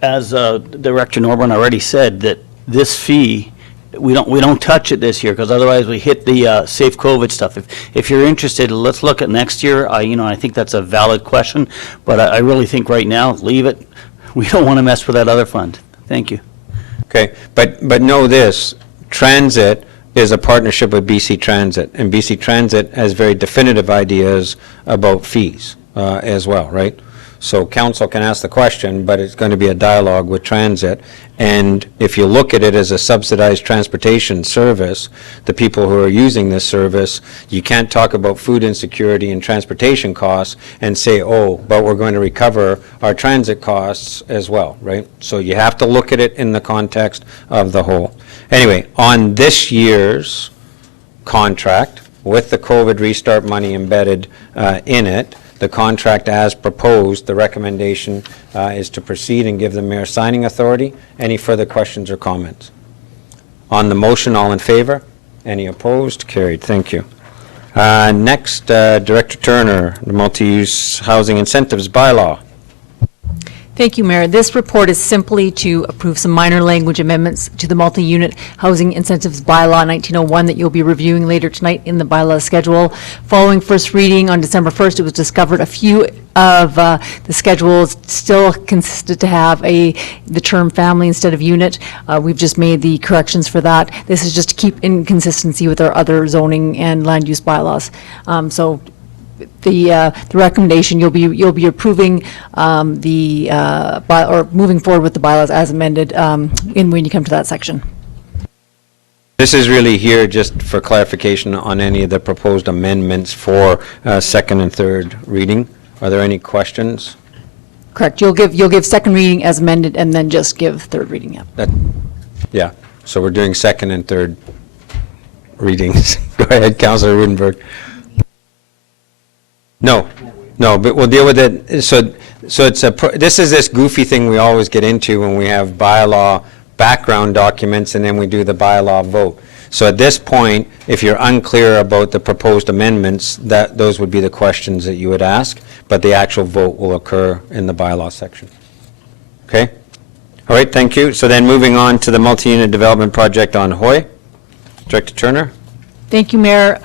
as Director Norburn already said, that this fee, we don't touch it this year, because otherwise we hit the safe COVID stuff. If you're interested, let's look at next year. I think that's a valid question, but I really think right now, leave it. We don't want to mess with that other fund. Thank you. Okay, but know this, transit is a partnership with BC Transit, and BC Transit has very definitive ideas about fees as well, right? So council can ask the question, but it's going to be a dialogue with transit. And if you look at it as a subsidized transportation service, the people who are using this service, you can't talk about food insecurity and transportation costs and say, oh, but we're going to recover our transit costs as well, right? So you have to look at it in the context of the whole. Anyway, on this year's contract, with the COVID restart money embedded in it, the contract as proposed, the recommendation is to proceed and give the mayor signing authority. Any further questions or comments? On the motion, all in favor? Any opposed? Carried. Thank you. Next, Director Turner, the Multi-Use Housing Incentives Bylaw. Thank you, Mayor. This report is simply to approve some minor language amendments to the multi-unit housing incentives bylaw 1901 that you'll be reviewing later tonight in the bylaw schedule. Following first reading on December 1st, it was discovered a few of the schedules still consisted to have the term family instead of unit. We've just made the corrections for that. This is just to keep in consistency with our other zoning and land use bylaws. So the recommendation, you'll be approving or moving forward with the bylaws as amended when you come to that section. This is really here just for clarification on any of the proposed amendments for second and third reading. Are there any questions? Correct. You'll give second reading as amended and then just give third reading. Yeah. Yeah. So we're doing second and third readings. Go ahead, Councillor Rudenberg. No, but we'll deal with it. So this is this goofy thing we always get into when we have bylaw background documents and then we do the bylaw vote. So at this point, if you're unclear about the proposed amendments, those would be the questions that you would ask, but the actual vote will occur in the bylaw section. Okay? All right, thank you. So then moving on to the multi-unit development project on Hoy. Director Turner. Thank you, Mayor.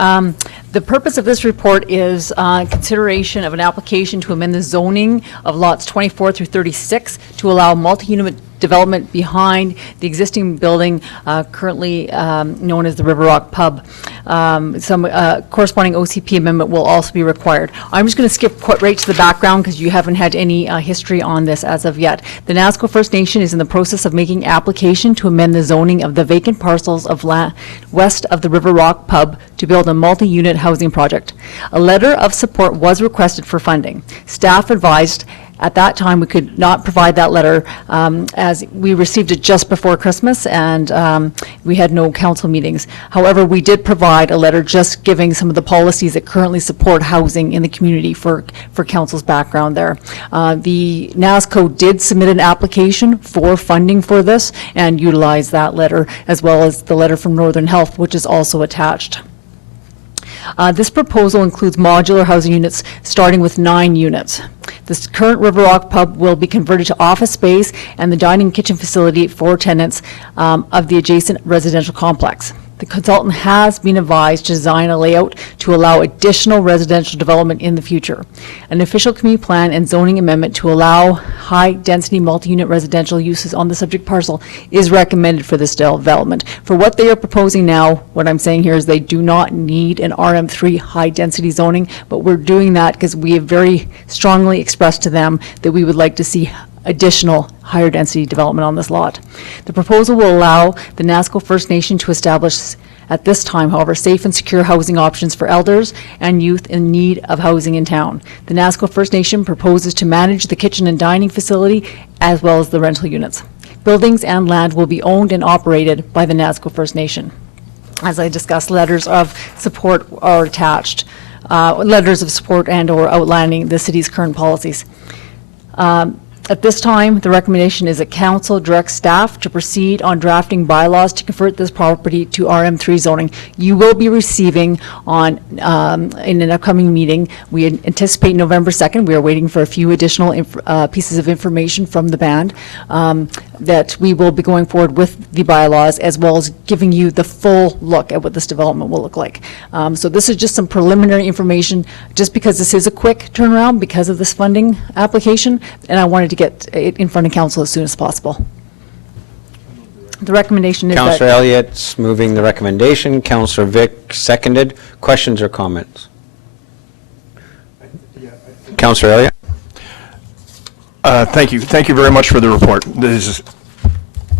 The purpose of this report is consideration of an application to amend the zoning of lots 24 through 36 to allow multi-unit development behind the existing building currently known as the River Rock Pub. Some corresponding OCP amendment will also be required. I'm just going to skip right to the background because you haven't had any history on this as of yet. The NASCO First Nation is in the process of making application to amend the zoning of the vacant parcels of land west of the River Rock Pub to build a multi-unit housing project. A letter of support was requested for funding. Staff advised at that time we could not provide that letter as we received it just before Christmas and we had no council meetings. However, we did provide a letter just giving some of the policies that currently support housing in the community for council's background there. The NASCO did submit an application for funding for this and utilize that letter as well as the letter from Northern Health, which is also attached. This proposal includes modular housing units starting with 9 units. This current River Rock Pub will be converted to office space and the dining kitchen facility for tenants of the adjacent residential complex. The consultant has been advised to design a layout to allow additional residential development in the future. An official community plan and zoning amendment to allow high-density multi-unit residential uses on the subject parcel is recommended for this development. For what they are proposing now, what I'm saying here is they do not need an RM3 high-density zoning, but we're doing that because we have very strongly expressed to them that we would like to see additional higher density development on this lot. The proposal will allow the NASCO First Nation to establish at this time, however, safe and secure housing options for elders and youth in need of housing in town. The NASCO First Nation proposes to manage the kitchen and dining facility as well as the rental units. Buildings and land will be owned and operated by the NASCO First Nation. As I discussed, letters of support are attached, letters of support and or outlining the city's current policies. At this time, the recommendation is that council directs staff to proceed on drafting bylaws to convert this property to RM3 zoning. You will be receiving in an upcoming meeting, we anticipate November 2nd. We are waiting for a few additional pieces of information from the band that we will be going forward with the bylaws as well as giving you the full look at what this development will look like. So this is just some preliminary information just because this is a quick turnaround because of this funding application, and I wanted to get it in front of council as soon as possible. The recommendation is that... Councillor Elliott's moving the recommendation. Councillor Vic seconded. Questions or comments? Councillor Elliott. Thank you. Thank you very much for the report. This is,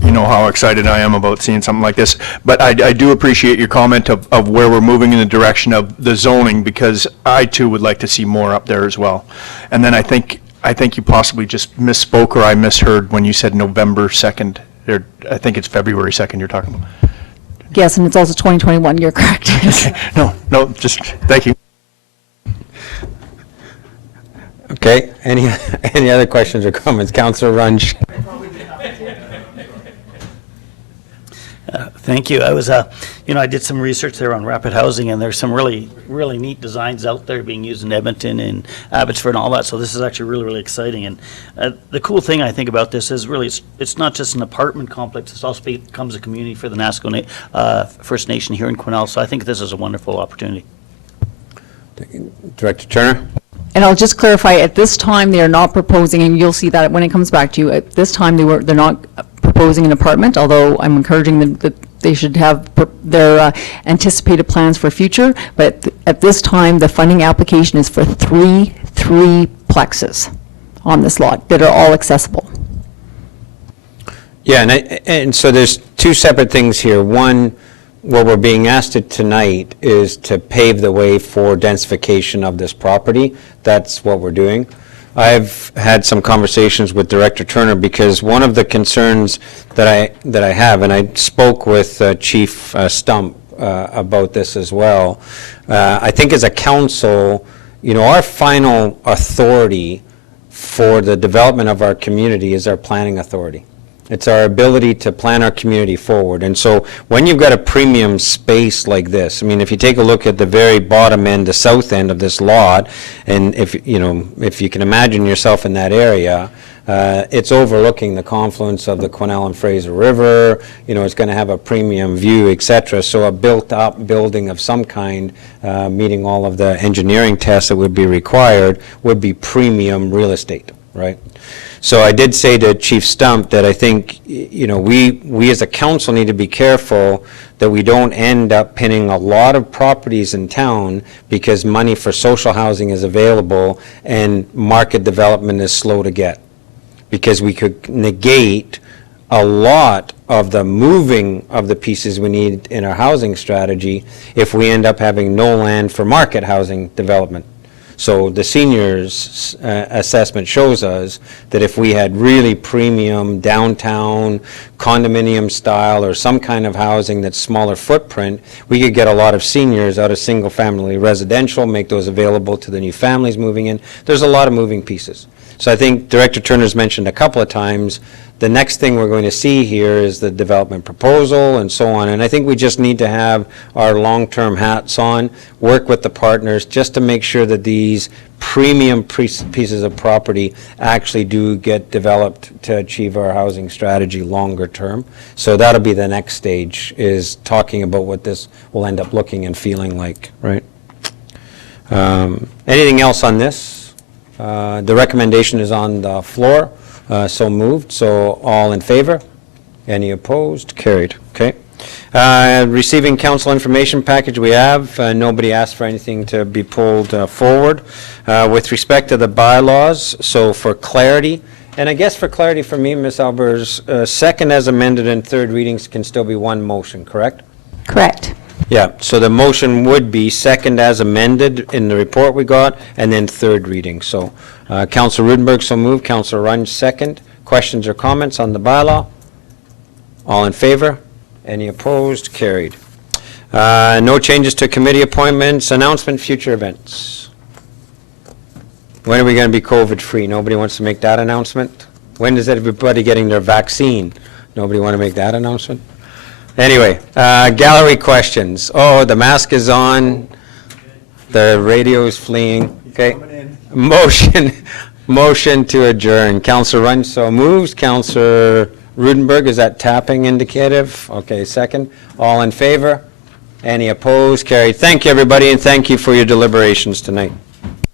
you know how excited I am about seeing something like this. But I do appreciate your comment of where we're moving in the direction of the zoning because I too would like to see more up there as well. And then I think you possibly just misspoke or I misheard when you said November 2nd. I think it's February 2nd you're talking about. Yes, and it's also 2021. You're correct. Yes. No, just thank you. Okay, any other questions or comments? Councillor Runge. Thank you. I was, I did some research there on rapid housing, and there's some really, really neat designs out there being used in Edmonton and Abbotsford and all that. So this is actually really, really exciting. And the cool thing I think about this is really it's not just an apartment complex. It also becomes a community for the Nasco First Nation here in Quesnel. So I think this is a wonderful opportunity. Director Turner? And I'll just clarify, at this time, they are not proposing, and you'll see that when it comes back to you, at this time, they're not proposing an apartment, although I'm encouraging them that they should have their anticipated plans for future, but at this time, the funding application is for three plexes on this lot that are all accessible. Yeah, and so there's two separate things here. One, what we're being asked to tonight is to pave the way for densification of this property. That's what we're doing. I've had some conversations with Director Turner because one of the concerns that I have, and I spoke with Chief Stump about this as well. I think as a council, our final authority for the development of our community is our planning authority. It's our ability to plan our community forward. And so when you've got a premium space like this, I mean, if you take a look at the very bottom end, the south end of this lot, and if you can imagine yourself in that area, it's overlooking the confluence of the Quesnel and Fraser River. It's going to have a premium view, etc. So a built-up building of some kind, meeting all of the engineering tests that would be required, would be premium real estate, right? So I did say to Chief Stump that I think, we as a council need to be careful that we don't end up pinning a lot of properties in town because money for social housing is available and market development is slow to get. Because we could negate a lot of the moving of the pieces we need in our housing strategy if we end up having no land for market housing development. So the seniors assessment shows us that if we had really premium downtown condominium style or some kind of housing that's smaller footprint, we could get a lot of seniors out of single family residential, make those available to the new families moving in. There's a lot of moving pieces. So I think Director Turner's mentioned a couple of times, the next thing we're going to see here is the development proposal and so on. And I think we just need to have our long-term hats on, work with the partners just to make sure that these premium pieces of property actually do get developed to achieve our housing strategy longer term. So that'll be the next stage, is talking about what this will end up looking and feeling like, right? Anything else on this? The recommendation is on the floor. So moved. So all in favor? Any opposed? Carried. Okay. Receiving council information package we have. Nobody asked for anything to be pulled forward. With respect to the bylaws, so for clarity, and I guess for clarity for me, Ms. Albers, second as amended and third readings can still be one motion, correct? Correct. Yeah, so the motion would be second as amended in the report we got, and then third reading. So Councillor Rudenberg so moved, Councillor Runge second. Questions or comments on the bylaw? All in favor? Any opposed? Carried. No changes to committee appointments. Announcement, future events. When are we going to be COVID-free? Nobody wants to make that announcement? When is everybody getting their vaccine? Nobody want to make that announcement? Anyway, gallery questions. Oh, the mask is on. The radio is fleeing. Okay. Motion to adjourn. Councillor Runge so moves. Councillor Rudenberg, is that tapping indicative? Okay, second. All in favor? Any opposed? Carried. Thank you, everybody, and thank you for your deliberations tonight.